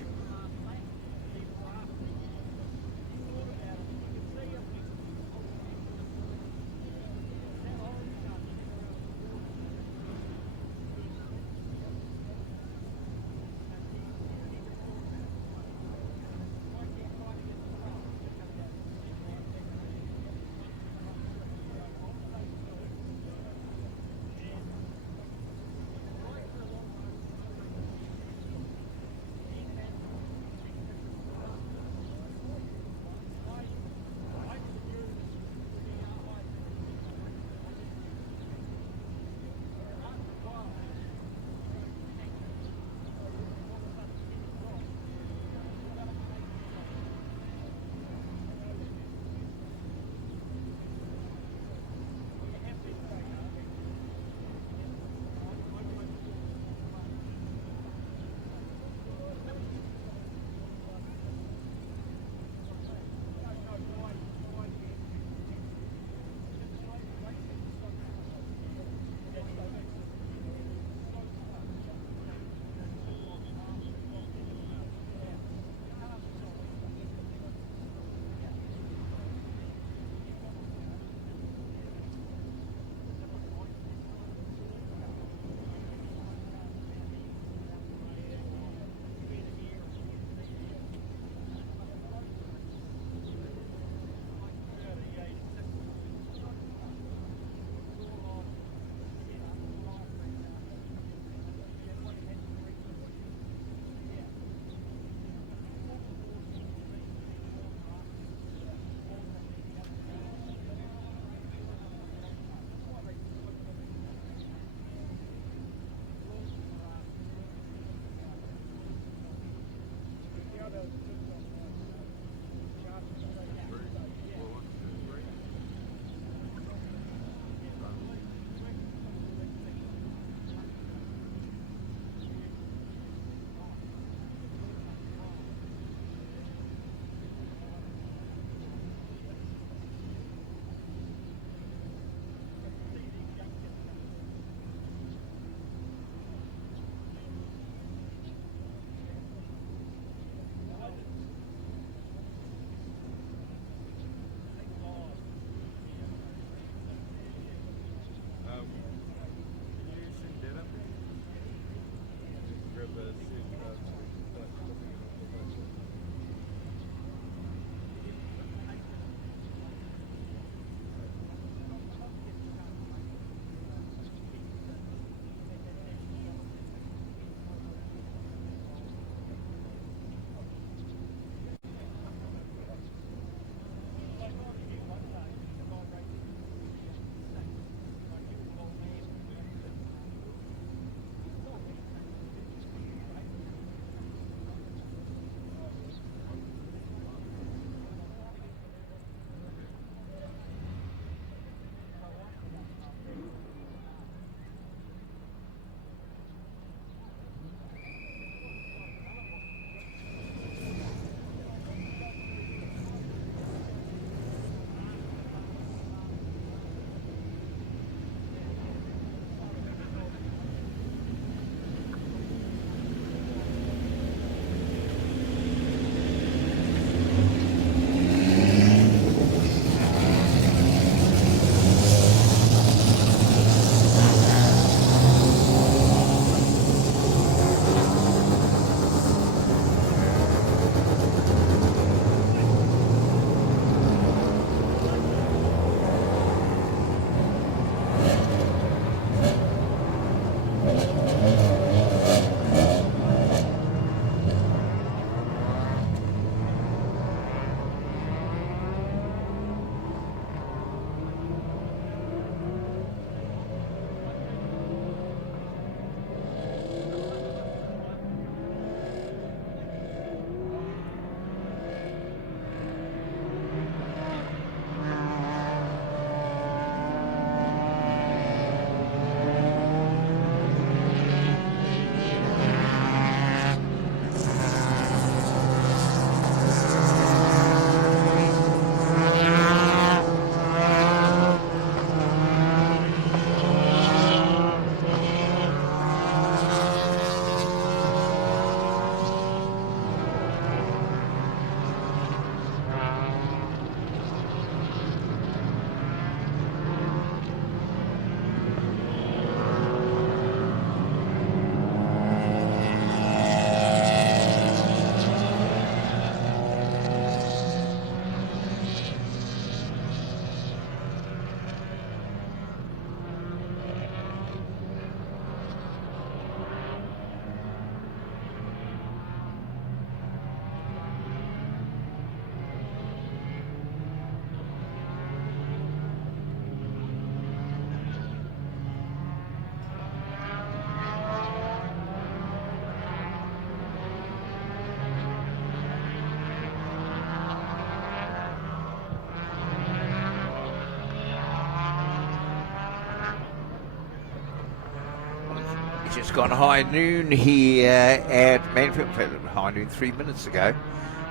Just gone high noon here at Manfield. In fact, high noon 3 minutes ago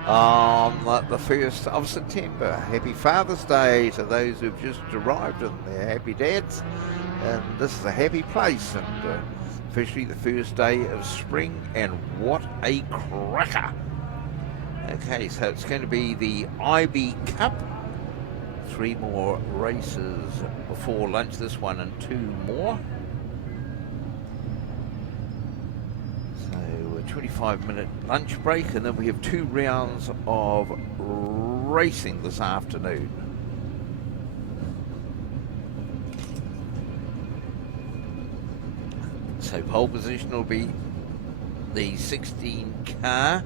on the 1st of September. Happy Father's Day to those who've just arrived and their happy dads. And this is a happy place, and officially the first day of spring, and what a cracker. Okay, so it's going to be the IB Cup. 3 more races before lunch, this one and 2 more. So a 25-minute lunch break, and then we have 2 rounds of racing this afternoon. So pole position will be the 16 car.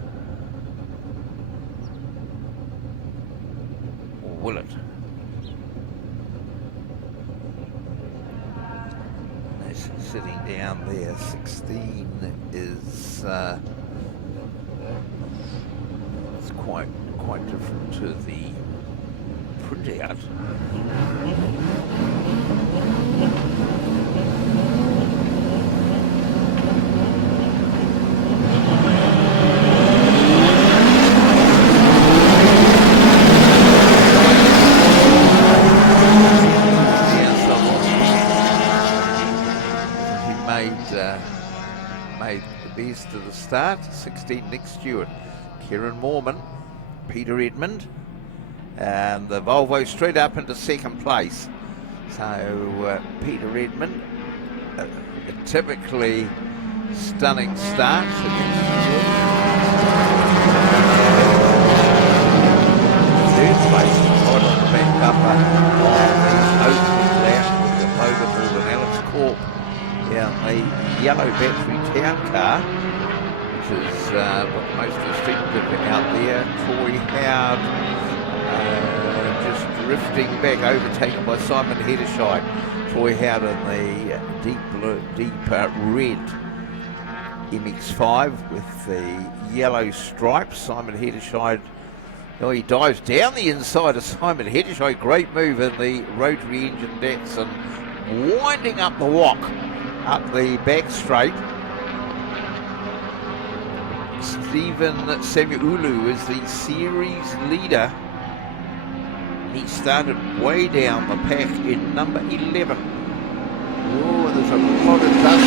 Or will it? That's sitting down there. 16 is it's quite different to the printout. Made the best of the start. 16 Nick Stewart, Kieran Moorman, Peter Edmond, and the Volvo straight up into second place. So Peter Edmond, a typically stunning start. Third place, right on the back upper on the opening lap with the Logan Ball and Alex Corp. Yeah, the yellow battery town car, which is what most distinctive out there. Troy Howard just drifting back, overtaken by Simon Hederscheid. Troy Howard in the deep red MX-5 with the yellow stripes. Simon Hederscheid, oh, he dives down the inside of Simon Hederscheid. Great move in the rotary engine Datsun, winding up the walk. Up the back straight. Stephen Samuelu is the series leader. He started way down the pack in number 11. Oh, there's a lot of dust.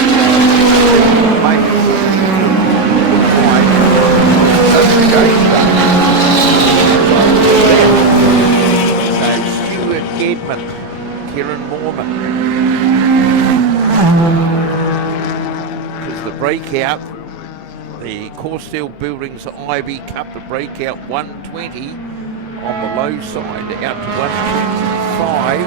Stuart Edmund, Kieran Moorman. Because the breakout, the Core Steel Buildings IB Cup, the breakout 120 on the low side out to 125.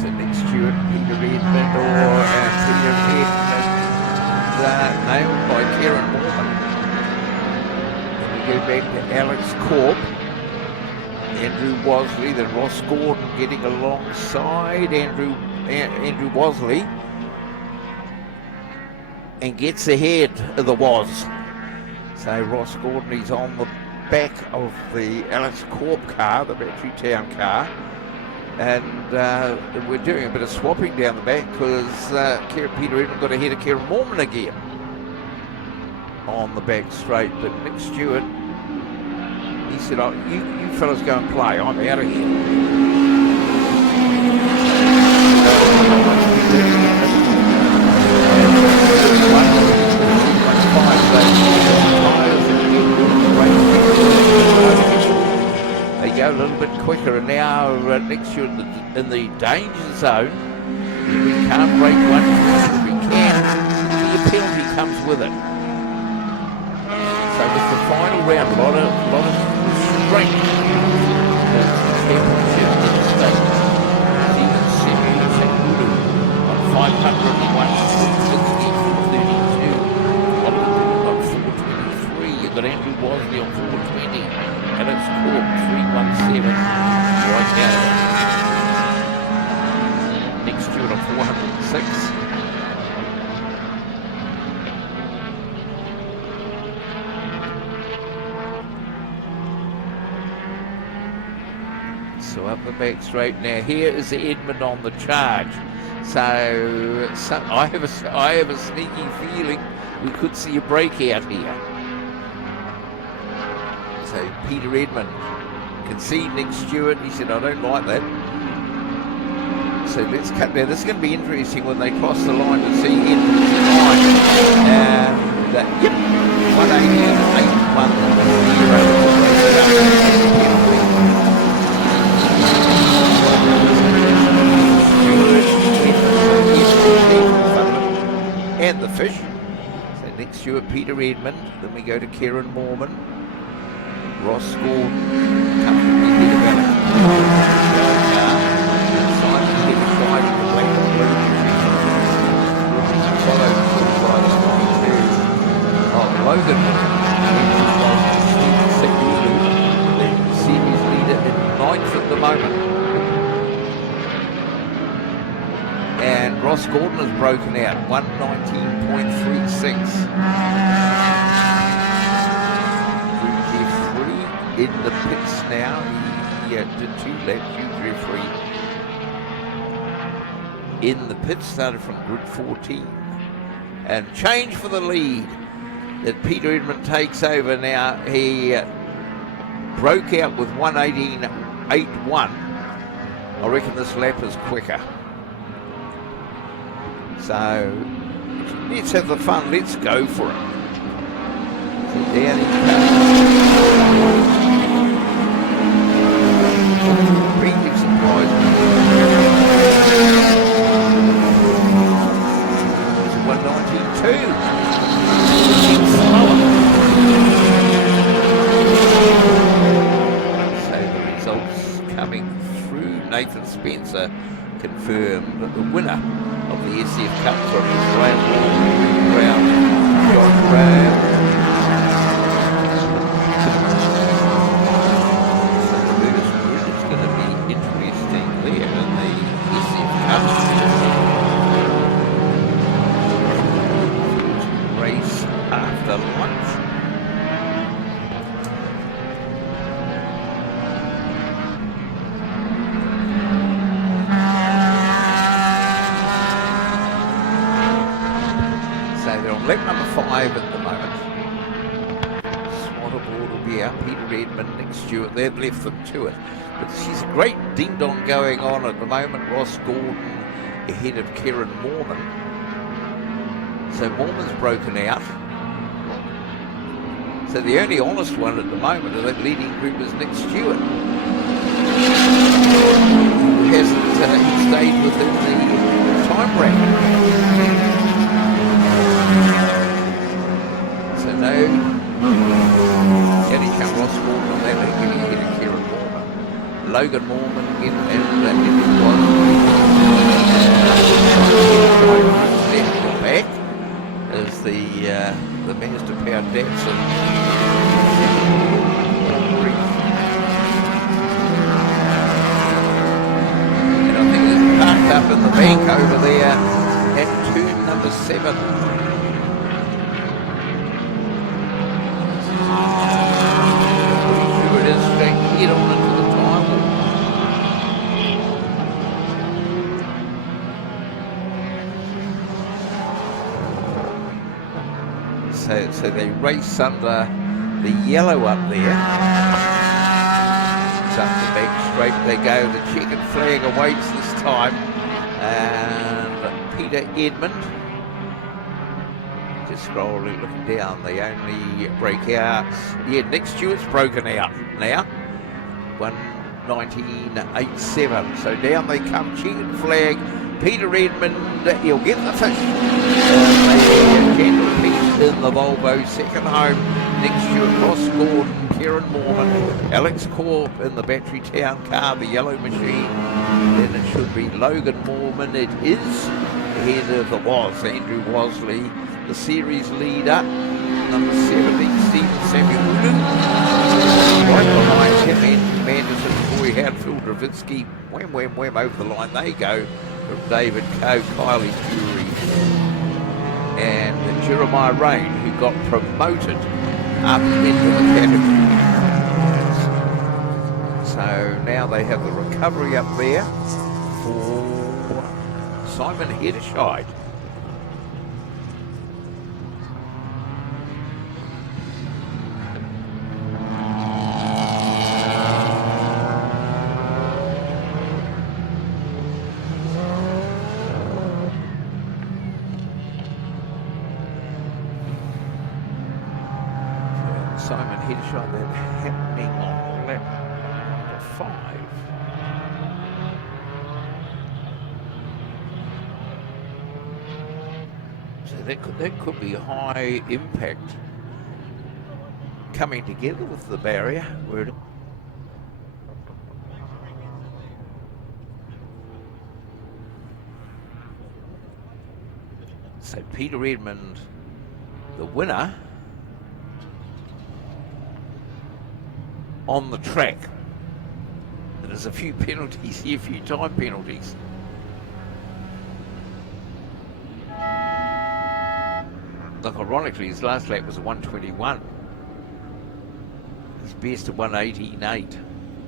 So Nick Stewart, Peter Edmond, or Peter Edmond nailed by Kieran Moorman. Go back to Alex Corp, Andrew Wosley, then Ross Gordon getting alongside Andrew Wosley and gets ahead of the Woz. So Ross Gordon is on the back of the Alex Corp car, the Battery Town car, and we're doing a bit of swapping down the back because Peter Edmond got ahead of Kieran Moorman again on the back straight, but Nick Stewart, he said, oh, you fellas go and play, I'm out of here. They go a little bit quicker, and now Nick Stewart in the danger zone. If we can't break one, if we can, the penalty comes with it. So with the final round, a lot of strength. The championship in the state. Even Samuelu on 501, 460, 432. On 423, you've got Andrew Wosley on 420. Alex Corp 317. Right down. Nick Stewart on 406. up the back straight. Now here is Edmund on the charge. So I have a sneaky feeling we could see a breakout here. So Peter Edmund can see Nick Stewart. He said, I don't like that. So let's cut there. This is going to be interesting when they cross the line to see Edmund's line. And yep, 118.811. And the fish. So Nick Stewart, Peter Edmund. Then we go to Kieran Mormon. Ross Gordon. Comfortably hit of Alex. Logan series leader in ninth at the moment. And Ross Gordon has broken out, 119.36. Jeffrey in the pits now. He did 2 laps. Jeffrey in the pits, started from grid 14. And change for the lead. That Peter Edmund takes over now. He broke out with 118.81. I reckon this lap is quicker. So let's have the fun. Let's go for it. So down he comes. Really surprised me. 192. So the results coming through. Nathan Spencer confirmed that the winner of the SF Cup from the round John Brown. So the first grid is going to be interesting there in the SF Cup. Race after lunch. So they're on lap number 5 at the moment. Swatterboard will be out. Peter Edmund, Nick Stewart, they've left them to it. But she's a great ding-dong going on at the moment. Ross Gordon ahead of Kieran Mormon. So Mormon's broken out. So the only honest one at the moment of that leading group is Nick Stewart. Who hasn't stayed within the time bracket. So no. Any come Ross Gordon on that leg getting ahead of Kieran Mormon. Logan Mormon again and that it was back. As the Master Power Datsun. And I think it's parked up in the bank over there at turn number 7. Pretty sure it is straight head on into the time wall. So they race under the yellow up there. It's up the back straight they go. The checkered flag awaits this time. And Peter Edmund. Just scrolling, looking down. The only breakouts. Yeah, Nick Stewart's broken out now. 119.87. So down they come, checkered flag. Peter Edmund, he'll get the fish. Gentle Pete in the Volvo, second home. Nick Stewart, Ross Gordon, Kieran Mormon, Alex Corp in the Battery Town car, the yellow machine. Then it should be Logan Mormon. It is ahead of the Andrew Wasley, the series leader. Number 70, Stephen Samuel. Right behind him, Andrew Manderson, Roy Hadfield, Dravitsky, wham, wham, wham, over the line they go. From David Coe, Kylie Fury, and Jeremiah Rain, who got promoted up into the category. So now they have the recovery up there for Simon Hederscheid. Simon Hederscheid, that happening on lap number 5. So that could be high impact coming together with the barrier. So Peter Edmond, the winner, on the track. There's a few penalties here, a few time penalties. Look, ironically, his last lap was a 121. His best of 118.8.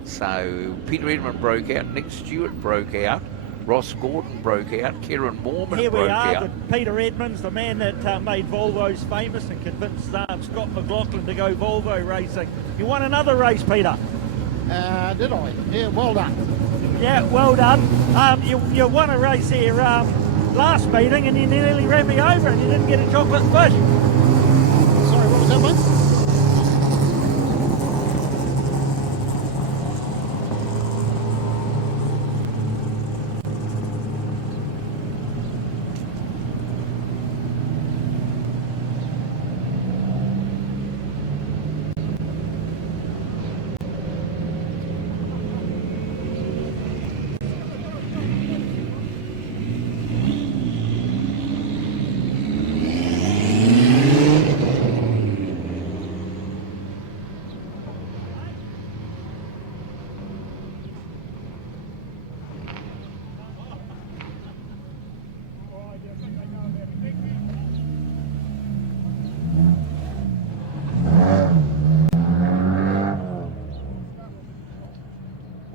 So Peter Edmond broke out, Nick Stewart broke out, Ross Gordon broke out, Kieran Mormon Here we broke are, out. with Peter Edmonds, the man that made Volvos famous and convinced Scott McLaughlin to go Volvo racing. You won another race, Peter. Did I? Yeah, well done. Yeah, well done. You won a race here last meeting and you nearly ran me over and you didn't get a chocolate fish. Sorry, what was that, mate?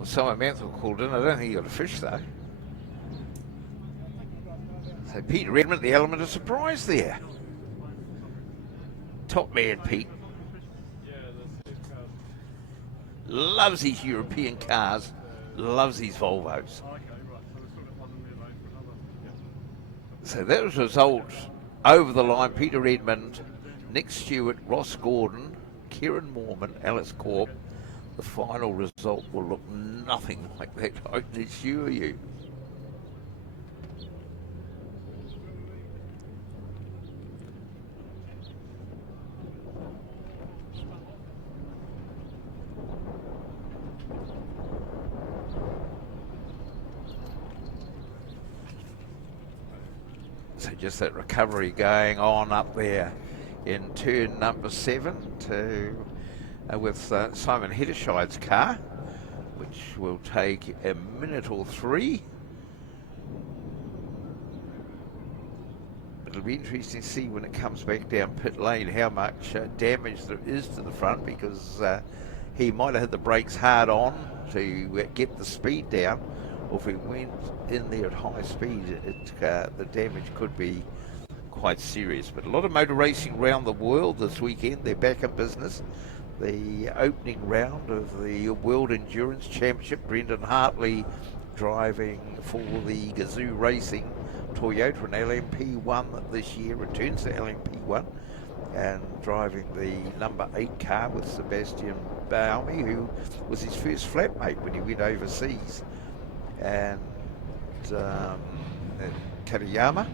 Simon Manthorpe called in. I don't think he got a fish though. So Peter Edmond, the element of surprise there. Top man, Pete. Loves his European cars, loves his Volvos. So that was results over the line. Peter Edmond, Nick Stewart, Ross Gordon, Kieran Mormon, Alice Corp. The final result will look nothing like that, I can assure you. So just that recovery going on up there in turn number 7 to with Simon Hederscheid's car, which will take a minute or 3. It'll be interesting to see when it comes back down pit lane how much damage there is to the front, because he might have had the brakes hard on to get the speed down, or if he went in there at high speed, the damage could be quite serious. But a lot of motor racing around the world this weekend, they're back in business. The opening round of the World Endurance Championship, Brendan Hartley driving for the Gazoo Racing Toyota and LMP1 this year, returns to LMP1 and driving the number 8 car with Sebastian Baumi, who was his first flatmate when he went overseas, and Katayama,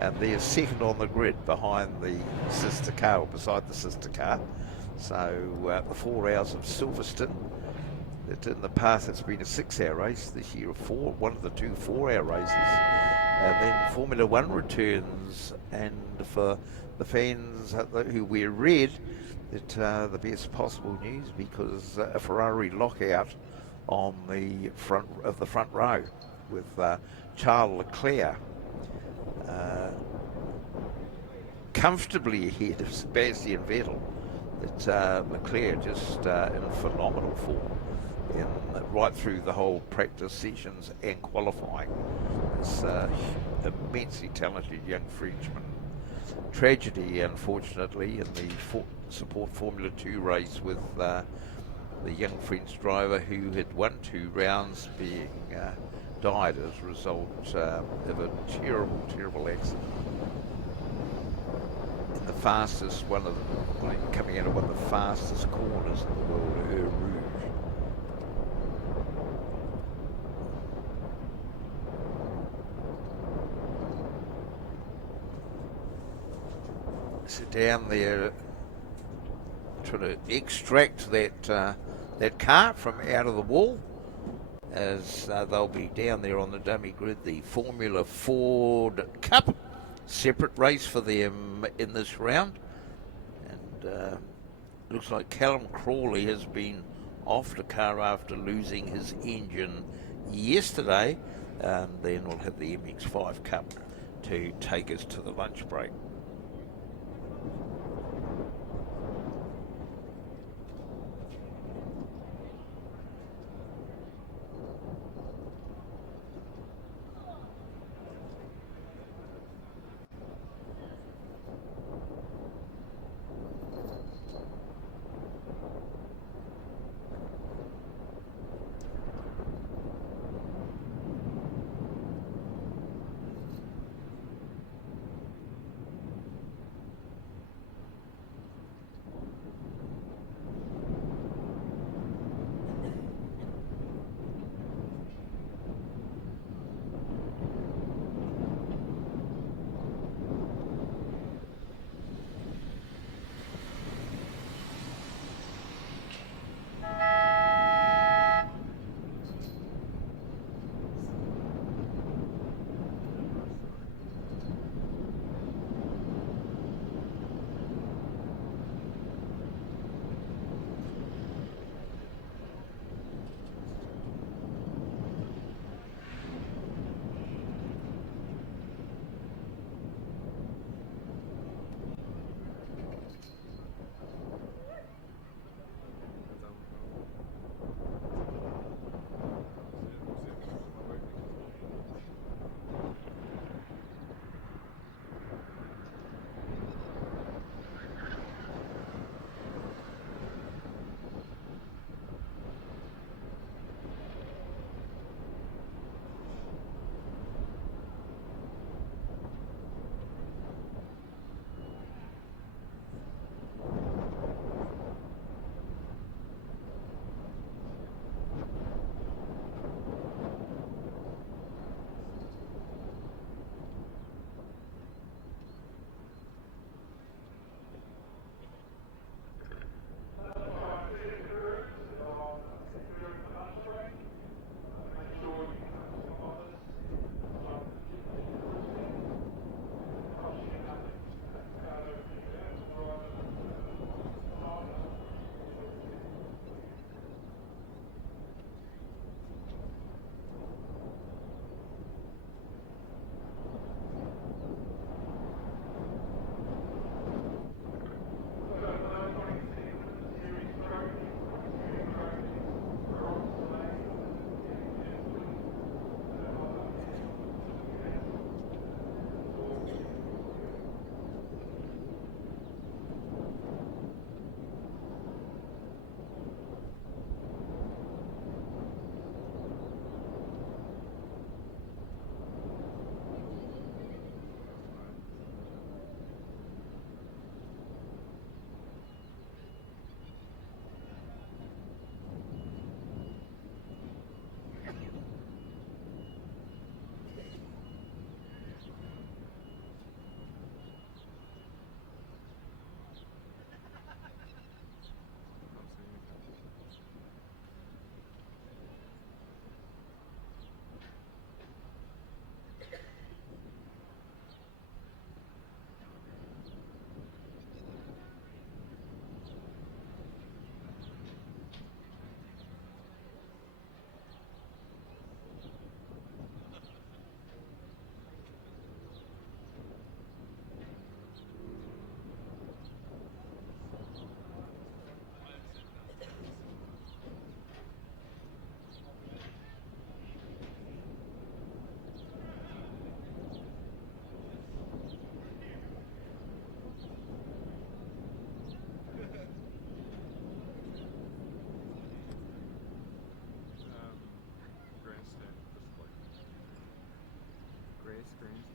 and they're second on the grid behind the sister car, or beside the sister car. So the 4 hours of Silverstone, that in the past it's been a 6-hour race, this year one of the 2 4-hour races. And then Formula One returns, and for the fans who wear red, it's the best possible news, because a Ferrari lockout on the front row with Charles Leclerc comfortably ahead of Sebastian Vettel. It's Leclerc just in phenomenal form right through the whole practice sessions and qualifying. This immensely talented young Frenchman. Tragedy, unfortunately, in the support Formula 2 race with the young French driver who had won 2 rounds being died as a result of a terrible accident. In the fastest, coming out of one of the fastest corners in the world, Eau Rouge. So down there, trying to extract that car from out of the wall, as they'll be down there on the dummy grid. The Formula Ford Cup, separate race for them in this round, and looks like Callum Crawley has been off the car after losing his engine yesterday. Then we'll have the MX5 Cup to take us to the lunch break. screens.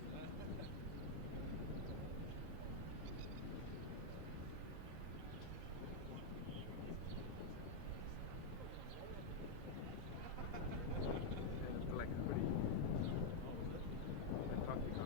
And a black hoodie. What was it? Antarctica.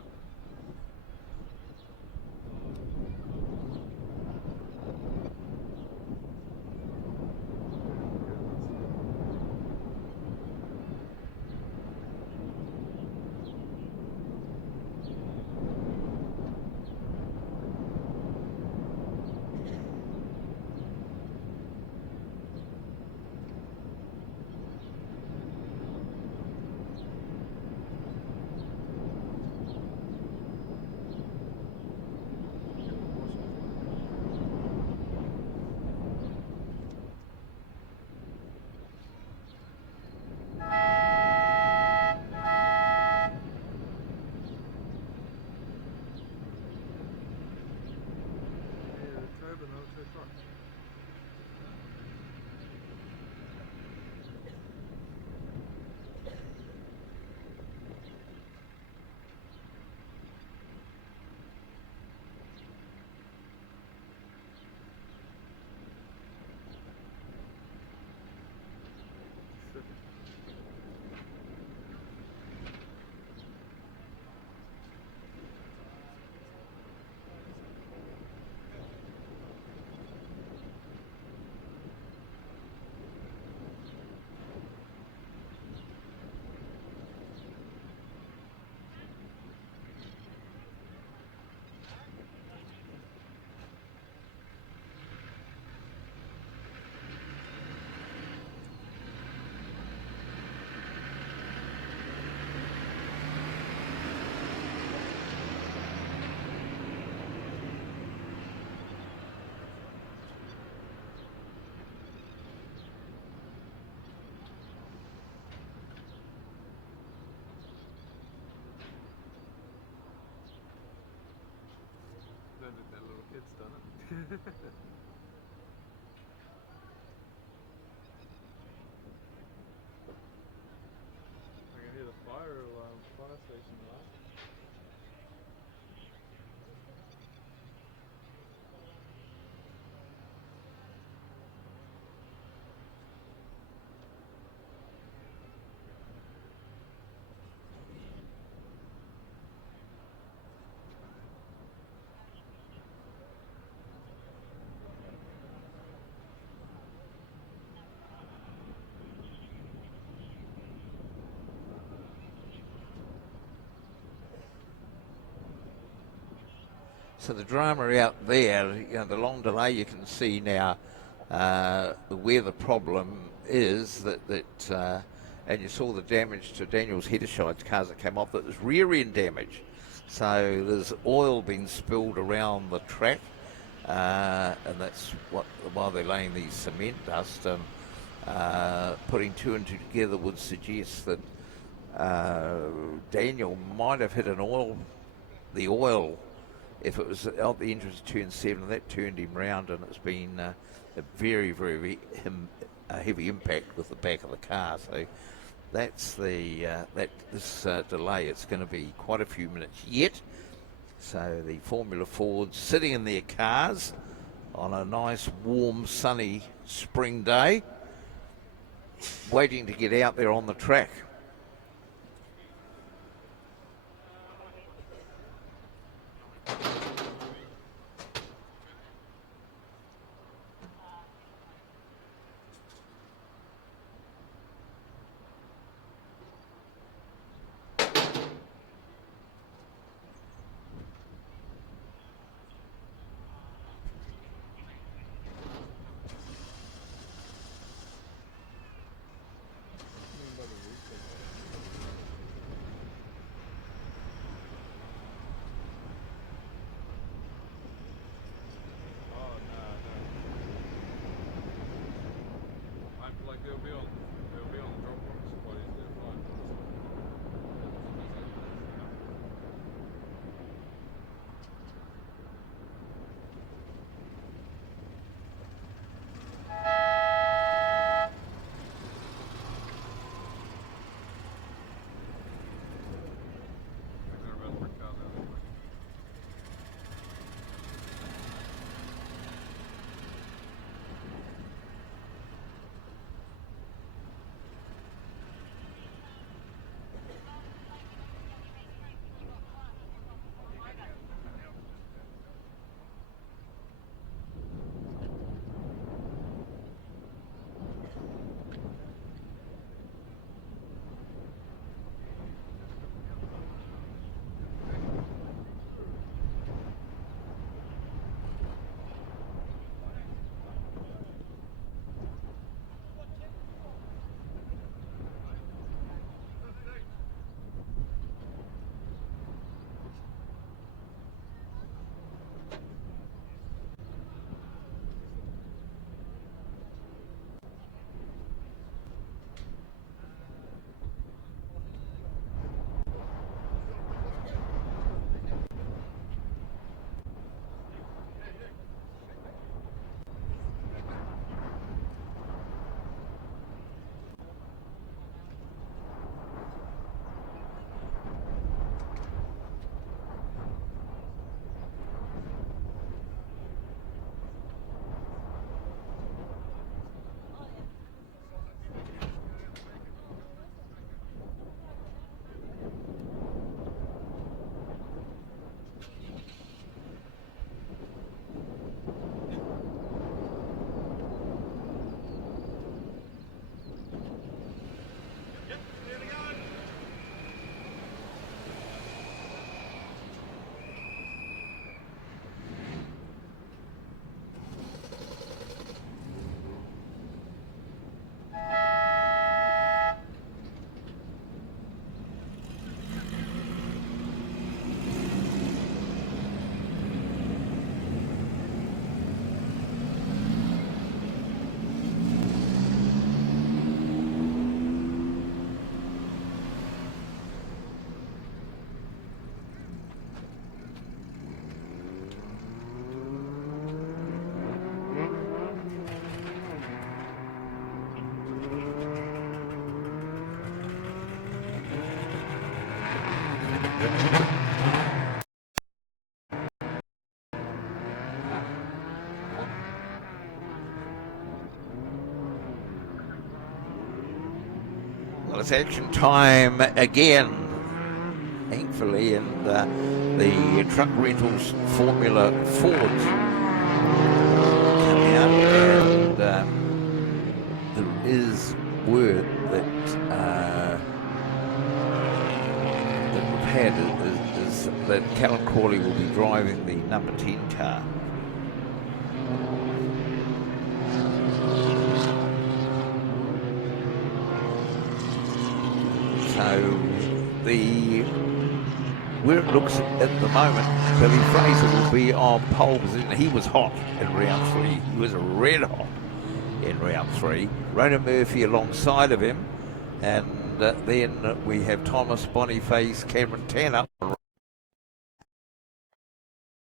Don't think that little kid's done it. I can hear the fire alarm, fire station alarm. So the drama out there, you know, the long delay, you can see now where the problem is, and you saw the damage to Daniel's Heddershine's cars that came off, that was rear end damage. So there's oil being spilled around the track, and that's why they're laying these cement dust, and putting two and two together would suggest that Daniel might have hit the oil, if it was out the entrance of turn 7, that turned him round, and it's been a very, very heavy impact with the back of the car. So that's this delay. It's going to be quite a few minutes yet. So the Formula Fords sitting in their cars on a nice, warm, sunny spring day, waiting to get out there on the track. Well, it's action time again, thankfully, and the Truck Rentals Formula Fords come out, and there is word that we've had is that Callum Crawley will be driving the number 10 car. So where it looks at the moment, Billy Fraser will be on pole position. He was hot in round 3. He was red hot in round 3. Ronan Murphy alongside of him, and then we have Thomas Boniface, Cameron Tanner.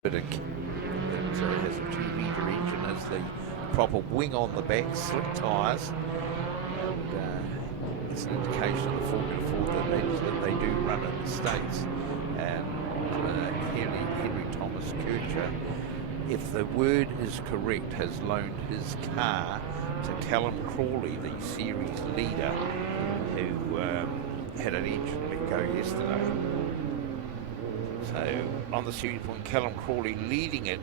It has a 2-metre engine as the proper wing on the back, slick tyres, and it's an indication of the Formula 4 that they do run in the States. And Henry Thomas Kircher, if the word is correct, has loaned his car to Callum Crawley, the series leader, who had an engine let go yesterday. So on the series point, Callum Crawley leading it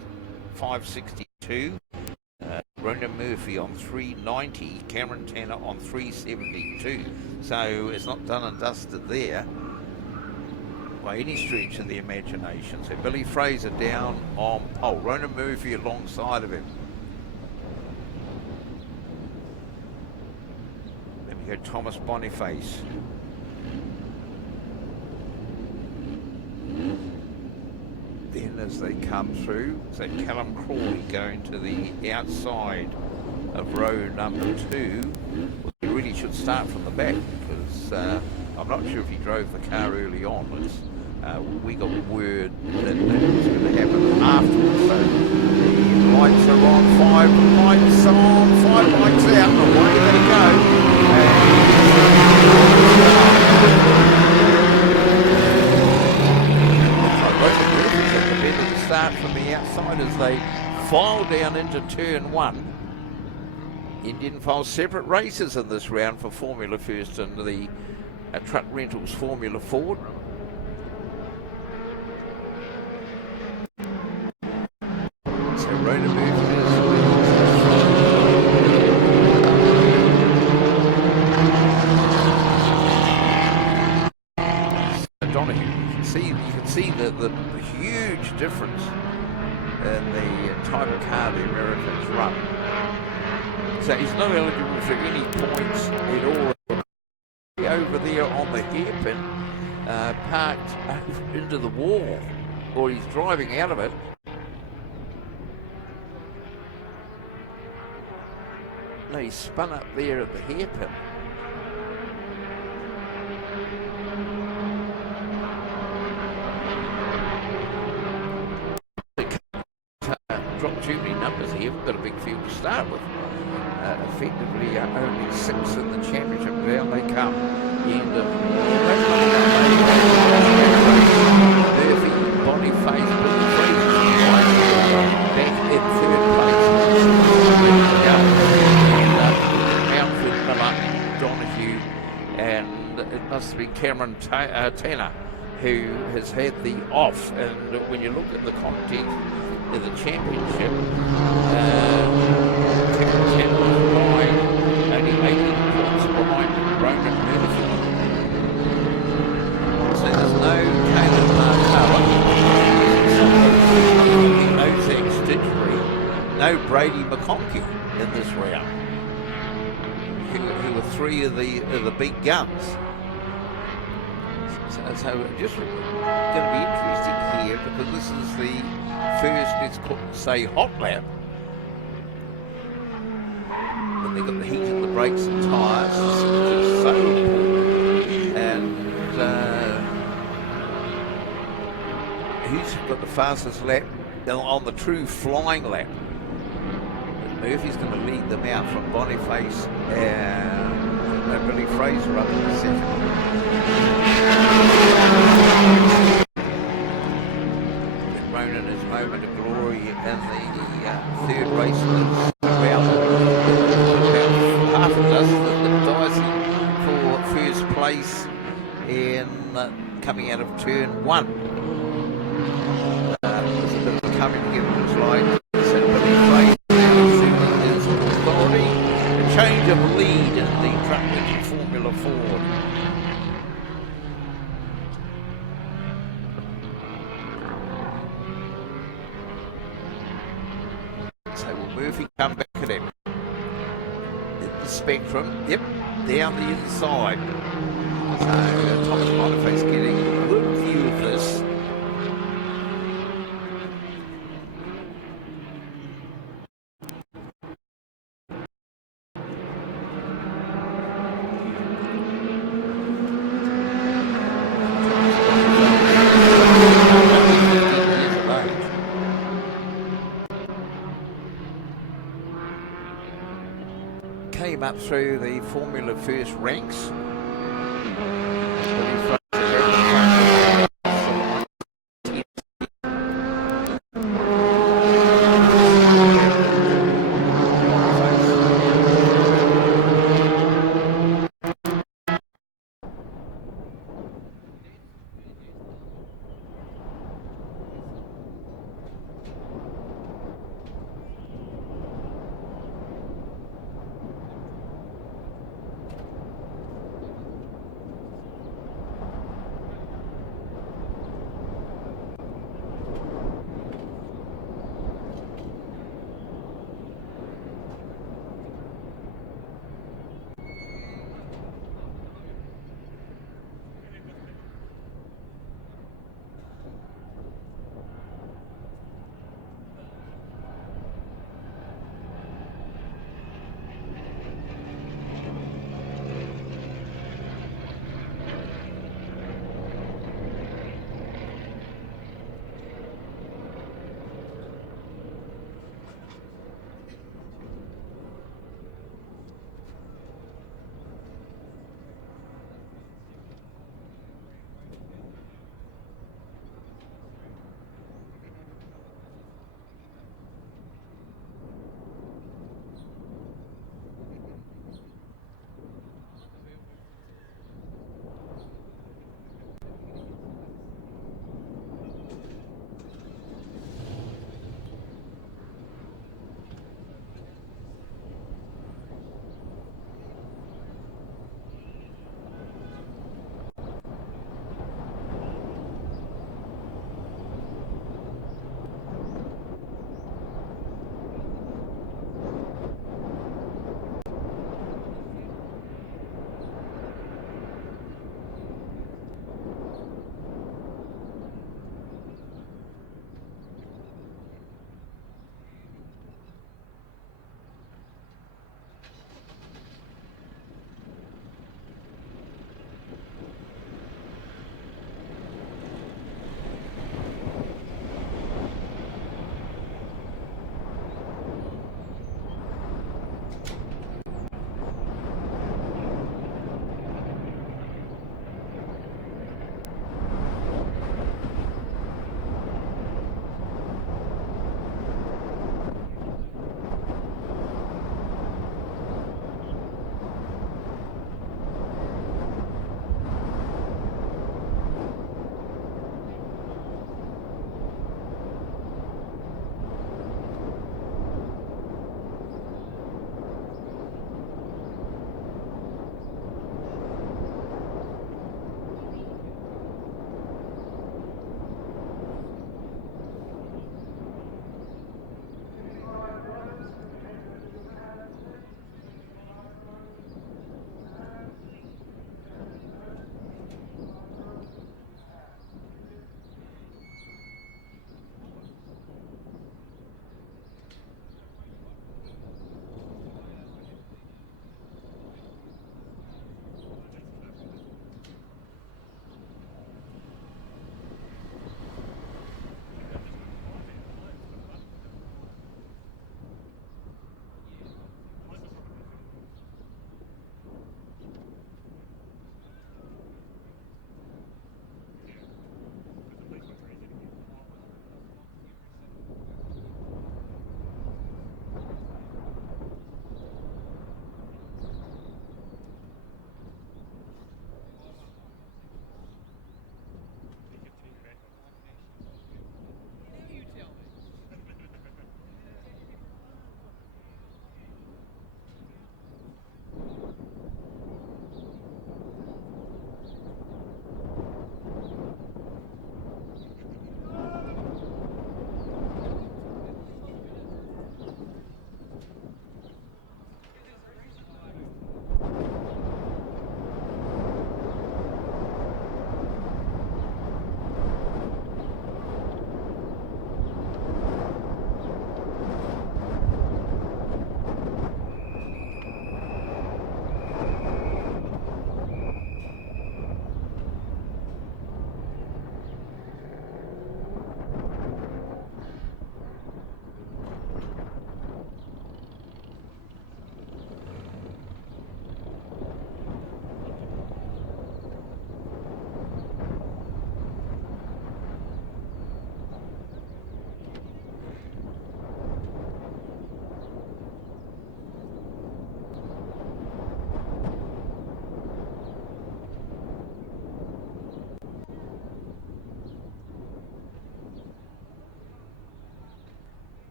562. Ronan Murphy on 390, Cameron Tanner on 372. So it's not done and dusted there by any stretch of the imagination. So Billy Fraser down on pole, Ronan Murphy alongside of him. Then we go Thomas Boniface. Then as they come through, so Callum Crawley going to the outside of row number 2. Well, he really should start from the back, because I'm not sure if he drove the car early on. We got word that it was going to happen afterwards. So the lights are on, 5 lights on, 5 lights out, and away they go. Start from the outside as they file down into turn 1. Indian File separate races in this round for Formula First and the Truck Rentals Formula Ford. So Ronan Murphy Donahue. You can see the huge difference in the type of car the Americans run. So he's not eligible for any points at all. Over there on the hairpin, parked over into the wall, or he's driving out of it. No, he's spun up there at the hairpin. Drop too many numbers here. We've got a big field to start with. Effectively only 6 in the championship. Down they come. The end of Murphy, Boniface, Billy Fraser back in 3rd place. Mountford, Miller, Donahue, and it must have been Cameron Tanner who has had the off. And when you look at the context of the championship, Cameron was behind, only 18 points behind Ronan Murphy. So there's no Caleb Markella, no Zach Stitchery, no Brady McConkey in this round, who were 3 of the big guns. So just going to be interesting here, because this is the first, let's say, hot lap. When they've got the heat and the brakes and tyres, it's so important. And who's got the fastest lap on the true flying lap? And Murphy's going to lead them out from Boniface and Billy Fraser up in the second. coming out of turn 1. There's a bit of coming together, looks like. There's authority. A change of lead in the truck engine Formula Ford. So will Murphy come back at him? The spectrum, yep, down the inside. So Thomas Boniface getting a good view of this. Came up through the Formula First ranks.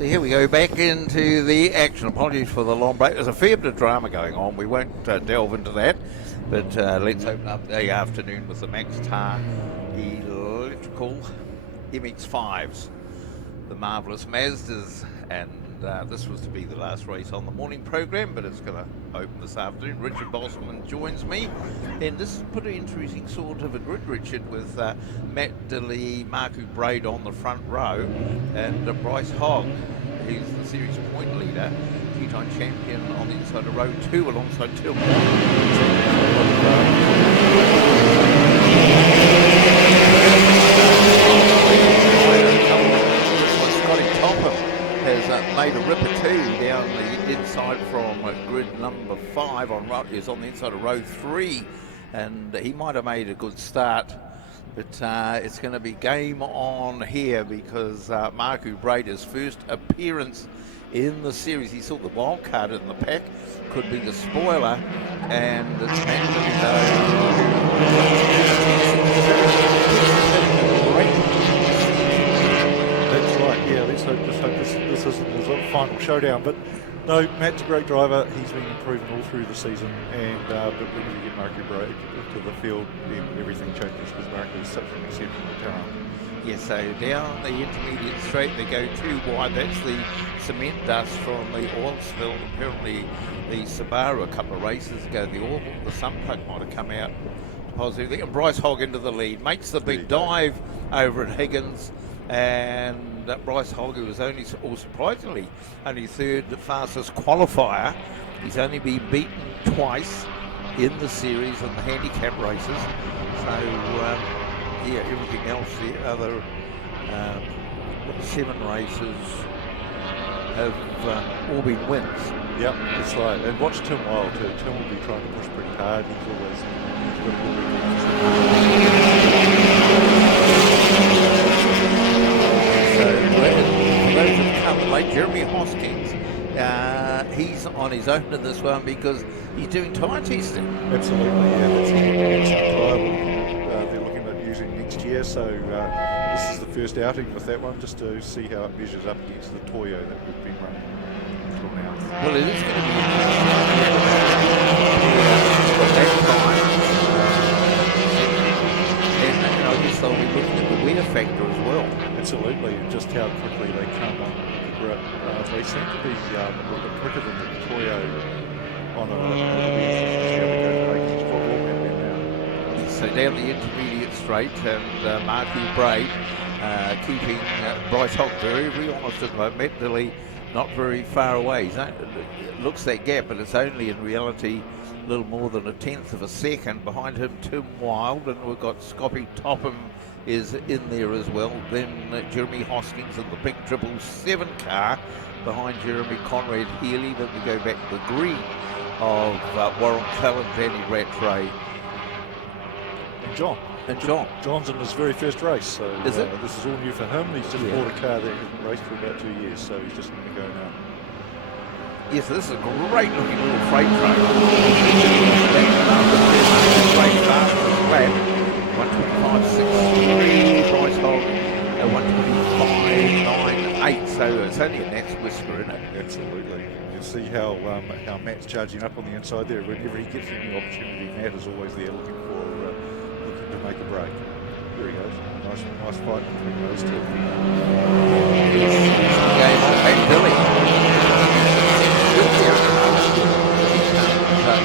So here we go, back into the action. Apologies for the long break. There's a fair bit of drama going on. We won't delve into that, but let's open up the afternoon with the Max Tar electrical MX-5s, the marvellous Mazdas, and this was to be the last race on the morning program, but it's going to open this afternoon. Richard Bosman joins me, and this is pretty interesting sort of a grid, Richard, with Matt Dilley, Marku Braid on the front row, and Bryce Hogg, who's the series point leader, two-time champion, on the inside of row 2 alongside Tim. Has made a ripper too down the inside from grid number 5 on row, is on the inside of row 3, and he might have made a good start, but it's going to be game on here because Marku Brader's first appearance in the series. He saw the wild card in the pack, could be the spoiler, and it's meant to be That's right, yeah, let's hope this isn't the final showdown. But no, Matt's a great driver. He's been improving all through the season, and but when you get Marku Braid to the field, everything changes because Marku is such an exceptional talent. Yeah, so down the intermediate straight, they go too wide. That's the cement dust from the oil spill. Apparently, the Subaru a couple of races ago, the sun plug might have come out positively. And Bryce Hogg into the lead, makes the big dive over at Higgins, and Bryce Hogg, who was only, or surprisingly, only third fastest qualifier. He's only been beaten twice in the series in the handicap races. So, yeah, everything else, the other 7 races have all been wins. Yep, that's right. And watch Tim Wild too. Tim will be trying to push pretty hard. He's got a for those who've come late, Jeremy Hoskins, he's on his own in this one because he's doing tyre testing. Absolutely, yeah. That's an tyre they're looking at using next year. So this is the first outing with that one, just to see how it measures up against the Toyo that we've been running until now. Well, it is going to be that time. And I guess they'll be looking at the wear factor as well. Absolutely, and just how quickly they come on the grip. They seem to be a little bit quicker than the Toyo on So down the intermediate straight, and Marku Braid keeping Bryce Hogg very honest at the moment. Mentally not very far away. It looks that gap, but it's only in reality a little more than a tenth of a second. Behind him, Tim Wild, and we've got Scoppy Topham is in there as well. Then Jeremy Hoskins in the big 777 car behind Jeremy Conrad Healy. Then we go back to the green of Warren Cullen, Danny Rattray, and John. John's in his very first race, so is it? This is all new for him. He's just bought a car that hasn't raced for about 2 years, so he's just going to go now. Yes, this is a great looking little freight truck. Great fast lap. 125.63. Bryce Hogg 125.98. So it's only a Nat's whisker, isn't it? Absolutely. You'll see how Matt's charging up on the inside there. Whenever he gets any opportunity, Matt is always there looking to make a break. There he goes. Nice fight between those two. Game on Matt Dilley.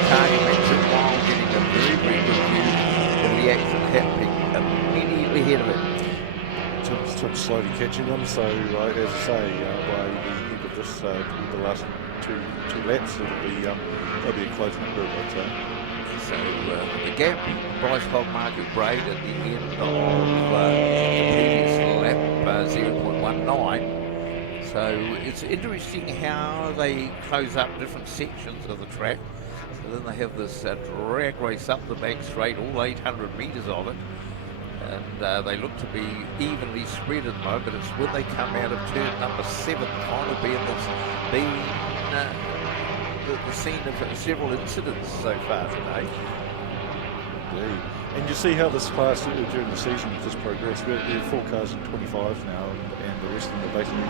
Carney mentioned while getting a very good view of the action happening immediately ahead of it. Tim's slowly catching them, so as I say, by the end of this, the last two laps, it'll be a close number, but so the gap, Bryce Hogg, Marku Braid at the end of the previous lap, 0.19. So it's interesting how they close up different sections of the track. So then they have this drag race up the back straight, all 800 metres of it. And they look to be evenly spread at the moment, but it's when they come out of turn number 7, the final bend that's been the scene of several incidents so far today. indeed. And you see how this class during the season has just progressed. There are 4 cars in 25s now, and the rest of them are basically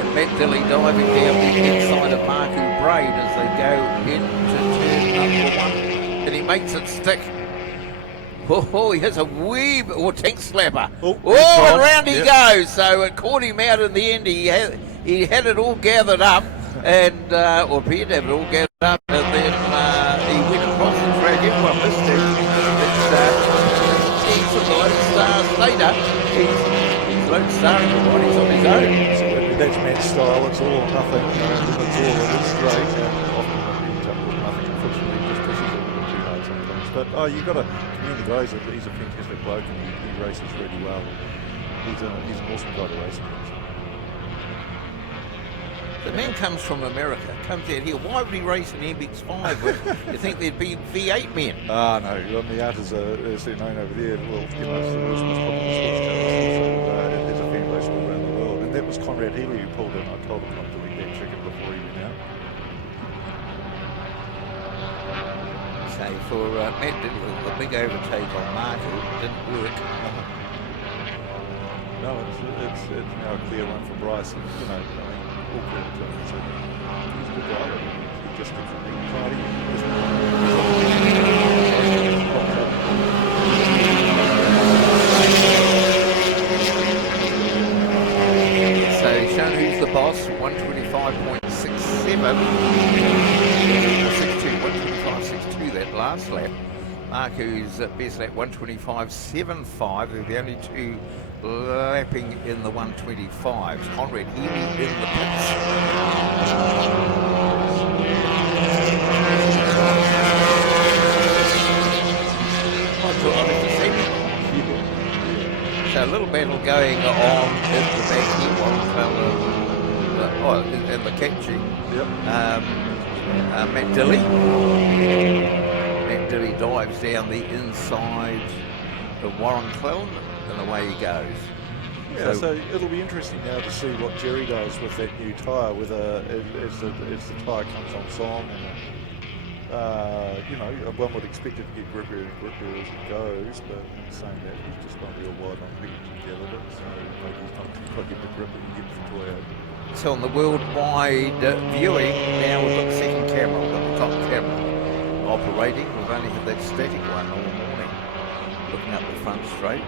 And Matt Dilly diving down the inside of Marku Braid as they go into turn number 1, and he makes it stick. Oh, he has a wee tank slapper. And round he goes. So it caught him out in the end. He had it all gathered up, and or appeared to have it all gathered up, and then he went across the track. Everyone missed him. He's a Lone Star Slater. He's Lone Star in the bodies on his own. Absolutely. That's Matt's style. It's all or nothing. It's all it is straight. Often when he ends up with nothing, unfortunately, he just pushes it a little too hard sometimes. But you've got to commend the guy. He's a fantastic bloke, and he races really well. He's an awesome guy to race against. The man comes from America, comes out here. Why would he race an MX-5? You think there'd be V8 men? No. On the art as they're known over there, well, it's the world's most popular sports car. It has a fan base all around the world. And that was Conrad Healy who pulled in. I told him not to eat that chicken before he went out. So for Matt Diddle, the big overtake on Marku didn't work. No, it's now a clear one for Bryce. And, all credit to him. He's a good driver. He just keeps on being tidy. So shown who's the boss, 125.67. 125.62 that last lap. Marku's best lap 125.75. They're the only two lapping in the 125s. Conrad Healy in the pits. So a little battle going on in the back here, and the catching. Yep. Matt Dilly. Matt Dilly dives down the inside of Warren Clone, and away he goes. Yeah, so it'll be interesting now to see what Jerry does with that new tyre, whether as the tyre comes on song, and one would expect it to get grippier and grippier as it goes, but in saying that, he's just going to be a wide on beat together, so maybe he's not quite get the grip that he gets the toy out. So on the worldwide viewing, now we've got the second camera, we've got the top camera operating. We've only had that static one all morning, looking up the front straight.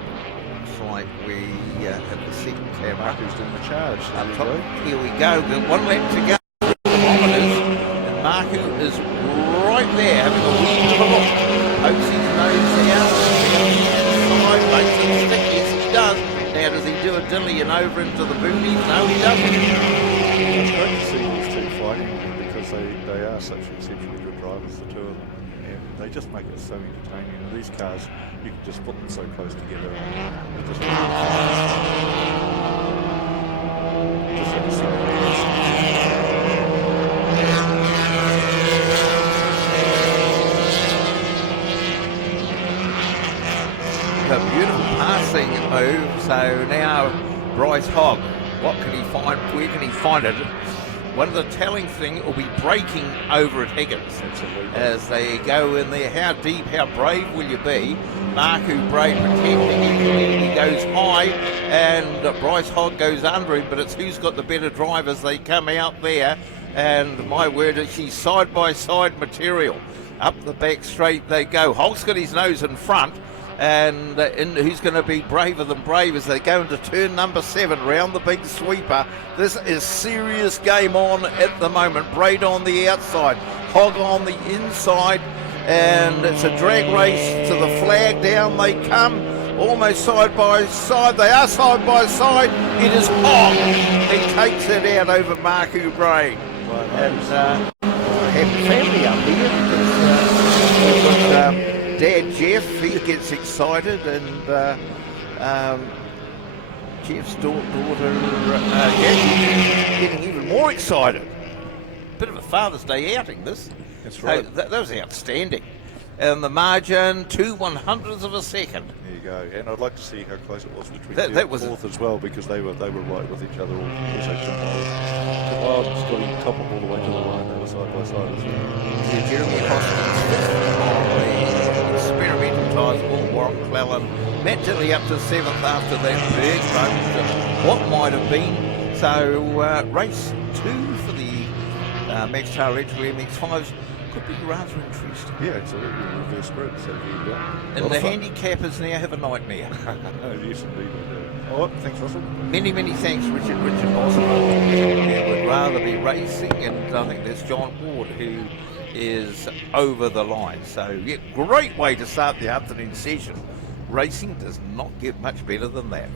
Looks like we have the second camera. Marku's doing the charge. Up top. Here we go. We've got 1 lap to go. Kilometres, and Marku is right there having a wee look. Pokes his nose out. Side makes it stick. Yes, he does. Now, does he do a dilly and over into the boonies? No, he doesn't. It's great to see these two fighting because they are such exceptionally good drivers, the two of them. And they just make it so entertaining. And these cars, you can just put them so close together. And it just like to see A beautiful passing move. So now Bryce Hogg, what can he find? Where can he find it? One of the telling thing will be braking over at Higgins. Absolutely. As they go in there. How deep, how brave will you be? Marku Braid protecting him. He goes high, and Bryce Hogg goes under him, but it's who's got the better drive as they come out there. And my word, she's side-by-side material. Up the back straight they go. Hogg's got his nose in front. And who's going to be braver than brave as they go into turn number 7 round the big sweeper. This is serious game on at the moment. Braid on the outside, Hogg on the inside, and it's a drag race to the flag. Down they come, almost side by side. They are side by side. It is Hogg. He takes it out over Marku Braid. And happy family up here because Dad Jeff, he gets excited, and Jeff's daughter getting even more excited. Bit of a Father's Day outing, this. That's right. That was outstanding. And the margin, 2/100ths of a second. There you go. And I'd like to see how close it was between That third and was fourth as well, because they were right with each other. Also, Tim Wild and Scotty Topham all the way to the line. They were side by side as well. Yeah, Jeremy Hoskins on the experimental tyres, Paul Warren Clellan, Matt Tilley up to 7th after that big run of what might have been. So race 2 for the Max Taylor Entry MX5s could be rather interesting. Yeah, it's a reverse grid, so here you go. And the handicappers now have a nightmare. Yes, indeed they do. All right, thanks, Russell. Many thanks, Richard Boswell. Yeah, would rather be racing, and I think there's John Ward who is over the line. So, yeah, great way to start the afternoon session. Racing does not get much better than that.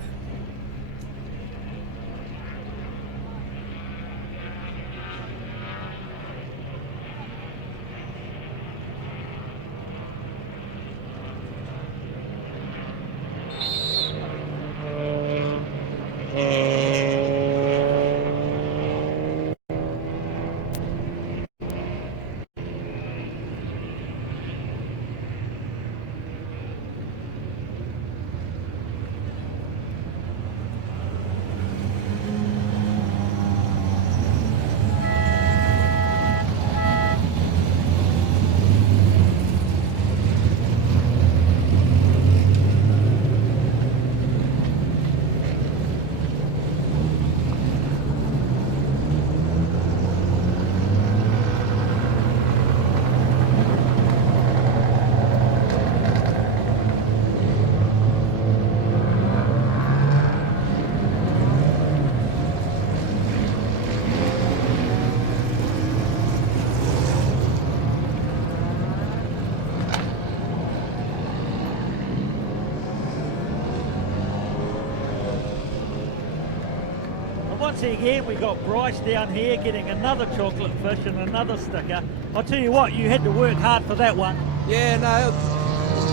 Once again, we got Bryce down here getting another chocolate fish and another sticker. I'll tell you what, you had to work hard for that one. Yeah, no,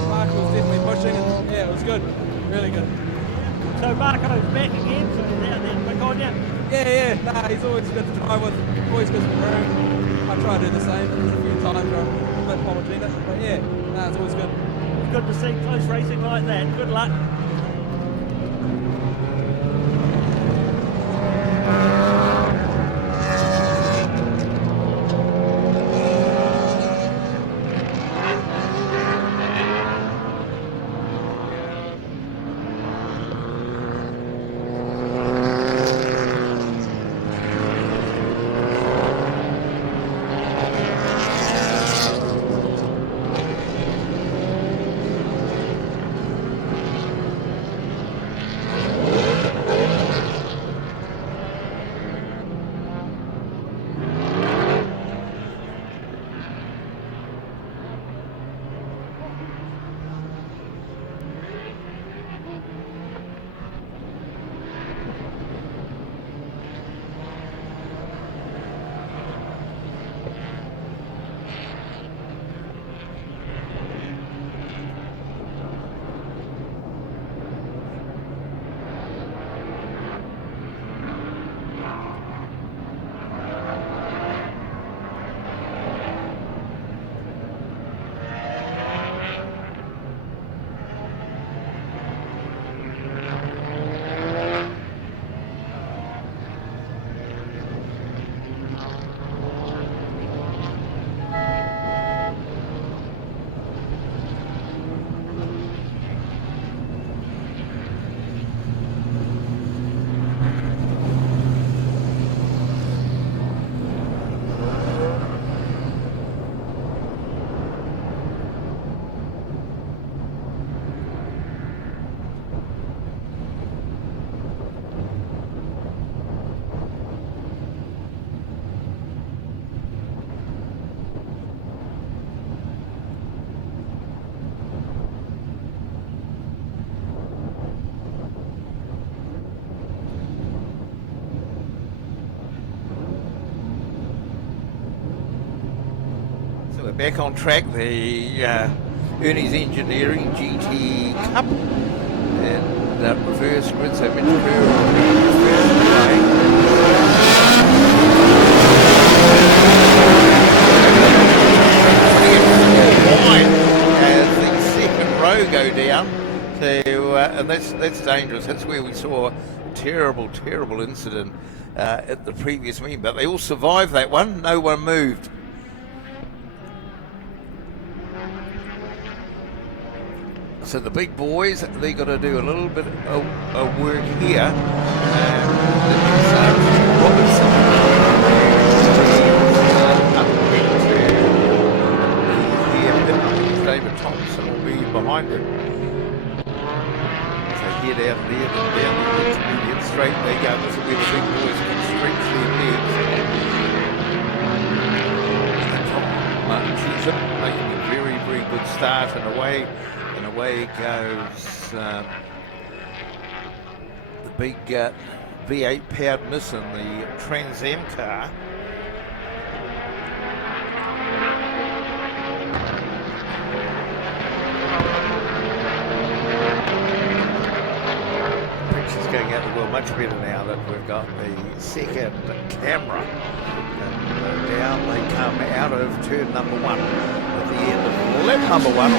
Mark was definitely pushing, and yeah, it was good, really good. So Marco's back again, so he's out there to pick on you? Yeah, nah, he's always good to try with, always gives me room. I try to do the same a few times where I'm a bit homogenic, but yeah, nah, it's always good. It's good to see close racing like that. Good luck. Back on track, the Ernie's Engineering GT Cup and reverse grid, so Mitch Kerr because that's where we saw a terrible, terrible incident at the previous meeting. But they all survived that one. No one moved. So the big boys, they got to do a little bit of work here. Robinson David Thompson will be behind him. So head out there, then down the intermediate straight they go. This will be the big boys can stretch their legs. And Tom Chisholm making a very, very good start, and away goes the big V8 powered Nissan, the Trans Am car. Pictures going out the world much better now that we've got the second camera. And down they come out of turn number 1 at the end of lap number 1.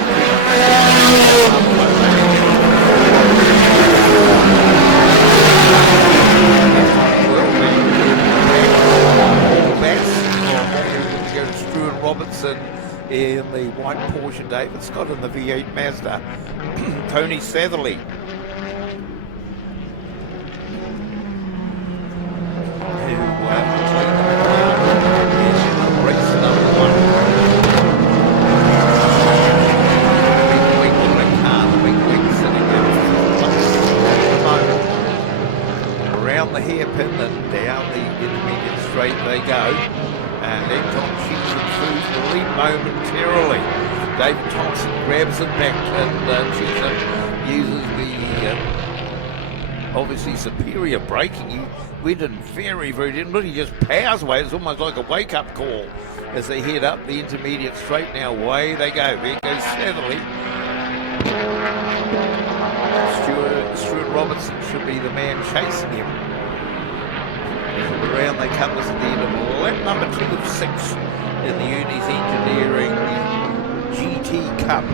Go to Struan Robertson in the white Porsche, David Scott in the V8 Mazda, Tony Satherley. The hairpin and down the intermediate straight they go, and then Tom Cheatham through the lead momentarily. David Thompson grabs it back, and Cheatham uses the obviously superior braking. He went in very, very, didn't really just powers away. It's almost like a wake-up call as they head up the intermediate straight. Now away they go. There goes Satherley. Stuart Robertson should be the man chasing him. Around they come as at the end of lap number 2 of 6 in the Unis Engineering GT Cup.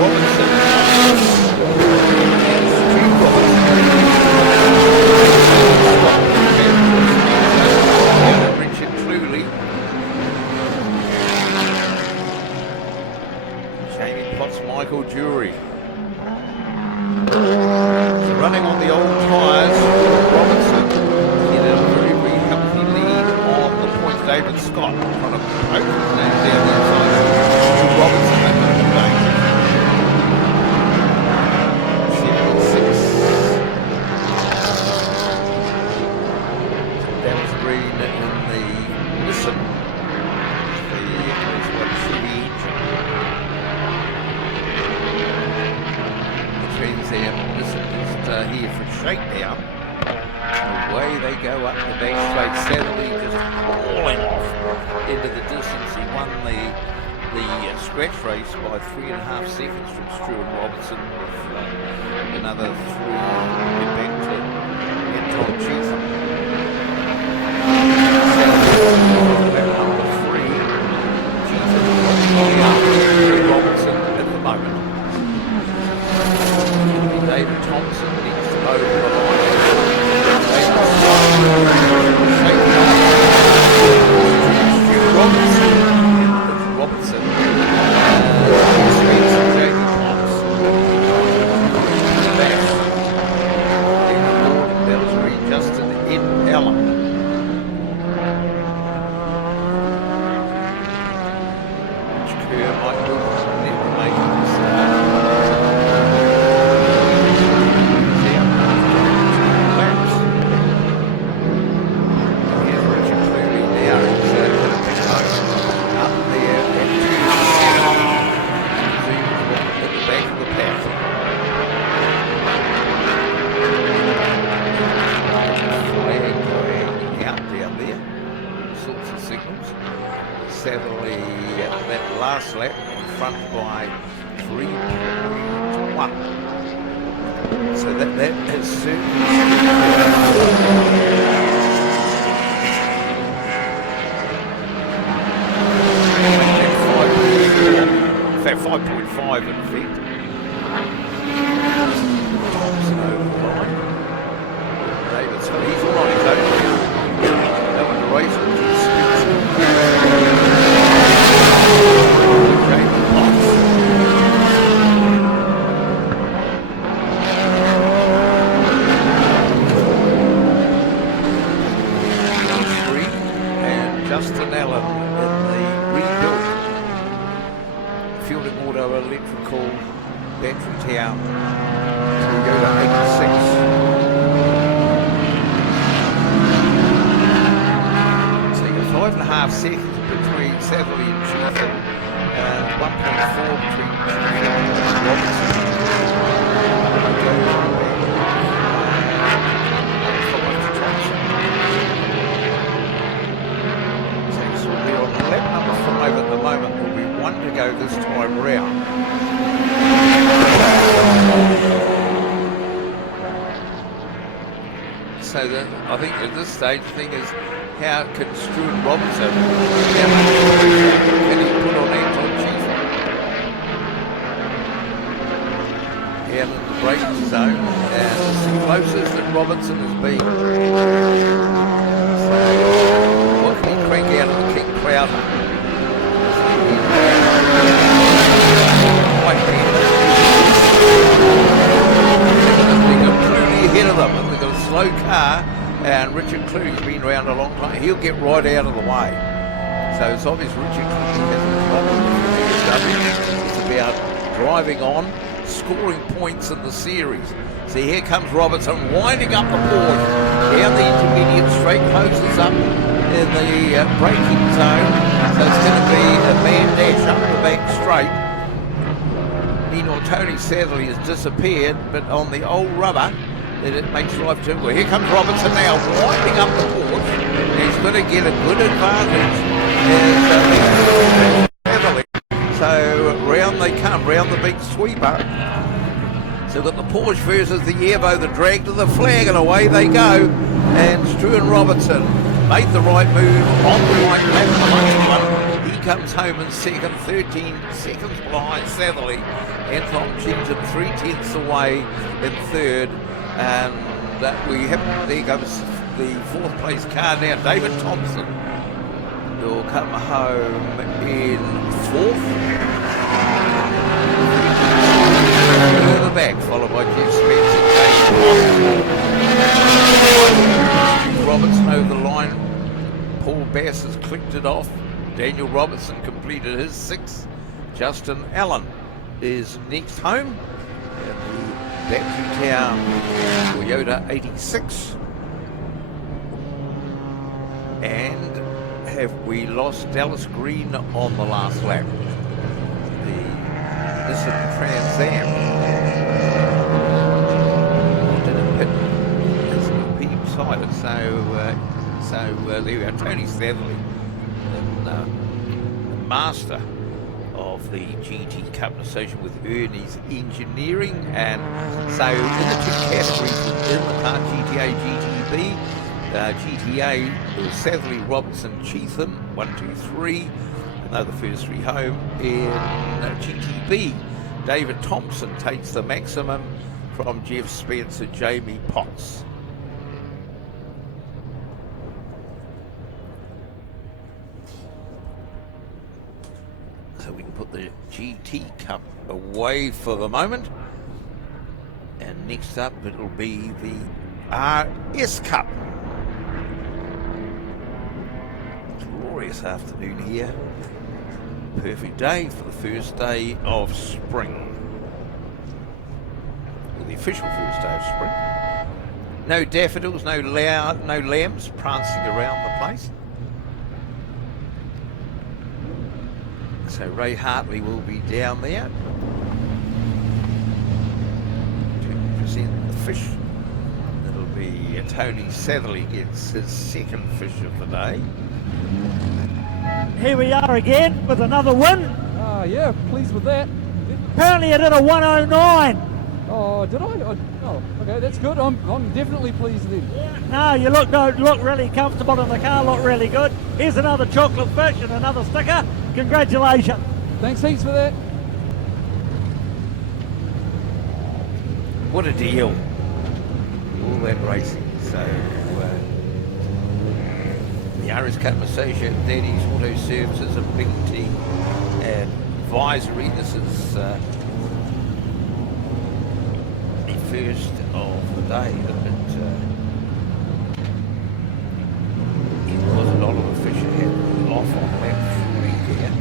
Robinson. Richard Cluley. Jamie Potts, Michael Jury. Running on the old tyres, Robinson in a very, very healthy lead on the points. David Scott trying to poke his name down the inside. Robinson over the back. 76. That was green in the Nissan. The Chevy engine. Trans Am Nissan here for shakedown. Away they go up the back straight. Satherley just hauling off into the distance. He won the scratch race by 3.5 seconds from Struan Robertson, with another 3 to get back to Tom Cheatham. Number 3, Cheatham Robertson at the moment. David Thompson needs to over the line. Robertson. Justin in Ellen. Which curve might never make it. That last lap in front by 3.1. So that has certainly in fact 5.5 Toyota 86. So you got 5.5 seconds between Satherley and Cheetham, and 1.4 between Cheetham and Robertson. So we're on lap number 5 at the moment. There'll be 1 to go this time round. So I think at this stage the thing is, how can Stuart Robertson, how much can he put on Anton Cheetham? Out in the braking zone, and it's the closest that Robertson has been. So what can he crank out of the King Crowder? Ahead of them, and they've got a slow car, and Richard Clooney's been around a long time. He'll get right out of the way. So it's obvious Richard Clooney has a problem with BMW. It's about driving on, scoring points in the series. See, here comes Robertson winding up the board down the intermediate straight, closes up in the braking zone. So it's going to be a man dash up the back straight. Meanwhile, Tony Satherley has disappeared, but on the old rubber, it makes life too. Well, here comes Robertson now, winding up the board. He's going to get a good advantage. So round they come, round the big sweeper. So we've got the Porsche versus the Evo, the drag to the flag, and away they go. And Stuart Robertson made the right move on the right lap. He comes home in second, 13 seconds behind Satherley. Anton Cheetham 3/10 away in third. And we have, there goes the 4th place car now, David Thompson, will come home in 4th. Further back, followed by Jeff Spencer, James Robertson over the line. Paul Bass has clicked it off. Daniel Robertson completed his 6th. Justin Allen is next home. Battery Town Toyota 86. And have we lost Dallas Green on the last lap? The Nissan Trans Am didn't pit as the P sided. So there we are. Tony Satherley, the master of the GT Cup in association with Ernie's Engineering. And so in the 2 categories within the car, GTA, GTB, GTA was Satherley, Robertson, Cheetham, 1, 2, 3, and they're the first 3 home. In GTB, David Thompson takes the maximum from Jeff Spencer, Jamie Potts. So we can put the GT Cup away for the moment. And next up it'll be the RS Cup. Glorious afternoon here. Perfect day for the first day of spring. Well, the official first day of spring. No daffodils, no lambs prancing around the place. So Ray Hartley will be down there to present the fish. It'll be Tony Satherley gets his 2nd fish of the day. Here we are again with another win. Yeah, pleased with that. Apparently I did a 109. Oh, did I? Oh, okay, that's good. I'm definitely pleased then. No, you look really comfortable in the car, look really good. Here's another chocolate fish and another sticker. Congratulations. Thanks heaps for that. What a deal. All that racing. So the RS Cup Associate, Daddy's Auto Services, a big team. Advisory, this is the first of the day that it wasn't Oliver Fisher had off on lap 3 there.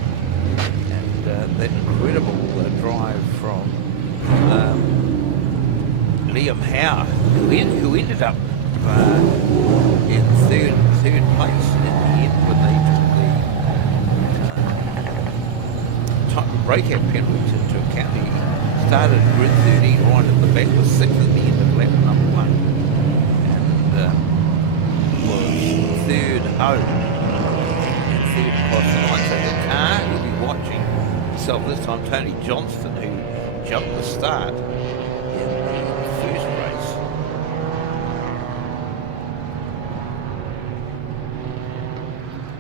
And that incredible drive from Liam Howe, who ended up in third place in the end when they took the breakout penalties into account. He started grid 13 right at the back, was sixth at the end of lap number 1, and was third home and third across the line. So the car will be watching himself this time, Tony Johnston, who jumped the start in the first race.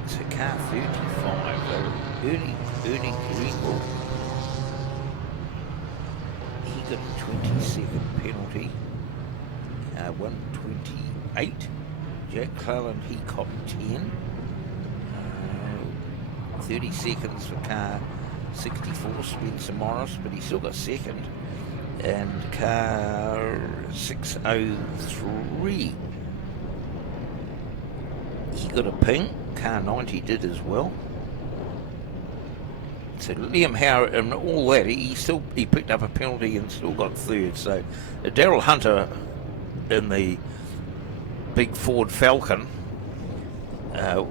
So car 35, Ernie Greenwald, he got a 20-second penalty, 128. Jack Cleland, he copped 10. 30 seconds for car 64, Spencer Morris, but he still got second. And car 603, he got a ping. Car 90 did as well. So Liam Howe and all that, he picked up a penalty and still got third. So Daryl Hunter in the big Ford Falcon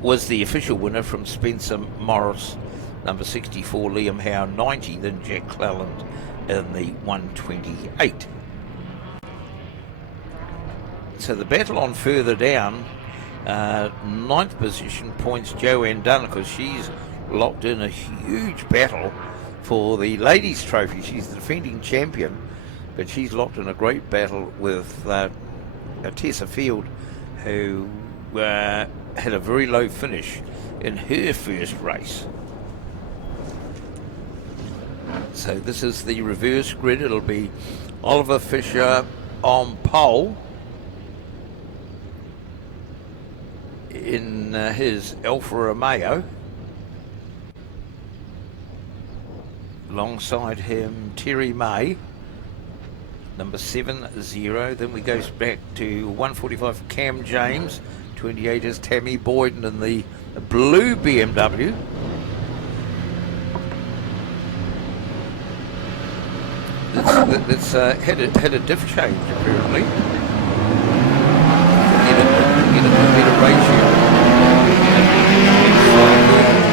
was the official winner from Spencer Morris, number 64, Liam Howe 90, then Jack Cleland in the 128. So the battle on further down, 9th position points Joanne Dunn, because she's locked in a huge battle for the ladies' trophy. She's the defending champion, but she's locked in a great battle with Tessa Field, who had a very low finish in her first race. So this is the reverse grid. It'll be Oliver Fisher on pole in his Alfa Romeo. Alongside him, Terry May, number 70. Then we go back to 145, Cam James. 28 is Tammy Boyden in the blue BMW. It's had a diff change apparently. Get a better ratio.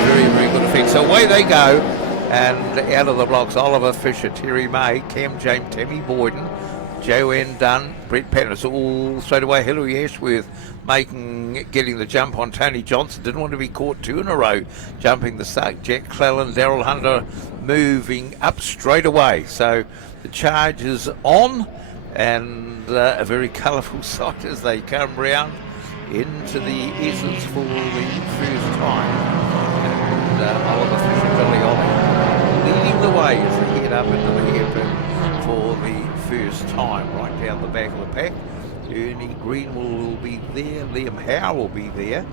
Very, very good effect. So away they go, and out of the blocks, Oliver Fisher, Terry May, Cam James, Tammy Boyden, Joanne Dunn, Brett Patton. It's all straight away. Hilary Ashworth getting the jump on Tony Johnson. Didn't want to be caught 2 in a row jumping the start. Jack Cleland, Daryl Hunter moving up straight away. So the charge is on, and a very colourful sight as they come round into the S's for the first time. And Oliver Fisher, Billy Ollie leading the way as they head up into the hairpin for the first time, right down the back of the pack. Ernie Greenwald will be there, Liam Howe will be there,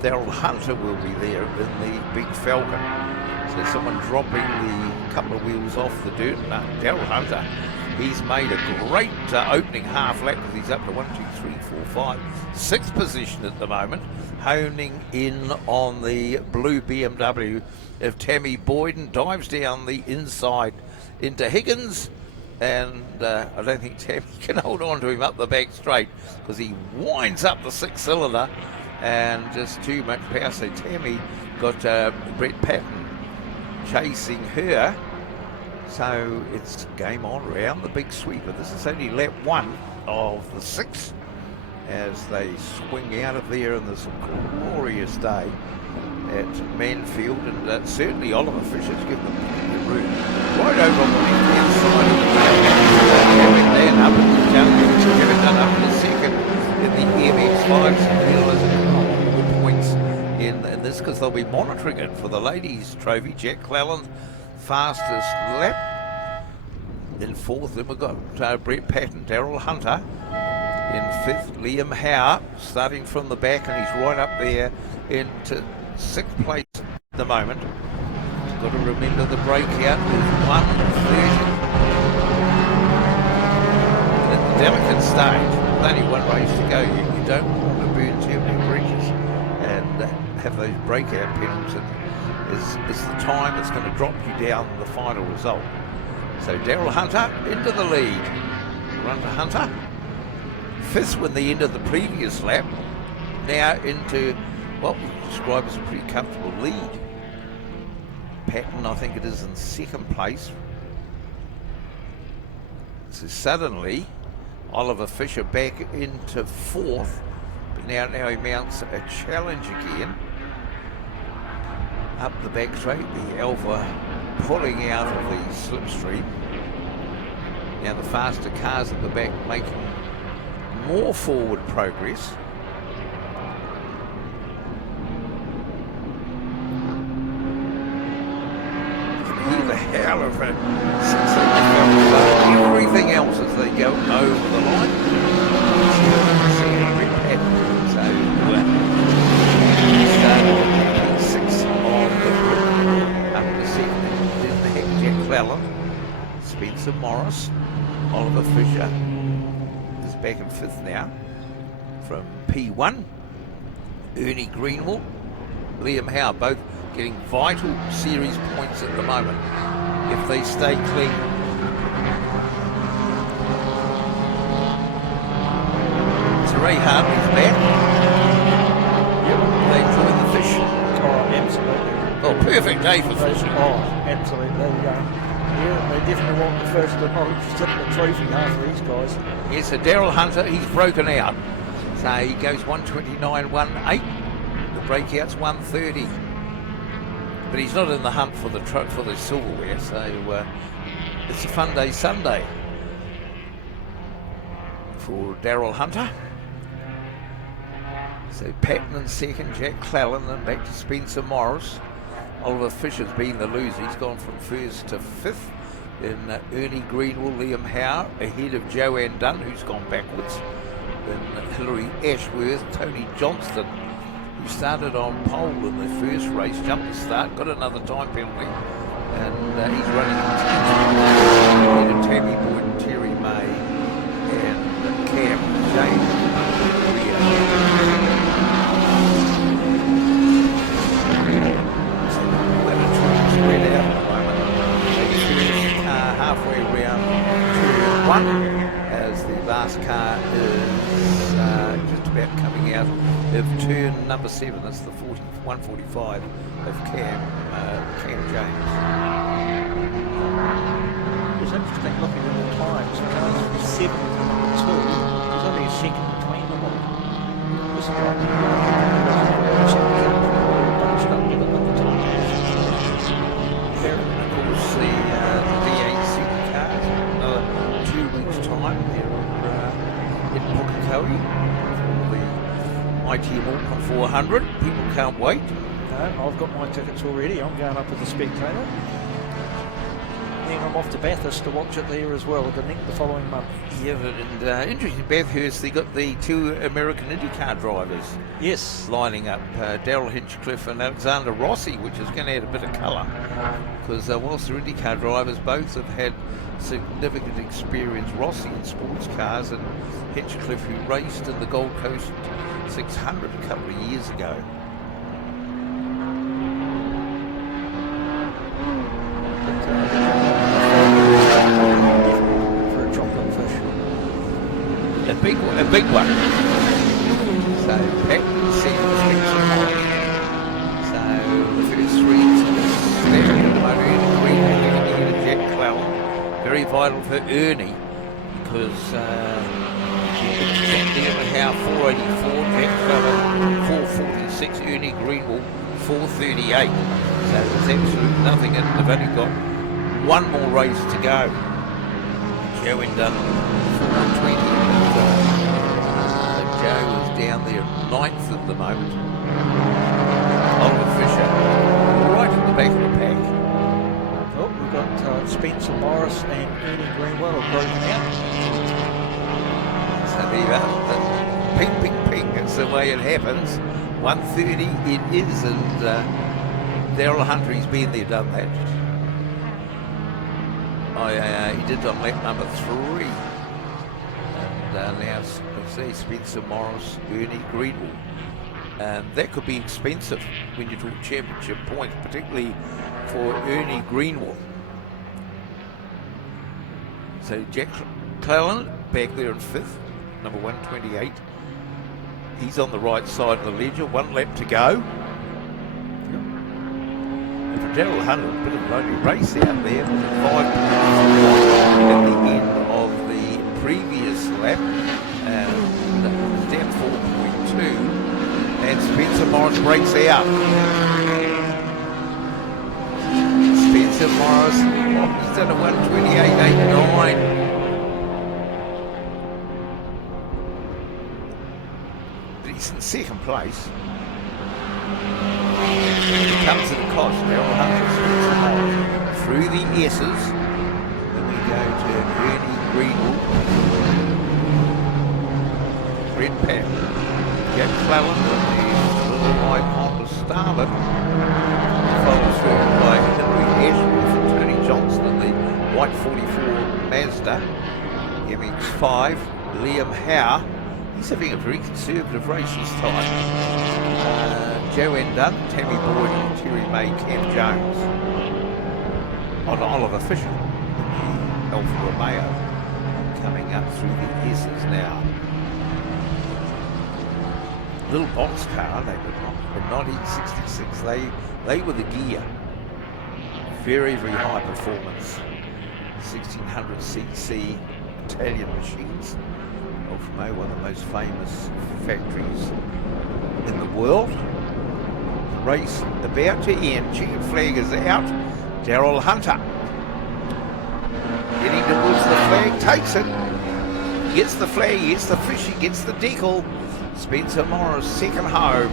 Daryl Hunter will be there in the big Falcon. So someone dropping the couple of wheels off the dirt. Daryl Hunter, he's made a great opening half lap, because he's up to 1, 2, 3, 4, 5, 6th position at the moment, honing in on the blue BMW of Tammy Boyden. Dives down the inside into Higgins, and I don't think Tammy can hold on to him up the back straight, because he winds up the 6-cylinder and just too much power. So Tammy got Brett Patton chasing her. So it's game on round the big sweeper. This is only lap 1 of the 6 as they swing out of there in this glorious day at Manfield, and certainly Oliver Fisher's given them plenty of room. Right over on the left-hand side of the track, having Dan up in the jungle, having done up in the second in the MX-5, so realising good points in this, because they'll be monitoring it for the ladies' trophy. Jack Cleland, fastest lap. In 4th, then we've got Brett Patton, Daryl Hunter. In 5th, Liam Howe, starting from the back, and he's right up there into 6th place at the moment. Got to remember the breakout is 1:30. At the delicate stage, with only one race to go, you don't want to burn too many bridges and have those breakout penalties. It's the time that's going to drop you down the final result. So Daryl Hunter into the lead. run to Hunter. Fifth when the end of the previous lap. Now into what we describe as a pretty comfortable lead. Patton, I think it is, in second place. So suddenly, Oliver Fisher back into fourth. But now he mounts a challenge again. Up the back straight, the Alpha pulling out of the slipstream. Now the faster cars at the back making more forward progress. You can hear the howl of it. Everything else as they go over the line. Spencer Morris, Oliver Fisher is back in fifth now from P1. Ernie Greenwell, Liam Howe, both getting vital series points at the moment if they stay clean. Ray Hartley's back. Yep. They enjoying the fish. Oh, absolutely. Oh, perfect day for fishing. Oh, absolutely. Yeah, they definitely want the first to sit in the trophy, half of these guys. Yes, so Daryl Hunter, he's broken out. So he goes 129.18. The breakout's 130. But he's not in the hunt for the silverware, so it's a fun day Sunday for Daryl Hunter. So Patton in second, Jack Clallan, and back to Spencer Morris. Oliver Fisher's been the loser. He's gone from first to fifth. Then Ernie Greenwell, Liam Howe, ahead of Joanne Dunn, who's gone backwards. Then Hilary Ashworth, Tony Johnston, who started on pole in the first race, jumped the start, got another time penalty, and he's running ahead of Tammy Boyd, Terry May, and Cam James. Halfway around turn one, as the last car is just about coming out of turn number 7. That's the 145 of Cam James. It's interesting looking at the times. The cars from 7 to number 2. There's only a second between them all. Just like bunched up with them at the time. And of course the time there in Pukekohe for the ITM Auckland 400. People can't wait. No, I've got my tickets already. I'm going up as a spectator. Then I'm off to Bathurst to watch it there as well, the following month. Yeah, and interesting, Bathurst, they got the two American IndyCar drivers. Yes. Lining up, Darrell Hinchcliffe and Alexander Rossi, which is going to add a bit of colour. Because whilst they're IndyCar drivers, both have had significant experience. Rossi in sports cars, and Hinchcliffe, who raced in the Gold Coast 600 a couple of years ago. For a chocolate fish. A big one. So Patton seems so the first three there at the moment. Jack Clallan. Very vital for Ernie, because Howe 484, Jack Clallan 446, Ernie Greenwell 438. So there's absolutely nothing, and they've only got one more race to go. Joanne Dunn 420, and Joe is down there 9th at the moment. Oliver Fisher right at the back of the pack. Oh, we've got Spencer Morris and Ernie Greenwell have broken out. So there you are. Ping, ping, ping. It's the way it happens. 130 it is, and Daryl Hunter, he's been there, done that. He did on lap number 3. And now, let's see, Spencer Morris, Ernie Greenwell. And that could be expensive when you talk championship points, particularly for Ernie Greenwell. So Jack Clallan back there in 5th, number 128. He's on the right side of the ledger, 1 lap to go. And for Daryl Hunter, a bit of a lonely race out there. 5 at the end of the previous lap. And down 4.2. And Spencer Morris breaks out. Spencer Morris, he's done a 128.89. He's in 2nd place. It comes at a cost. Daryl Hunter, Spencer Morris through the S's. Then we go to Ernie Greenwood, Red Pat, Jack Cleland, and the little white Honda Starlet. Followed through by Henry Ashworth and Tony Johnson in the white 44 Mazda MX-5. Liam Howe, he's having a very conservative race this time. Joanne Dunn, Tammy Boyd, and Terry May, Cam Jones. On Oliver Fisher in the Alfa Romeo, coming up through the S's now. Little box car, they were in 1966. They were the gear. Very, very high performance. 1600cc Italian machines. Alfa Romeo, one of the most famous factories in the world. Race about to end. Chicken flag is out. Daryl Hunter getting towards the flag, takes it. Gets the flag, gets the fish, he gets the decal. Spencer Morris 2nd home.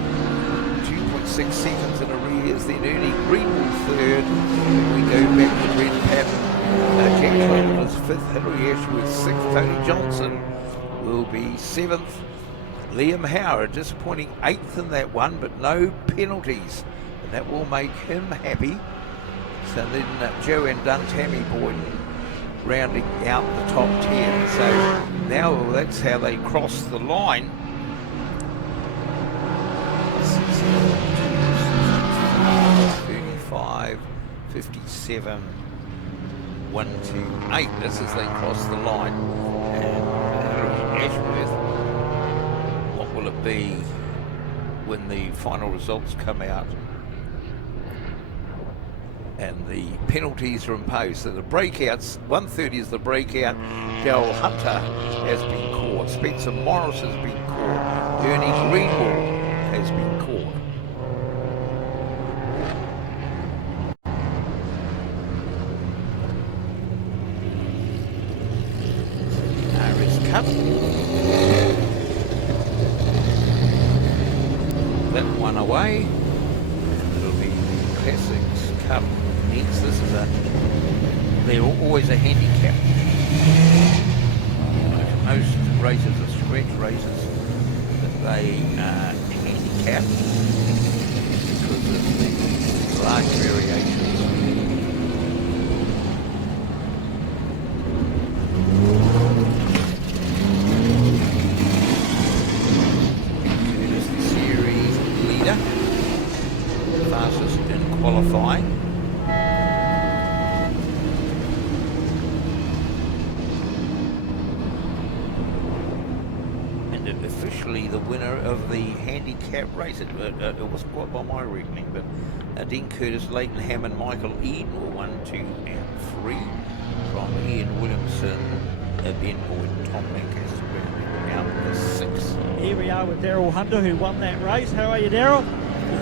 2.6 seconds in arrears. Then Ernie Greenwood 3rd. We go back to Red Pat. Jack Clinton is 5th. Henry Ashworth 6th. Tony Johnson will be 7th. Liam Howe, a disappointing 8th in that one, but no penalties. And that will make him happy. So then Joanne Dunn, Tammy Boyd rounding out the top 10. So now that's how they cross the line. 35, 57, 128. This is they cross the line. And Ashworth, what will it be when the final results come out and the penalties are imposed? So the breakouts, 130 is the breakout. Daryl Hunter has been caught. Spencer Morris has been caught. Ernie Greenwald has been caught. RS Cup. That one away. It'll be the Classics Cup next. This is they're always a handicap. Most races are stretch races, but they are handicap because of the large variations. Curtis, the series leader, fastest in qualifying. Officially the winner of the handicap race. It wasn't quite by my reckoning, but Dean Curtis, Leighton Hammond, Michael Eden were 1, 2 and 3 from Ian Williamson, Ben Boyd and Tom Lancaster rounding out the 6. Here we are with Daryl Hunter, who won that race. How are you, Daryl?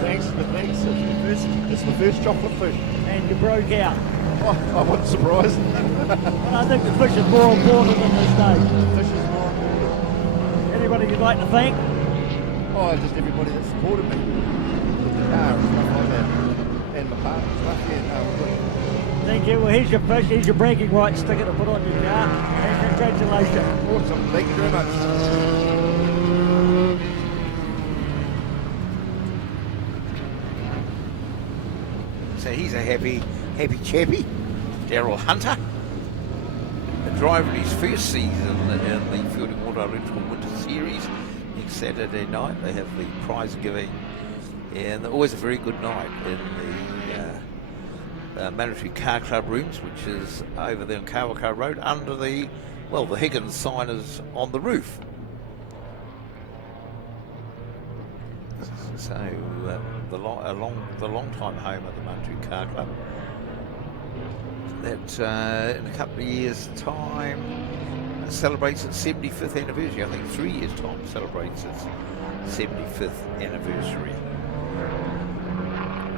Thanks. It's my first chocolate fish. And you broke out. Oh, I wasn't surprised. Well, I think the fish is more important than this day. Fish is more important. Anybody you'd like to thank? Oh, just everybody that supported me with the car and stuff like that. And my partner and stuff, yeah, no, good. Thank you. Well, here's your fish. Here's your bragging rights sticker to put on your car. And congratulations. Awesome. Thank you very much. So he's a happy chappy, Daryl Hunter. A driver in his first season in the Fielding Water Electrical Winter Series. Next Saturday night they have the prize giving, and always a very good night in the Mandatory Car Club rooms, which is over there on Kawaka Road under the well, the Higgins sign is on the roof. So the long-time home of the Manawatu Car Club. That in a couple of years' time celebrates its 75th anniversary. I think 3 years' time celebrates its 75th anniversary.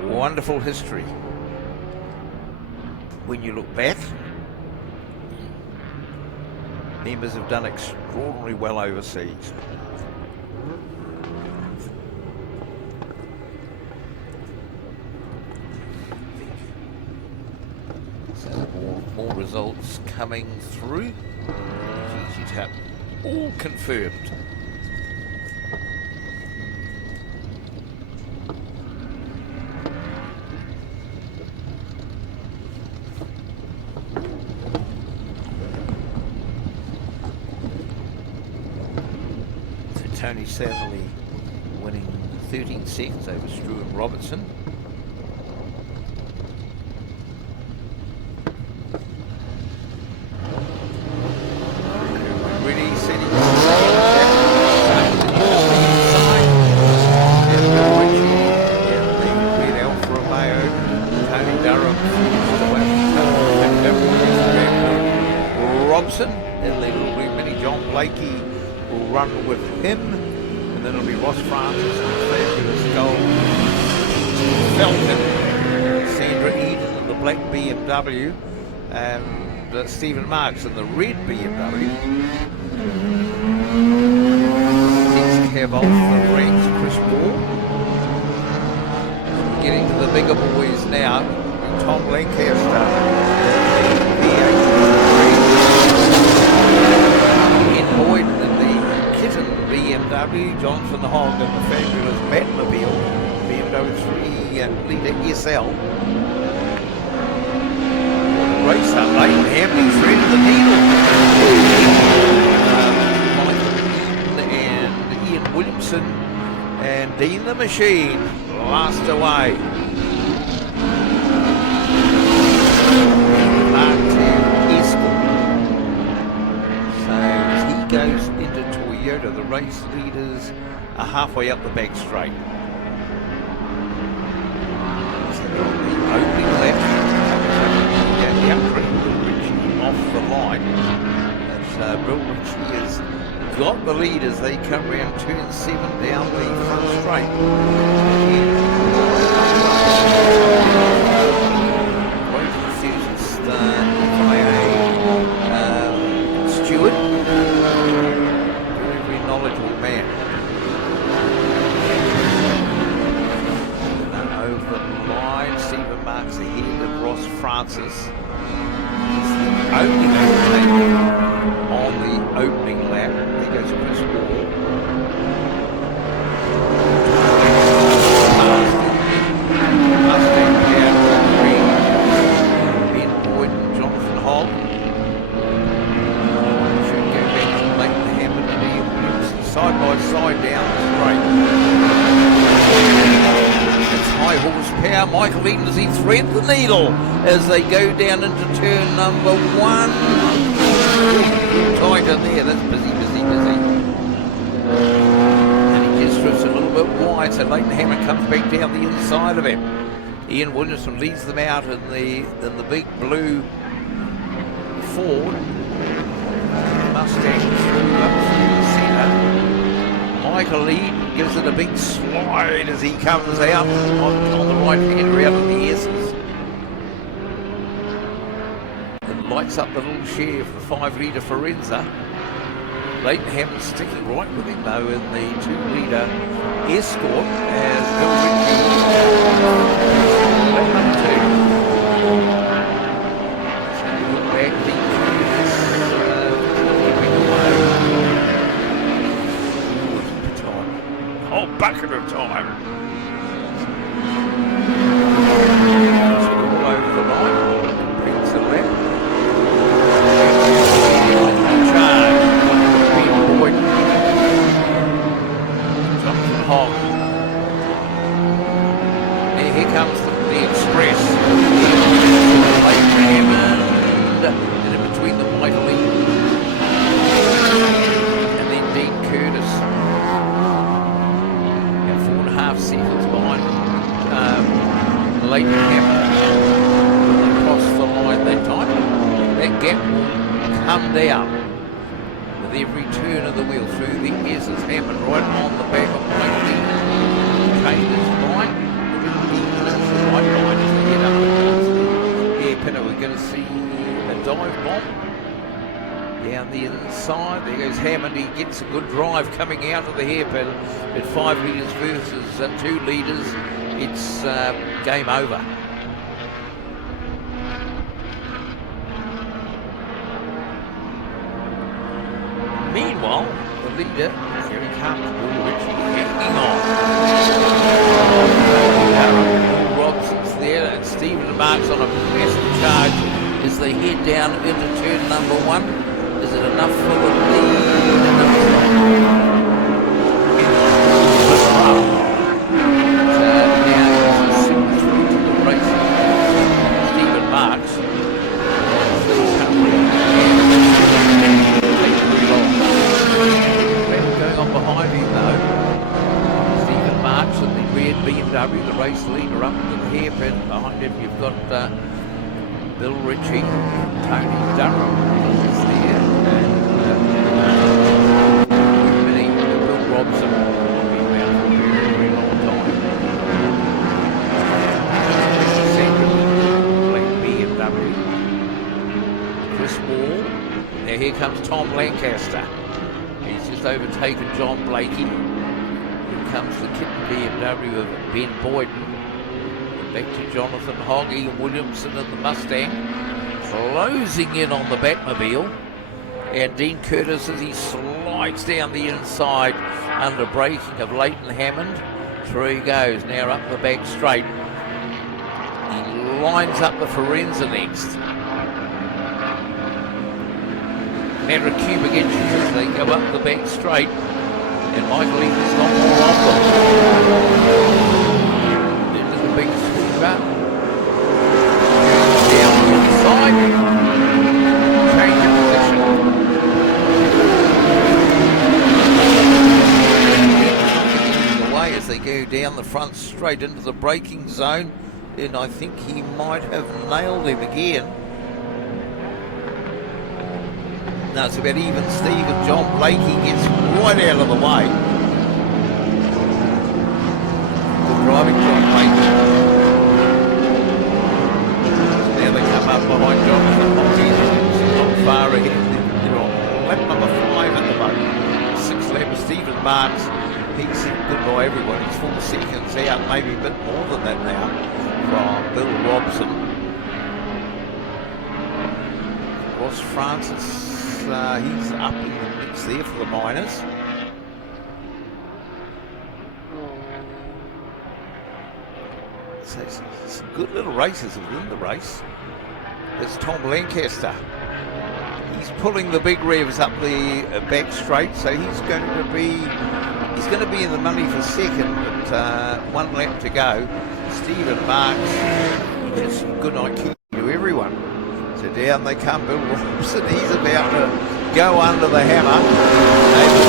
Wonderful history. When you look back, members have done extraordinarily well overseas. So more results coming through. GT Tap all confirmed. Tony Satherley winning 13 seconds over Stuart Robertson. Ready, setting Alfa Romeo, Tony Durham, Robson, and little mini John Blakey will run with him, and then it'll be Ross Francis and Fabulous Gold, Falcon, Sandra Eden in the black BMW, and Stephen Marks in the red BMW. Next cab off the ranks, Chris Wall. Getting to the bigger boys now, Tom Lancaster, Ian Boyd in the Kitten BMW, Johnson Hogg and the fabulous Batmobile BMW 3-litre SL. Race up late, Hamley threaded the needle. And Ian Williamson and Dean the Machine last away. Mark 10 Escort. So as he goes into Toyota, the race leaders are halfway up the back straight. So on the opening left, Bill Ritchie off the line. As Bill Ritchie has got the lead as they come around turn 7 down the front straight. Great enthusiast Stewart. Very, very knowledgeable man. And over the line, Stephen Marks ahead of Ross Francis. Only overtaken on the opening lap. There goes Chris Wall. Mustang down green. Ben Boyd and Jonathan Hogg. Should go back to Leighton Hammond and Ian Williamson side by side down the straight. It's high horsepower. Michael Eden as he thread the needle as they go down into turn number 1. Tighter there, that's busy. And he just drifts a little bit wide, so Leighton Hammond comes back down the inside of him. Ian Williamson leads them out in the big blue Ford. Mustang through up through the centre. Michael Eden gives it a big slide as he comes out on the right hand around of the S's. And lights up the little share for the 5-litre Forenza. Leighton Hammond sticking right with him though in the 2-litre Escort as Bill Ritchie number 2. So look back deep through this whole bucket of time. So all over the line. Completes the lap. Charge. Ben Boyd. Jonathan Hogg. And here comes the Express. Leighton Hammond. And in between the Michael Eden. and down. With every turn of the wheel through the S's, Hammond right on the back of Blakely. Change his line. The right line is the head up towards the hairpin. We're going to see a dive bomb. Down the inside, there goes Hammond. He gets a good drive coming out of the hairpin at 5 litres versus 2 litres. It's game over. Meanwhile, the leader, here he comes, Bill Ritchie, hanging on. Robinson's there, and Stephen Marks on a massive charge as they head down into turn number 1. Is it enough for the lead? Now he's through to the race. Stephen Marks. Going on behind him though. Stephen Marks and the red BMW, the race leader up to the hairpin. Behind him you've got Bill Ritchie, Tony Durham is there, and Bill Robson will be around for a very, very long time. Black BMW. Chris Wall. Now here comes Tom Lancaster. He's just overtaken John Blakey. Here comes the kitten BMW of Ben Boyden. Back to Jonathan Hoggy and Williamson in the Mustang, closing in on the Batmobile, and Dean Curtis as he slides down the inside under braking of Leighton Hammond. Through he goes, now up the back straight. He lines up the Forenza next. Matter of cubic inches as they go up the back straight, and Michael Eaton's got more off them. Into the big sweeper. Down to the side. Change of position. Away as they go down the front straight into the braking zone. And I think he might have nailed him again. No, it's about even Steve. John Blakey gets right out of the way. Good driving, John Blakey. Now they come up behind Jonathan Hopkins. Not far ahead. They're on lap number 5 at the moment. 6 lap of Stephen Marks. He's good by everyone. He's 4 seconds out, maybe a bit more than that now, from Bill Robson. Ross Francis. He's up in the mix there for the Miners. So some good little races within the race. There's Tom Lancaster. He's pulling the big revs up the back straight, so he's going to be in the money for second, but 1 lap to go. Stephen Marks, just good IQ to everyone. So down they come, Bill Robson. He's about to go under the hammer. Able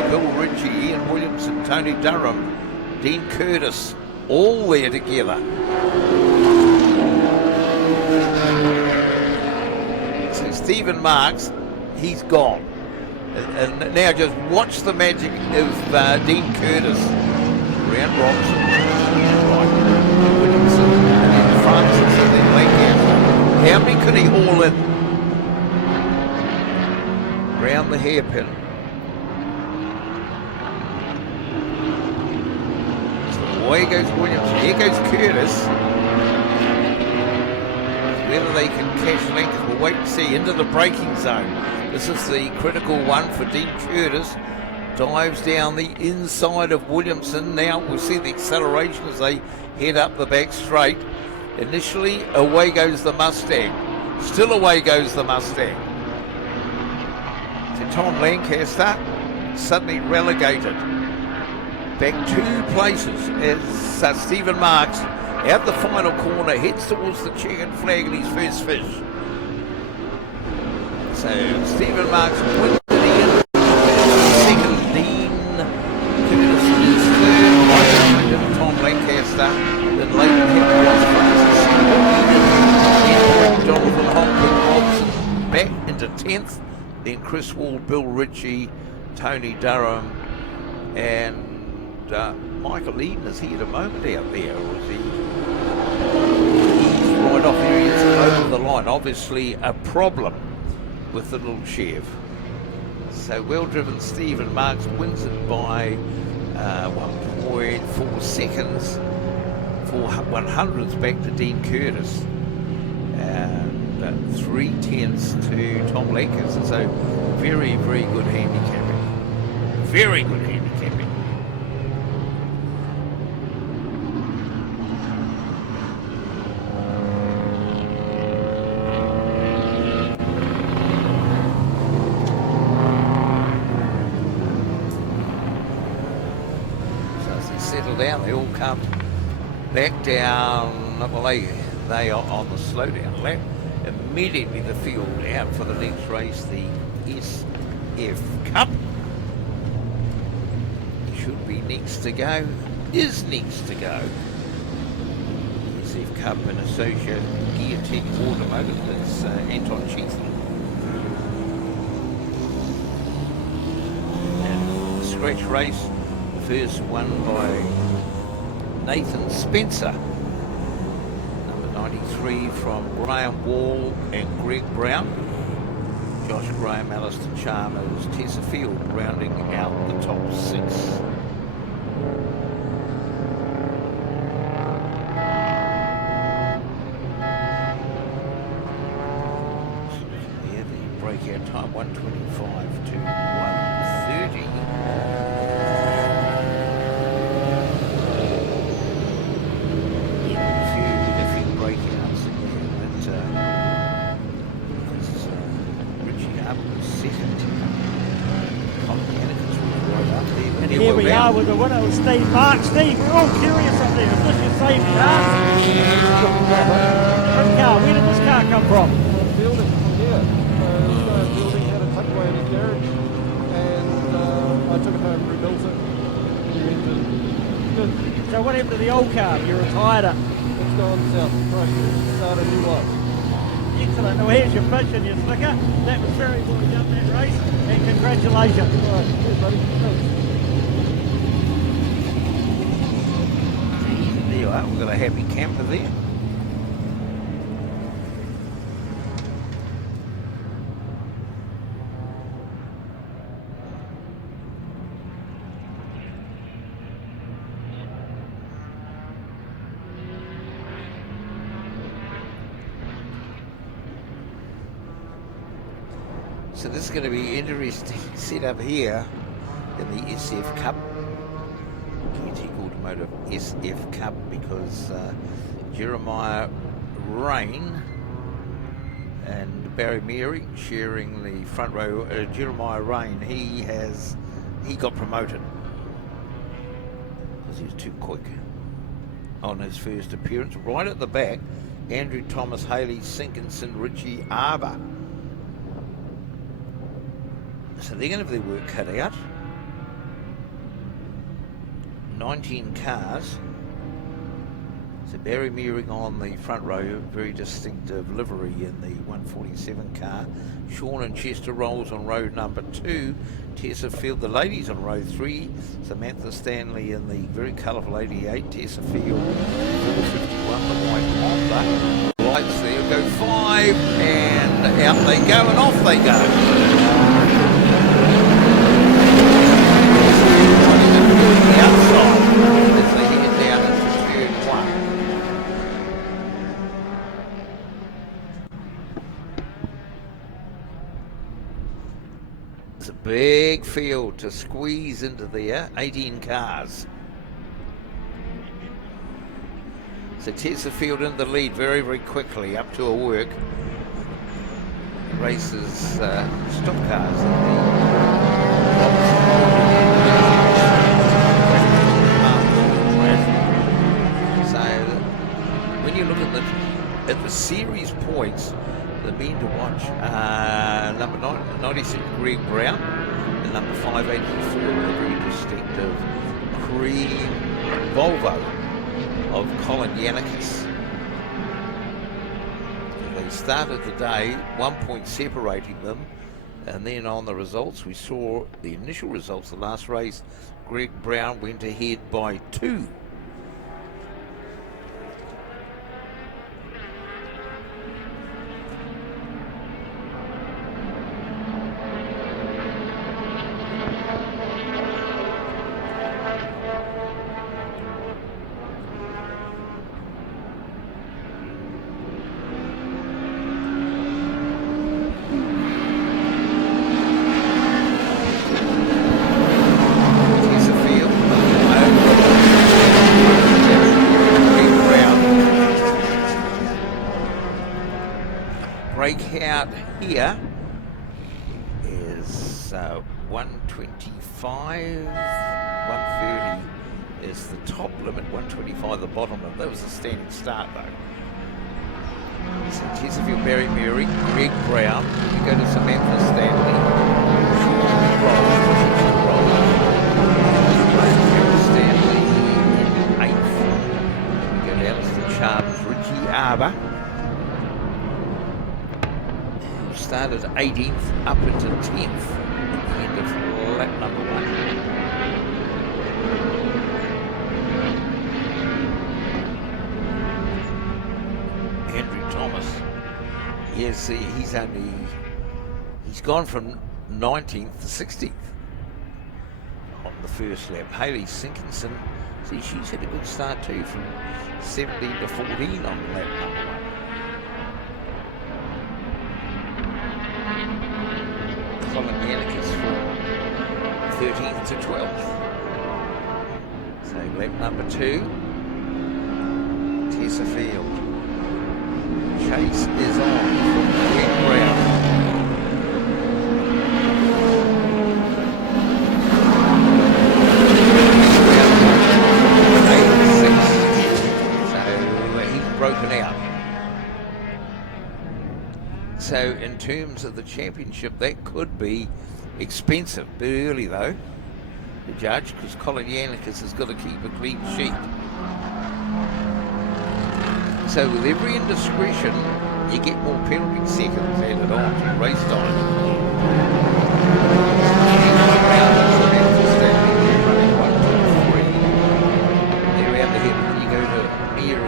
to Bill Ritchie, Ian Williamson, Tony Durham, Dean Curtis, all there together. So Stephen Marks, he's gone. And now just watch the magic of Dean Curtis. Around Robson, right, Williamson, and then Francis, and then Lancaster. How many could he haul in? Round the hairpin. So away goes Williamson. Here goes Curtis. Whether they can cash Lancaster, we'll wait and see. Into the braking zone. This is the critical one for Dean Curtis. Dives down the inside of Williamson. Now we'll see the acceleration as they head up the back straight. Initially, away goes the Mustang. Still away goes the Mustang. So Tom Lancaster suddenly relegated back 2 places as Stephen Marks out the final corner heads towards the checkered flag in his first fish. So Stephen Marks wins it in. Second, Dean Curtis is third. Tom Lancaster. Then late 10th. Then Chris Wall, Bill Ritchie, Tony Durham, and Michael Eden. Is he at a moment out there, or is he? He's right off there. He is over the line. Obviously, a problem with the little Chev. So well driven. Stephen Marks wins it by 1.4 seconds, 4/100ths back to Dean Curtis, and 3/10ths to Tom Lancaster. So very, very good handicapping. Very good handicapping. Down, they all come back down. Well, they are on the slowdown lap. Immediately the field out for the next race, the SF Cup. Should be next to go. Is next to go. The SF Cup and associated Gear Tech Automotive. That's Anton Cheetham. And the scratch race. First one by Nathan Spencer, number 93 from Graham Wall and Greg Brown, Josh Graham, Alistair Chalmers, Tessa Field rounding out the top 6. Here the breakout time 1:25 to 1:30. Here we are with the winner, Steve Marks. Steve, we're all curious up there. Is this your same car? What car? Where did this car come from? Building, yeah. Building had a tuckaway in his garage, and I took it home, rebuilt it, new engine. Good. So what happened to the old car? You retired it? It's gone south. Right, start a new life. Excellent. Well, here's your fish and your sticker. That was very well done, that race, and congratulations. All right, cheers, buddy. Thanks. There you are. We've got a happy camper there. So this is going to be interesting setup here in the SF Cup, GT Automotive SF Cup, because Jeremiah Rain and Barry Meary sharing the front row. Jeremiah Rain, he got promoted because he was too quick on his first appearance. Right at the back, Andrew Thomas, Haley Sinkinson, Richie Arbour. So they're going to have their work cut out. 19 cars. So Barry Meering on the front row, very distinctive livery in the 147 car. Sean and Chester Rolls on row number 2. Tessa Field, the ladies on row 3. Samantha Stanley in the very colourful 88. Tessa Field, 451, the white Honda. Lights there, go 5, and out they go, and off they go. Outside as they head down into turn 1. It's a big field to squeeze into there, 18 cars. So Tessa Field in the lead very, very quickly up to a work. Races stock cars in the when you look at the series points, the men to watch are number 96 Greg Brown and number 584, the very distinctive cream Volvo of Colin Yannicus. They the start of the day, 1 point separating them. And then on the results, we saw the initial results. The last race, Greg Brown went ahead by 2. Breakout here is 125, 130 is the top limit, 125 the bottom limit. That was the standing start though. So Chesterfield, Barry Murray, Greg Brown. You go to Samantha Stanley, Stanley in 8th. We go to Alistair Chalmers, Richie Arbour. Started 18th up into 10th at the end of lap number 1. Andrew Thomas, yes, he's gone from 19th to 16th on the first lap. Hayley Sinkinson, see, she's had a good start too, from 17 to 14 on lap number 1. Colin Yannickus from 13th to 12th. So lap number 2, Tessa Field. Chase is on from Greg Brown. So he's broken out. So in terms of the championship, that could be expensive. Bit early though, the judge, because Colin Yannickus has got to keep a clean sheet. So with every indiscretion, you get more penalty seconds added on to race time. They're out ahead. You go to Mia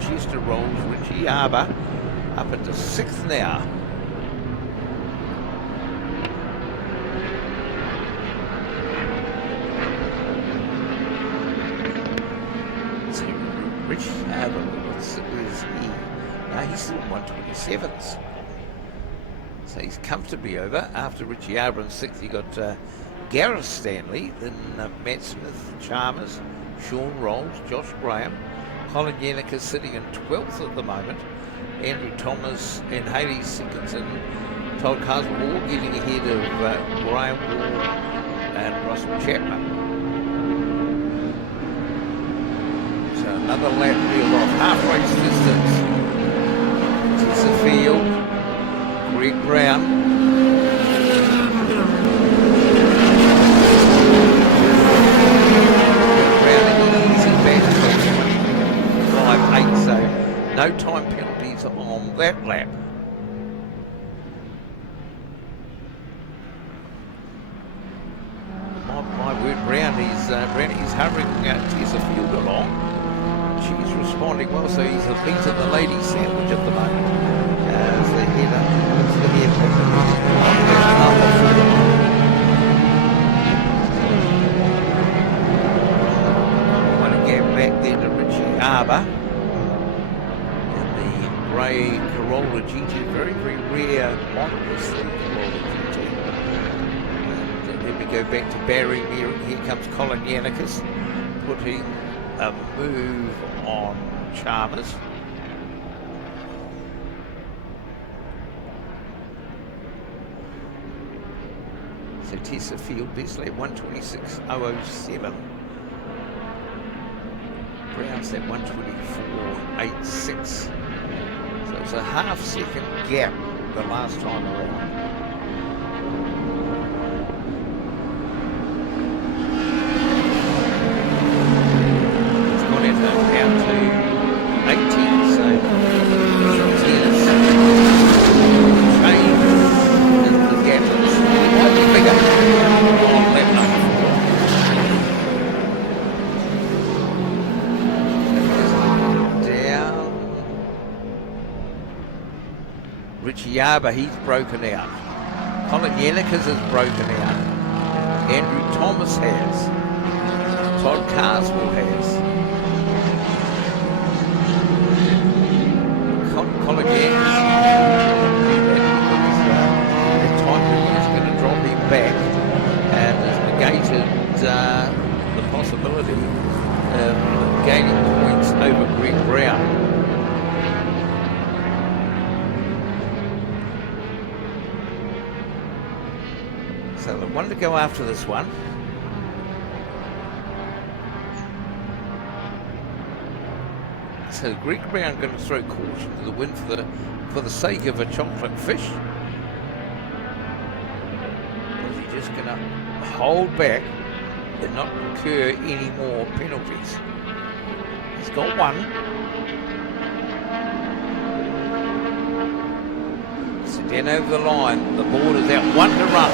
Chester Rolls, Richie Arbour, up into 6th now. Richie Arbour, where's he? No, he's still in 127s. So he's comfortably over. After Richie Arbour in 6th, you got Gareth Stanley, then Matt Smith, Chalmers, Sean Rolls, Josh Graham, Colin Yannickus sitting in 12th at the moment, Andrew Thomas and Hayley Sinkinson, Todd Caswell all getting ahead of Graham Wall and Russell Chapman. So another lap reeled off, half race distance. Tessa Field, Greg Brown. Easy back to 5.8, so no time penalties on that lap. My word, Brownie's hovering Tessa Field along. She's responding well, so he's a lead in the ladies' sandwich at the moment. As the head up, it's the head want to get back there to Richie Arbour in the grey Corolla GT, very, very rare model, this the Corolla GT. And then we go back to Barry Meering. Here comes Colin Yannickus, putting a move on Chalmers. So Tessa Field, best lap 126.007. Brown's at 124.86. So it's a half-second gap the last time around. Down to 18, so tennis Richie Arbour, he's broken out. Colin Yannickas has broken out. Andrew Thomas has. Todd Carswell has. Colin Yannickas the time is going to drop him back and has negated the possibility of gaining points over Greg Brown. So the one to go after this one. So Greg Brown going to throw caution to the wind for the sake of a chocolate fish. Is he just going to hold back and not incur any more penalties? He's got one. So down over the line, the board is out, one to run.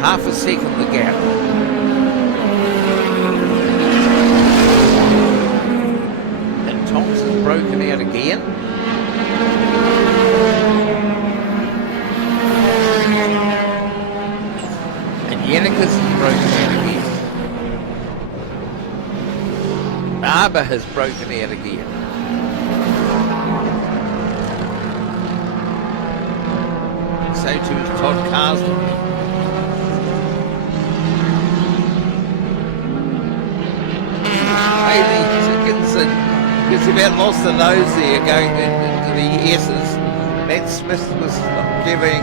Half a second the gap. And Thompson's broken out again. And Yannickas is broken out again. Arbour has broken out again. So too is Todd Carswell. Haley Dickinson just about lost the nose there going into the S's. Matt Smith was giving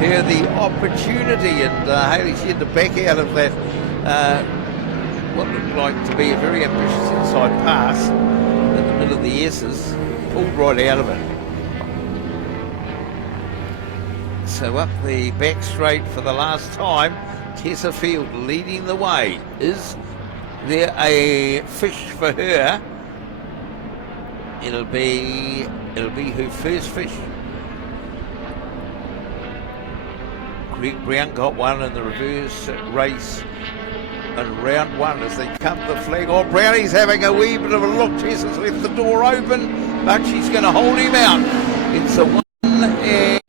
her the opportunity, and Haley, she had to back out of that what looked like to be a very ambitious inside pass in the middle of the S's, pulled right out of it. So up the back straight for the last time, Tessa Field leading the way. Is there a fish for her? It'll be her first fish. Greg Brown got one in the reverse race in round one as they come to the flag. Oh, Brownie's having a wee bit of a look. Tessa's left the door open, but she's going to hold him out. It's a 1 and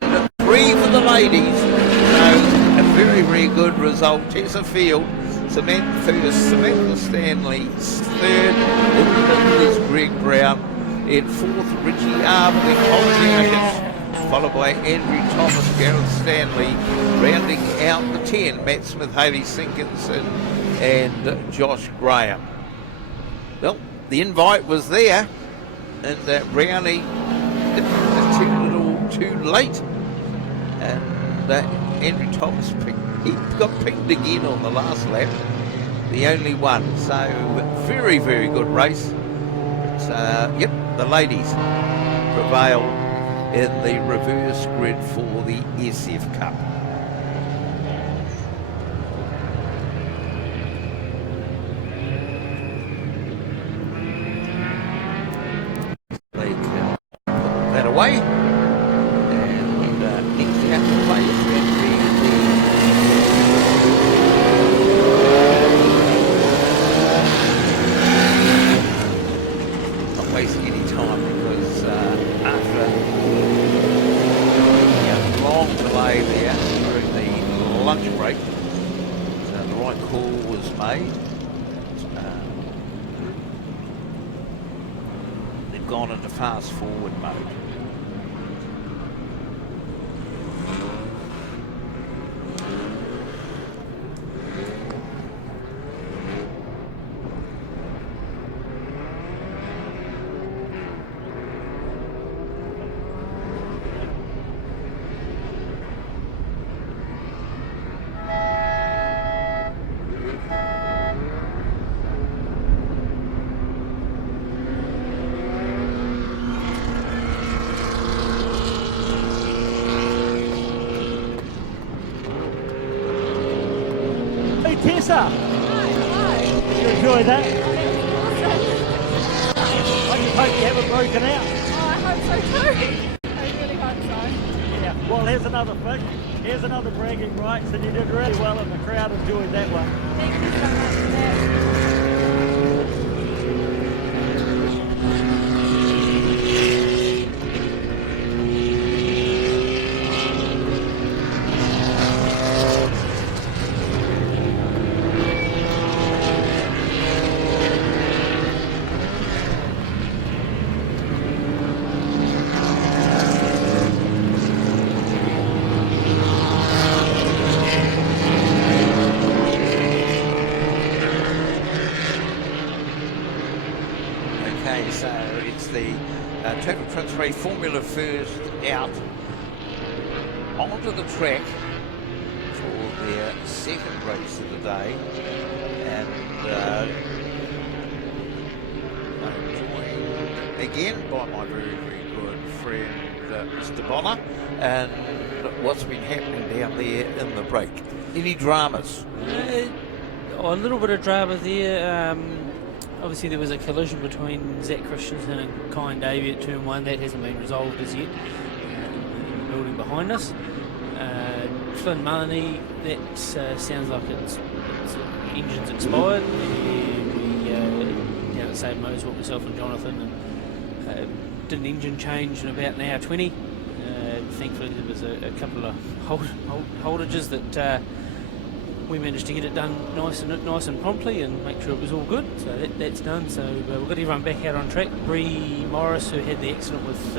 3 for the ladies. So a very, very good result. Tessa Field, Samantha first, Samantha Stanley third, in the middle is Greg Brown, in fourth Richie Arbour, then Colin Yannickas, followed by Andrew Thomas, Gareth Stanley, rounding out the 10, Matt Smith, Haley Sinkinson and Josh Graham. Well, the invite was there, and Brownie too little too late, and Andrew Thomas he got pinged again on the last lap, the only one. So very, very good race. Yep, the ladies prevail in the reverse grid for the SF Cup. They can put that away, and next out to play is going to be not wasting any time, because after a long delay there during the lunch break, the right call was made. They've gone into fast forward mode. Tessa. Did you enjoy that? I just hope you haven't broken out. Oh, I hope so too. I really hope so. Yeah, well, here's another fish. Here's another bragging rights, and you did really well, and the crowd enjoyed that one. Thank you so much for that. three Formula First out onto the track for their second race of the day, and I'm joined again by my very, very good friend Mr. Bonner. And what's been happening down there in the break? Any dramas? A little bit of drama there. Obviously, there was a collision between Zach Christensen and Kyan Davey at turn 1. That hasn't been resolved as yet in the building behind us. Flynn Mullany, that sounds like its engine's expired. And we down at Save Motorsport, myself and Jonathan, and did an engine change in about an hour 20. Thankfully, there was a couple of holdages that we managed to get it done nice and promptly and make sure it was all good. So that's done. So we've got everyone back out on track. Bree Morris, who had the accident with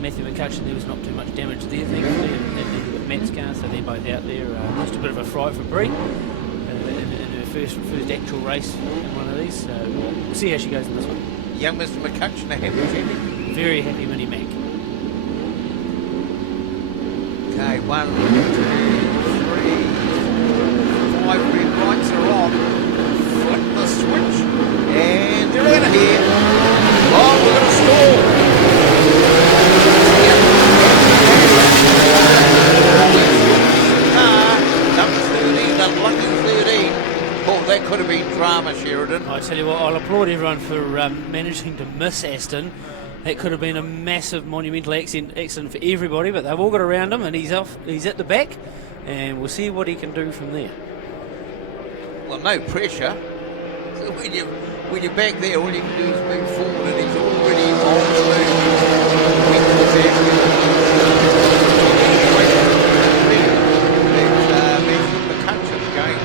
Matthew McCutcheon, there was not too much damage there, thankfully, and with Matt's car, so they're both out there. Just a bit of a fright for Bree in her first actual race in one of these. So we'll see how she goes in this one. Young Mr. McCutcheon, a happy? Very happy, Minnie Mac. Okay, 1, 2, 3, 5 red lights are on. Flip the switch, and they're out of here. Oh, we're going to stall. Number 13, unlucky 13. Oh, that could have been drama, Sheridan. I tell you what, I'll applaud everyone for managing to miss Aston. That could have been a massive, monumental accident for everybody, but they've all got around him, and he's at the back, and we'll see what he can do from there. Well, no pressure. So when you're back there, all you can do is move forward, and he's already on the move. McCutcheon going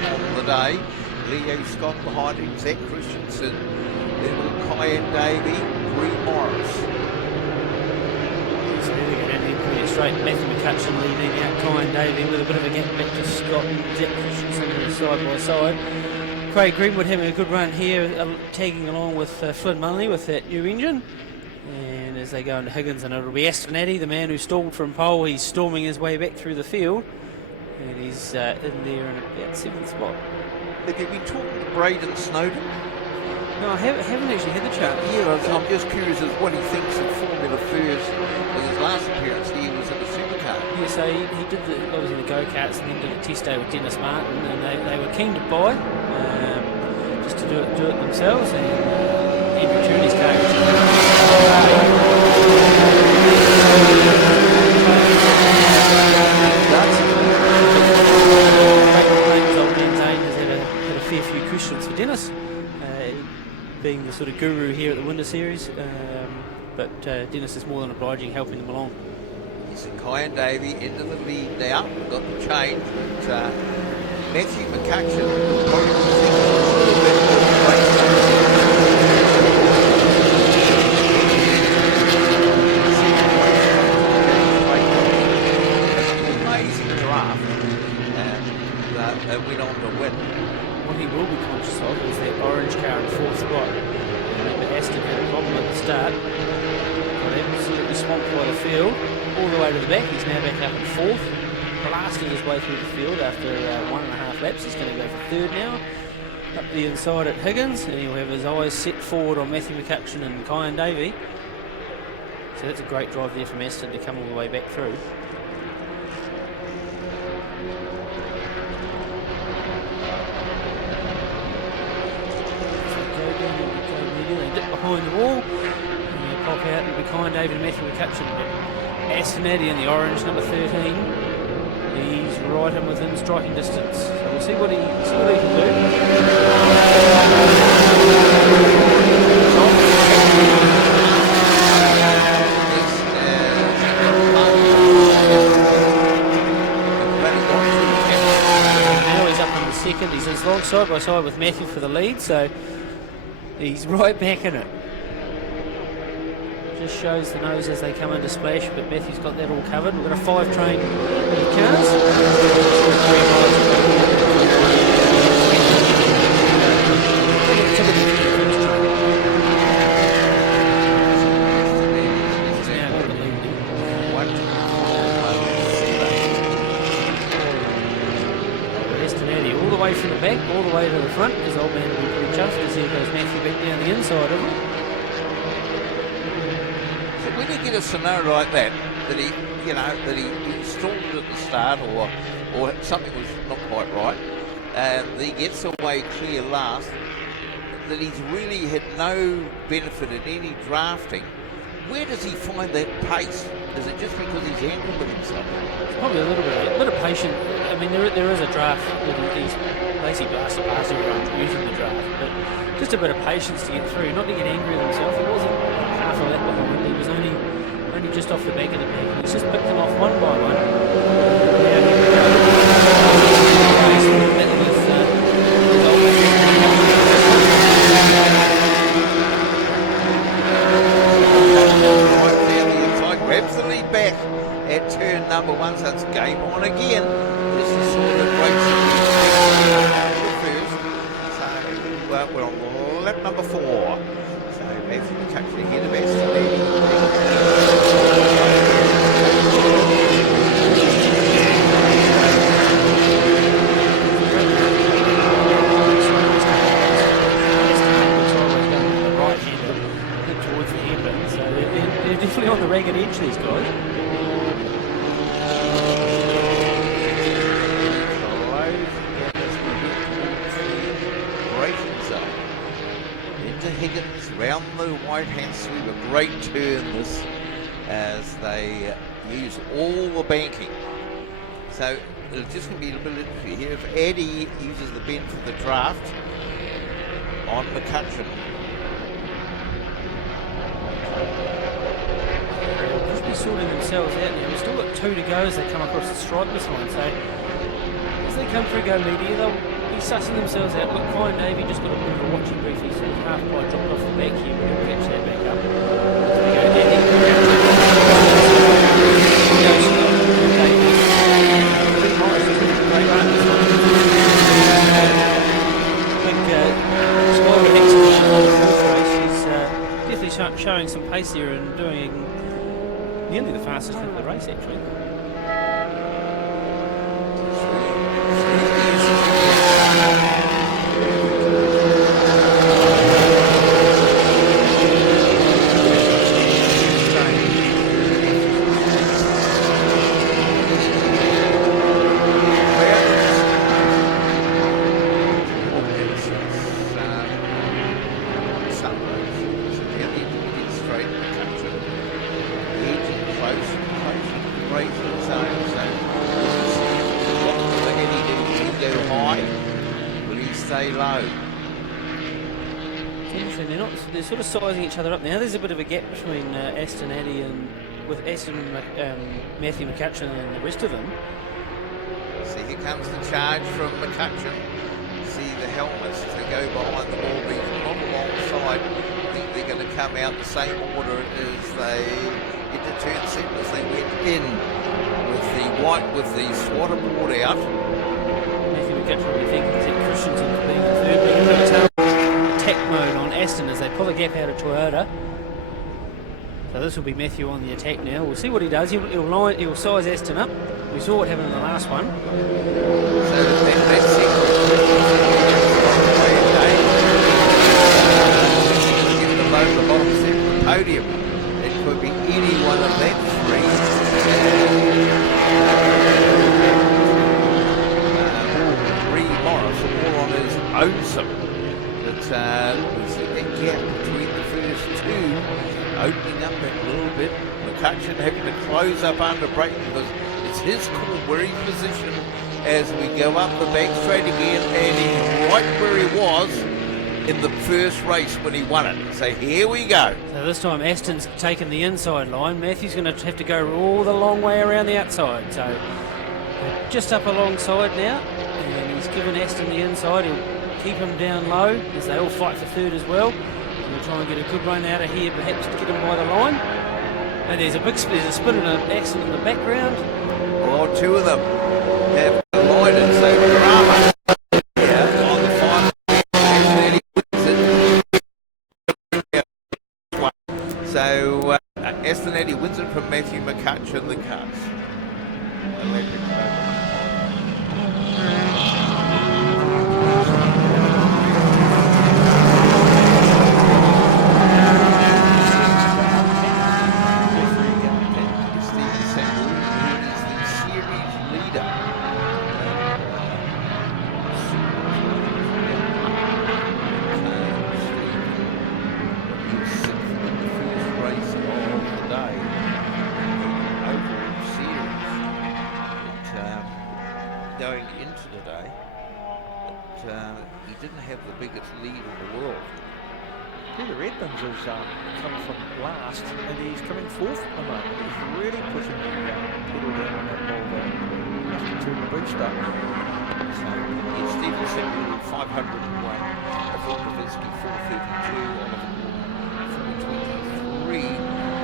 2 on the day. Leo Scott behind him, Zach Christensen. Kyan Davey, Bree Morris. So they're going to end pretty straight. Matthew McCutcheon leading out Kyan Davey with a bit of a gap back to Scott and Zach Christensen side by side. Craig Greenwood having a good run here, tagging along with Flynn Mullany with that new engine. And as they go into Higgins, and it'll be Aston Addy, the man who stalled from pole. He's storming his way back through the field, and he's in there in about 7th spot. Have you been talking to Braden Snowden? No, I haven't actually had the chance. Yeah, I'm just curious as what he thinks of Formula First. With his last appearance, he was in a supercar. Yeah, so he did obviously the go-karts and then did a test day with Dennis Martin, and they were keen to buy just to do it themselves. And Andrew Tierney's car. Old man Zane has had a fair few cushions for Dennis. Being the sort of guru here at the Winter Series, but Dennis is more than obliging, helping them along. Yes, Kyan Davey into the lead now, got the change. Matthew McCutcheon amazing draft, and went on to win. What he will be conscious of is that orange car in 4th spot. Remember, Aston had a problem at the start. Got absolutely swamped by the field, all the way to the back. He's now back up in 4th, blasting his way through the field after 1.5 laps. He's going to go for 3rd now. Up the inside at Higgins, and he'll have his eyes set forward on Matthew McCutcheon and Kyan Davey. So that's a great drive there from Aston to come all the way back through. Behind the wall, and you pop out and be Kyan Davey and Matthew McCutcheon. Aston Addy in the orange, number 13. He's right in within striking distance. So we'll see what he can do. Now he's up in the second. He's long side by side with Matthew for the lead, so he's right back in it. Just shows the nose as they come into splash, but Matthew's got that all covered. We've got a 5 train cars. back all the way to the front, because old man will be pretty chuffed to see if goes Matthew back down the inside of him. So when you get a scenario like that he, you know, that he stalled at the start or something was not quite right, and he gets away clear last, that he's really had no benefit in any drafting, where does he find that pace? Is it just because he's angry with himself? It's probably a bit of patience. I mean, there is a draft that he's basically blasted past everyone using the draft, but just a bit of patience to get through, not to get angry with himself. He wasn't half a lap behind. He was only just off the back of the pack, and he's just picked them off one by one. Grabs the lead back at turn number 1, so it's game on again. This is sort of racing first. So we're on lap number 4. So Matthew McCutcheon ahead of Definitely on the ragged edge, these guys. Braking zone. Into Higgins, round the right-hand sweep. A great turn this, as they use all the banking. So it's just going to be a little bit interesting here. If Eddie uses the bend for the draft on McCutcheon. Sorting themselves out now. We've still got 2 to go as they come across the stripe this line. So as they come through go media, they'll be sussing themselves out. Look, Fine Davey just got a bit of a watching brief. He's sort of half quite dropped off the back here, but he'll catch that back up. Definitely showing some pace here and doing nearly the fastest lap of the race, actually. They're sort of sizing each other up now. There's a bit of a gap between Aston Addy and with Aston Matthew McCutcheon and the rest of them. See, here comes the charge from McCutcheon. See the helmets to go behind the ball being not alongside. I think they're going to come out the same order as they get to turn 7 as they went in with the white with the swatter board out. Matthew McCutcheon will be thinking that Christensen is being the third. Attack mode on Aston as they pull a gap out of Toyota. So this will be Matthew on the attack now. We'll see what he does. He'll size Aston up. We saw what happened in the last one. So that's given the bottom set of the podium. It could be any one of that 3. Bree Morris all on his own. We see that gap between the first 2 opening up that little bit. McCutcheon having to close up under braking because it's his call where he's positioned as we go up the back straight again, and he's right where he was in the first race when he won it. So here we go. So this time Aston's taken the inside line. Matthew's going to have to go all the long way around the outside. So just up alongside now, and he's given Aston the inside. He'll keep him down low as they all fight for third as well. And we'll try and get a good run out of here, perhaps to get him by the line. And there's a spin and an accident in the background. Oh, 2 of them have collided, so drama here on the final. So Aston Eddy wins it from Matthew McCutcheon, the cuts. today, but he didn't have the biggest lead in the world. Peter Edmonds has come from last and he's coming fourth at the moment. He's really pushing the pedal down on that Volvo. He must have turned the boost up. So here's Stephen Samuel, 501, Phil Bavitsky, 432, Oliver Moore, 423,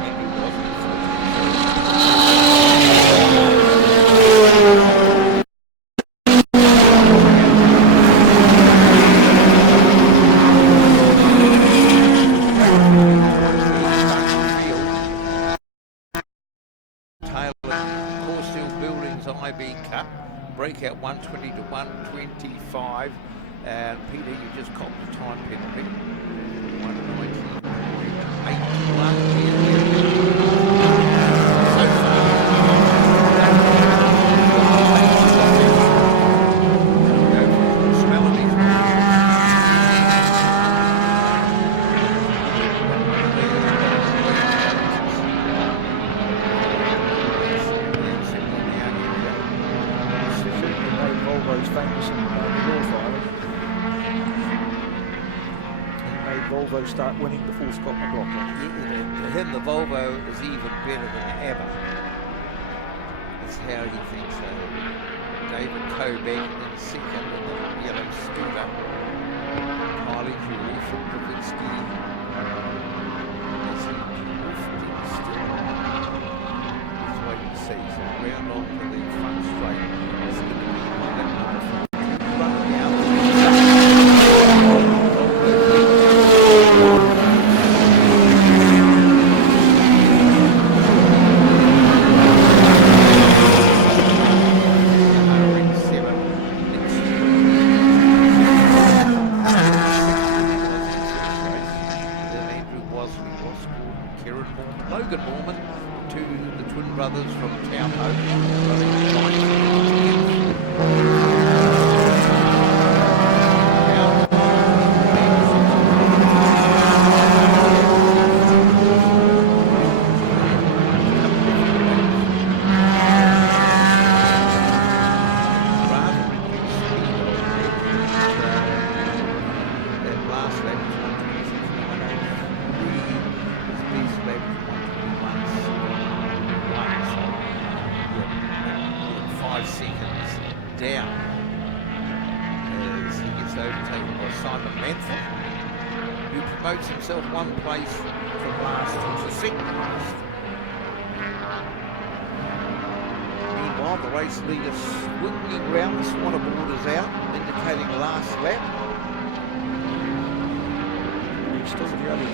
Andrew Wasn't, 423. Taylor, Core Steel Buildings IB Cup, breakout 120 to 125, and Peter, you just copped the time penalty. 'Volvo's famous in the North Island. He made Volvo start winning before Scott McLaughlin. To him, the Volvo is even better than the ABBA. That's how he thinks so. David Kobeck in second in the yellow scooter. Kylie Jury from Bavitsky. Is he drifting still? Let's wait and see. So round on to the front straight. It's going to be on that number 4. Run down. Brothers from Townhope. Himself one place from last to second last. Meanwhile, the race leader swinging round, the swatter borders out, indicating last lap. He's still the other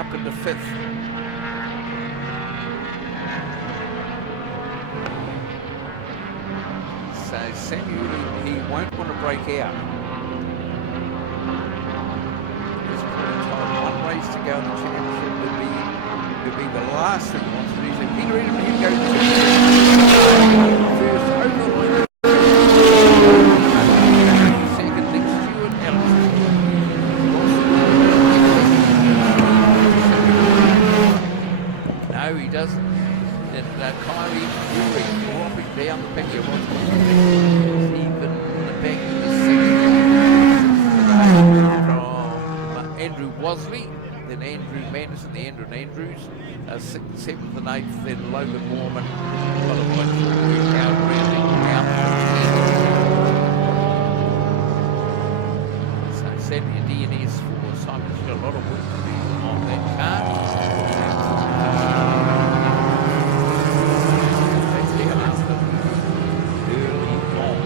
up into fifth. So Samuel, he won't want to break out. This point in time, one race to go in the championship would be the last thing he wants to do. So Peter Edmonds, he goes first over the line. Second, Nick Stewart, no, he doesn't. And Kylie Jury dropping down the back of even the back of the sixth from Andrew Wasley, then Andrew Manderson. guys in the end, and Andrews, 6th, 7th and 8th, then Logan Mormon, followed by George Howard rounding out the 10th. So sadly a DNS for Simon's got a lot of work to do on that car. Back down after early on.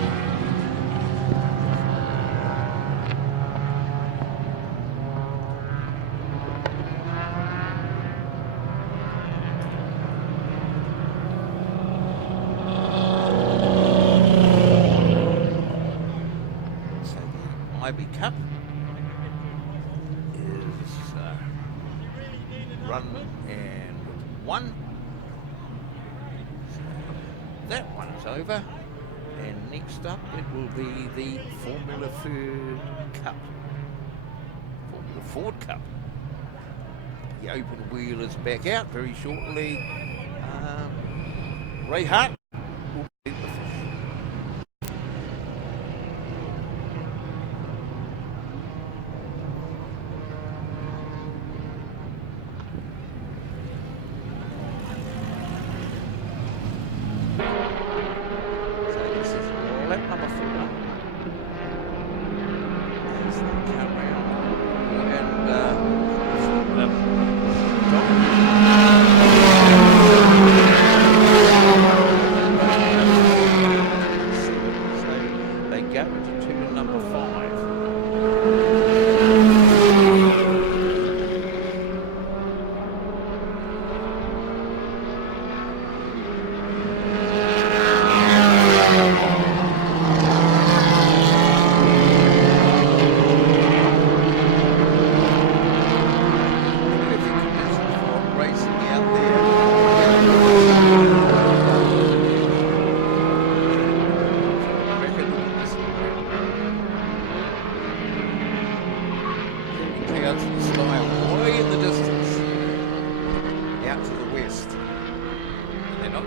IB Cup is run and won. So that one is over, and next up it will be the Formula Ford Cup. Formula Ford Cup. The open wheel is back out very shortly. Ray Hart will be the fish.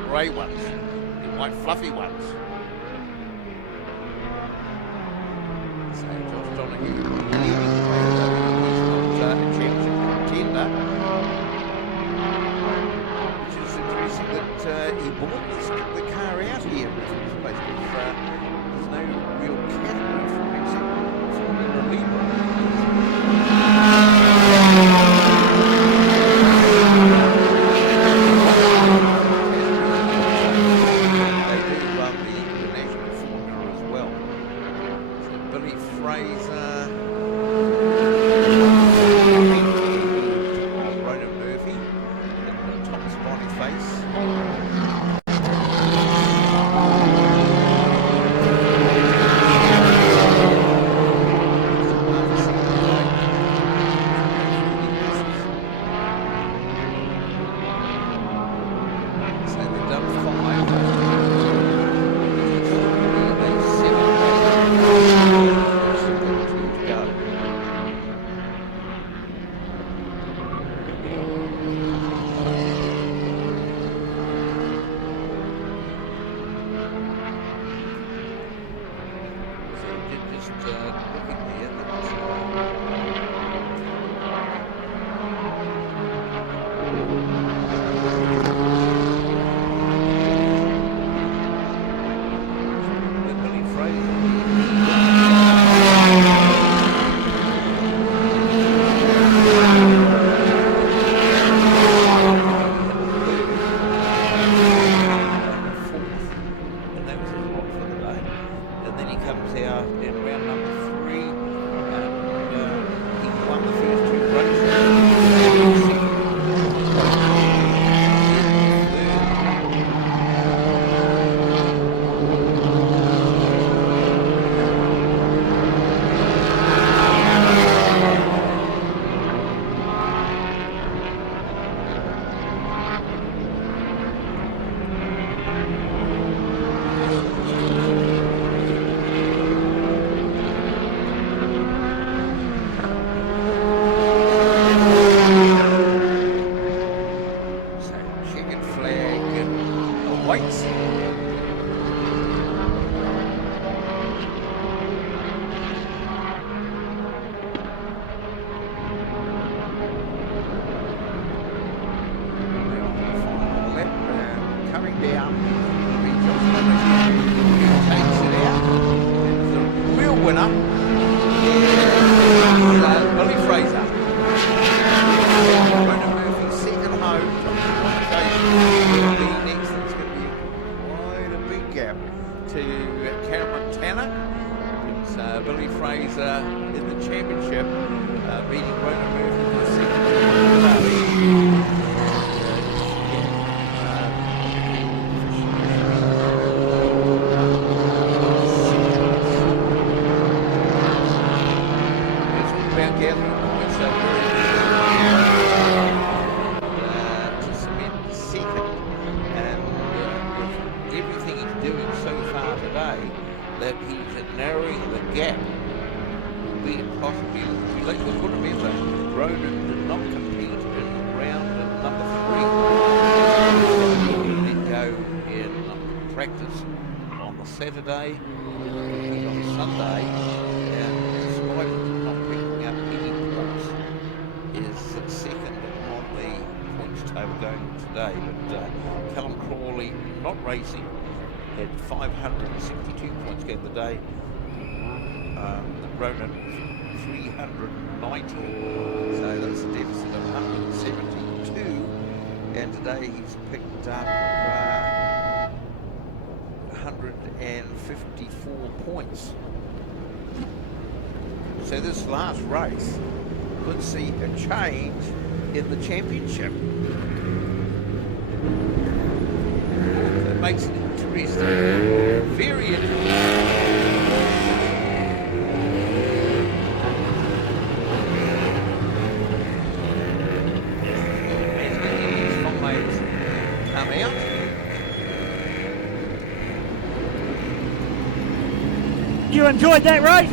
Grey ones, the white fluffy ones. So Josh Donahue leading the way, though he's not a championship contender. Which is interesting that he bought the car out here in the first place, because there's no real category for him except Formula Libre. down. Takes it out. It's the real winner. Billy Fraser. Ronan Murphy second home. Will be next. It's going to be quite a big gap to Cameron Tanner. It's Billy Fraser in the championship, beating Ronan Murphy for the second time. To cement second, and with everything he's doing so far today, that he's narrowing the gap, albeit possibly. We've got to remember, Ronan did not compete in round number 3. He did go in practice on the Saturday, on Sunday, and despite not picking up any points, is second on the points table going today. But Callum Crawley not racing, had 562 points going today. Ronan 390, so that's a deficit of 172. And today he's picked up 154 points. So this last race could see a change in the championship. That makes it interesting. Very interesting. Come out. You enjoyed that race?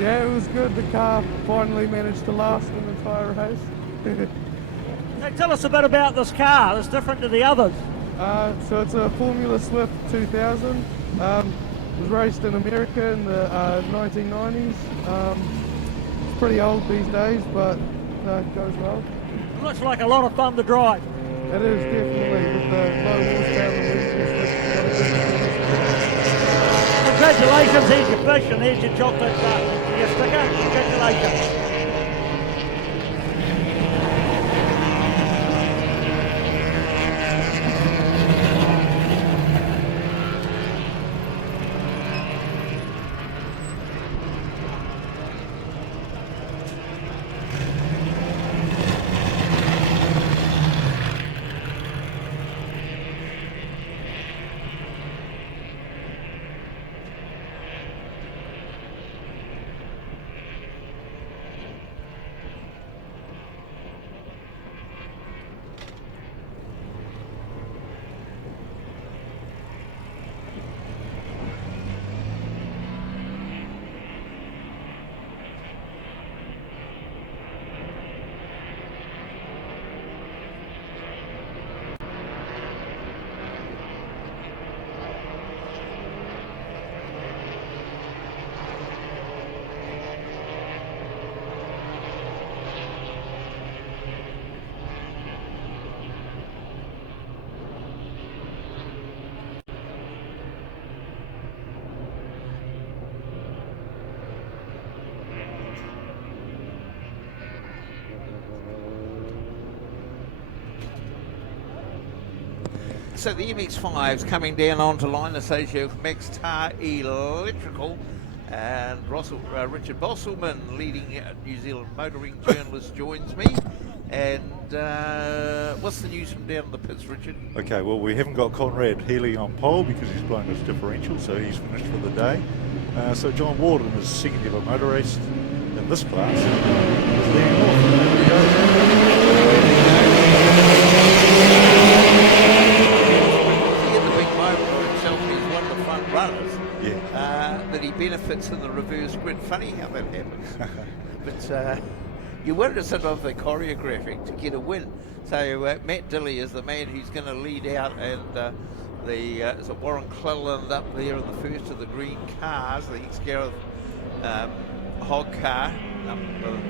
Yeah, it was good. The car finally managed to last an entire race. So tell us a bit about this car. It's different to the others. So it's a Formula Swift 2000. It was raced in America in the 1990s. It's pretty old these days, but it goes well. It looks like a lot of fun to drive. It is definitely, with the low horsepower. Congratulations, here's your fish and here's your chocolate your sticker. Congratulations. So the MX-5's coming down onto line, Associate Max Tar Electrical, and Richard Bosselman, leading New Zealand motoring journalist, joins me. And what's the news from down in the pits, Richard? Okay, well, we haven't got Conrad Healy on pole because he's blown his differential, so he's finished for the day. So John Warden is second ever motor race in this class. He's leading off. That he benefits in the reverse grid. Funny how that happens. But you wonder sometimes the choreographing to get a win. So Matt Dilley is the man who's going to lead out, and is it Warren Cleland up there in the first of the green cars, the ex-Gareth Hogg car, number 46.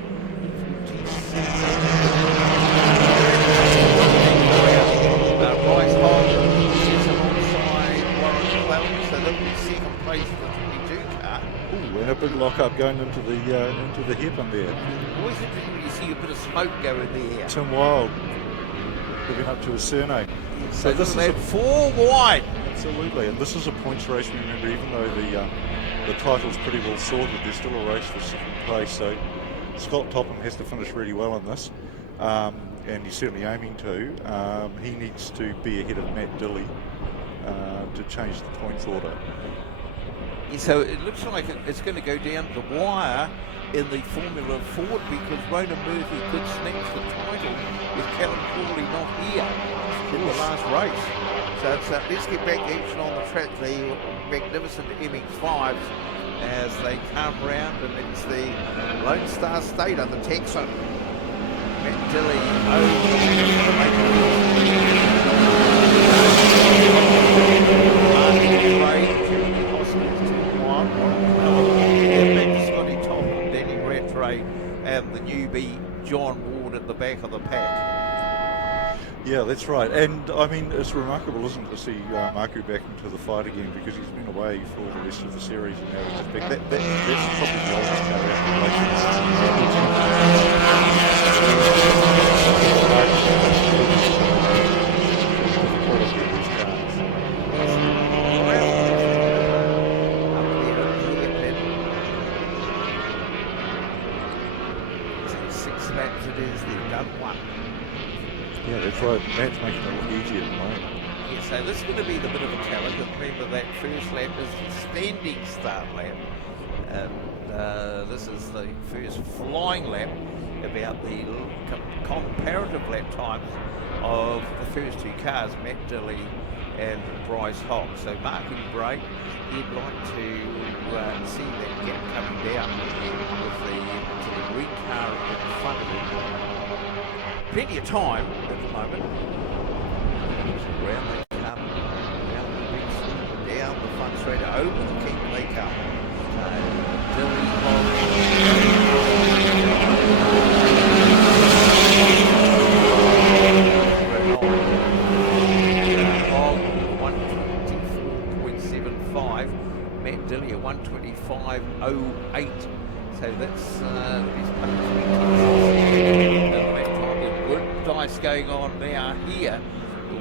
Bryce Hogg is big lock-up going into the hairpin there. Always interesting when you see a bit of smoke go in there. Tim Wilde living up to his surname. So this is 4 wide. Absolutely, and this is a points race. Remember, even though the title's pretty well sorted, there's still a race for second place. So Scott Topham has to finish really well in this, and he's certainly aiming to. He needs to be ahead of Matt Dilley to change the points order. Yeah, so it looks like it's going to go down the wire in the Formula Ford because Ronan Murphy could snatch the title with Callum Crawley not here in the last race. So let's get back to action on the track. The magnificent MX-5s as they come round, and it's the Lone Star State under Texan. Matt Dilley and the newbie John Ward at the back of the pack. Yeah, that's right. And I mean, it's remarkable, isn't it, to see Marku back into the fight again, because he's been away for the rest of the series and now he's just back. That's probably the oldest car out Yeah, that's right. Matt's making it look easier at the moment. Yeah, so this is going to be the bit of a challenge. Remember, that first lap is the standing start lap. And this is the first flying lap about the comparative lap times of the first two cars, Matt Dilley and Bryce Hock. So Marky Bray, he'd like to see that gap coming down with the green car in front of him. Plenty of time at the moment. Round they come, round the big sweep, down the front straight, over the keep they come. Dilley on 124.75. Matt Dilley at 125.08. So that's his good dice going on now here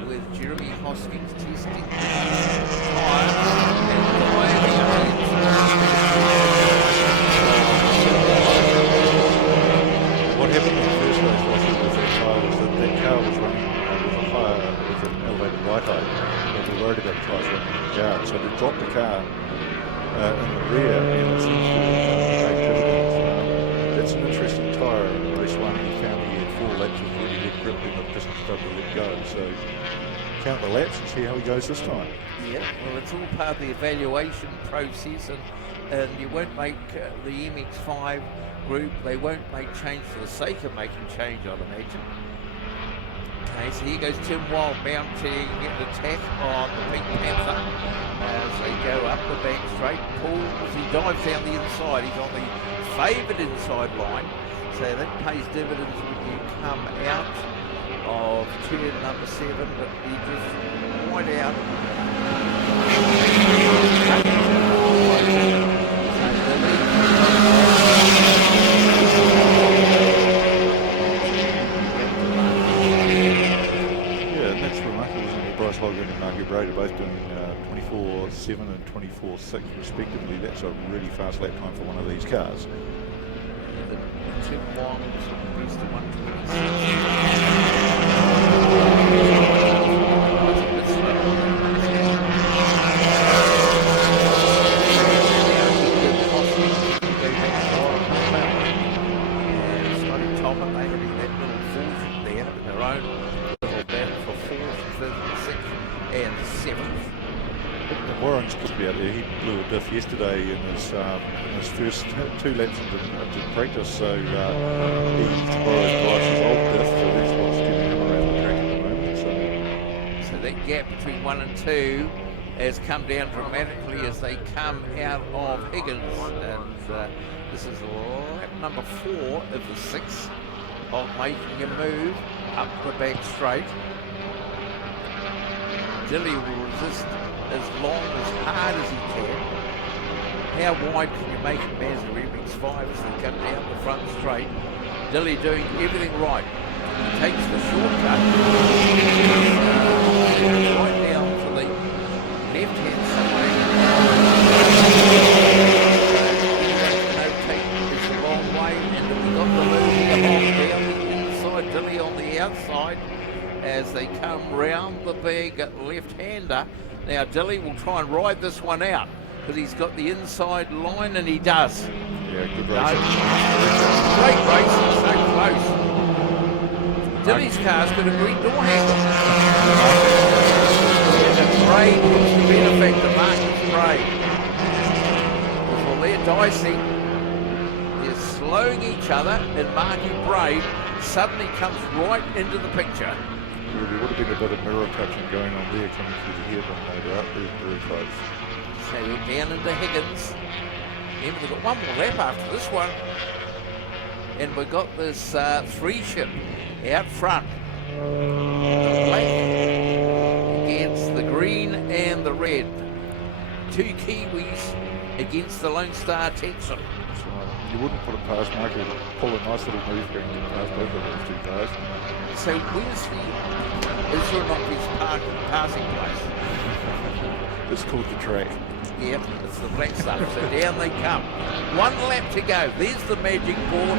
with Jeremy Hoskins testing tyres and what happened in the first race with that tyre was that car was running with an elevated right height, and we were worried about the tyres running in the yard, so they dropped the car in the rear, and it seems to take dividends. That's an interesting tyre in race one. He found he had 4 laps with really good grip and it just started to let go. So count the laps and see how he goes this time. Yeah, well, it's all part of the evaluation process, and you won't make the MX-5 group, they won't make change for the sake of making change, I'd imagine. Okay, so here goes Tim Wild mounting an attack on the Pink Panther as they go up the back straight. Pulls, he dives down the inside, he's on the favoured inside line, so that pays dividends when you come out of turn number 7, but he just right out. Yeah, and that's remarkable, isn't it? Bryce Hogan and Marky Brader both doing 24.7 and 24.6 respectively. That's a really fast lap time for one of these cars. Tim Wong is the 126. Warren's could be out there. He blew a diff yesterday in his first 2 laps into practice, so he borrowed Bryce's old diff, so that's what's getting him around the track at the moment. So that gap between 1 and 2 has come down dramatically as they come out of Higgins, and this is lap number 4 of the 6 of making a move up the back straight. Dilley will resist as long, as hard as he can. How wide can you make it, Mazaribix 5 as they come down the front straight? Dilly doing everything right. He takes the shortcut right down to the left-hand side. It's a long way, and we've got the move down the inside, Dilly on the outside as they come round the big left-hander. Now Dilly will try and ride this one out because he's got the inside line, and he does. Yeah, good racing. Great racing, so close. Dilly's car's got a green door handle. And a Braid puts the benefit to Marcus Braid. Well, they're dicey. They're slowing each other, and Marky Braid suddenly comes right into the picture. Well, there would have been a bit of mirror touching going on there coming through the headline, no doubt. They're very close. So we're down into Higgins. Remember, they've got one more lap after this one. And we've got this three ship out front. The black against the green and the red. Two Kiwis against the Lone Star Texan. You wouldn't put it past Marky to pull a nice little move going past both of those two guys. So where's is there not his passing place? It's called the track. Yep, it's the black stuff. So down they come. One lap to go. There's the magic board.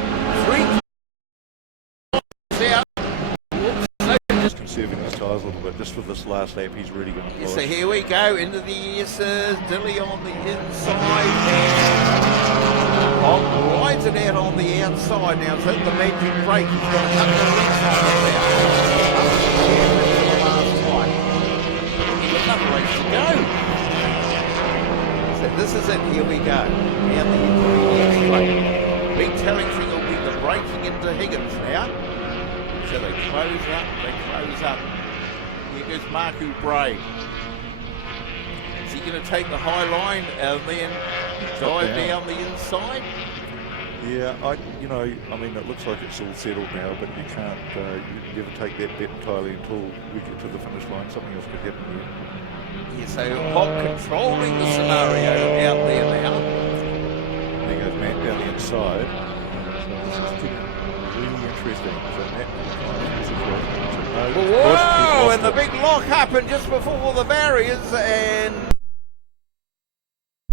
Out. Just conserving his tyres a little bit. Just for this last lap, he's really going to push. So here we go into the S's. Dilly on the inside. Rides it out on the outside. Now it's at the magic brake. He's got a couple of links on it now. Last one. He's got another race to go. So this is it, here we go. Down the intermediate straight. Big telling thing will be the braking into Higgins now. So they close up. Here goes Marku Braid. Is he going to take the high line and then dive down the inside? Yeah, I mean, it looks like it's all settled now, but you can't, you never take that bet entirely until we get to the finish line. Something else could happen here. Yeah, so Hogg controlling the scenario out there now. There goes Matt down the inside. So this is really interesting. So Matt Whoa! And the big lock happened just before the barriers, and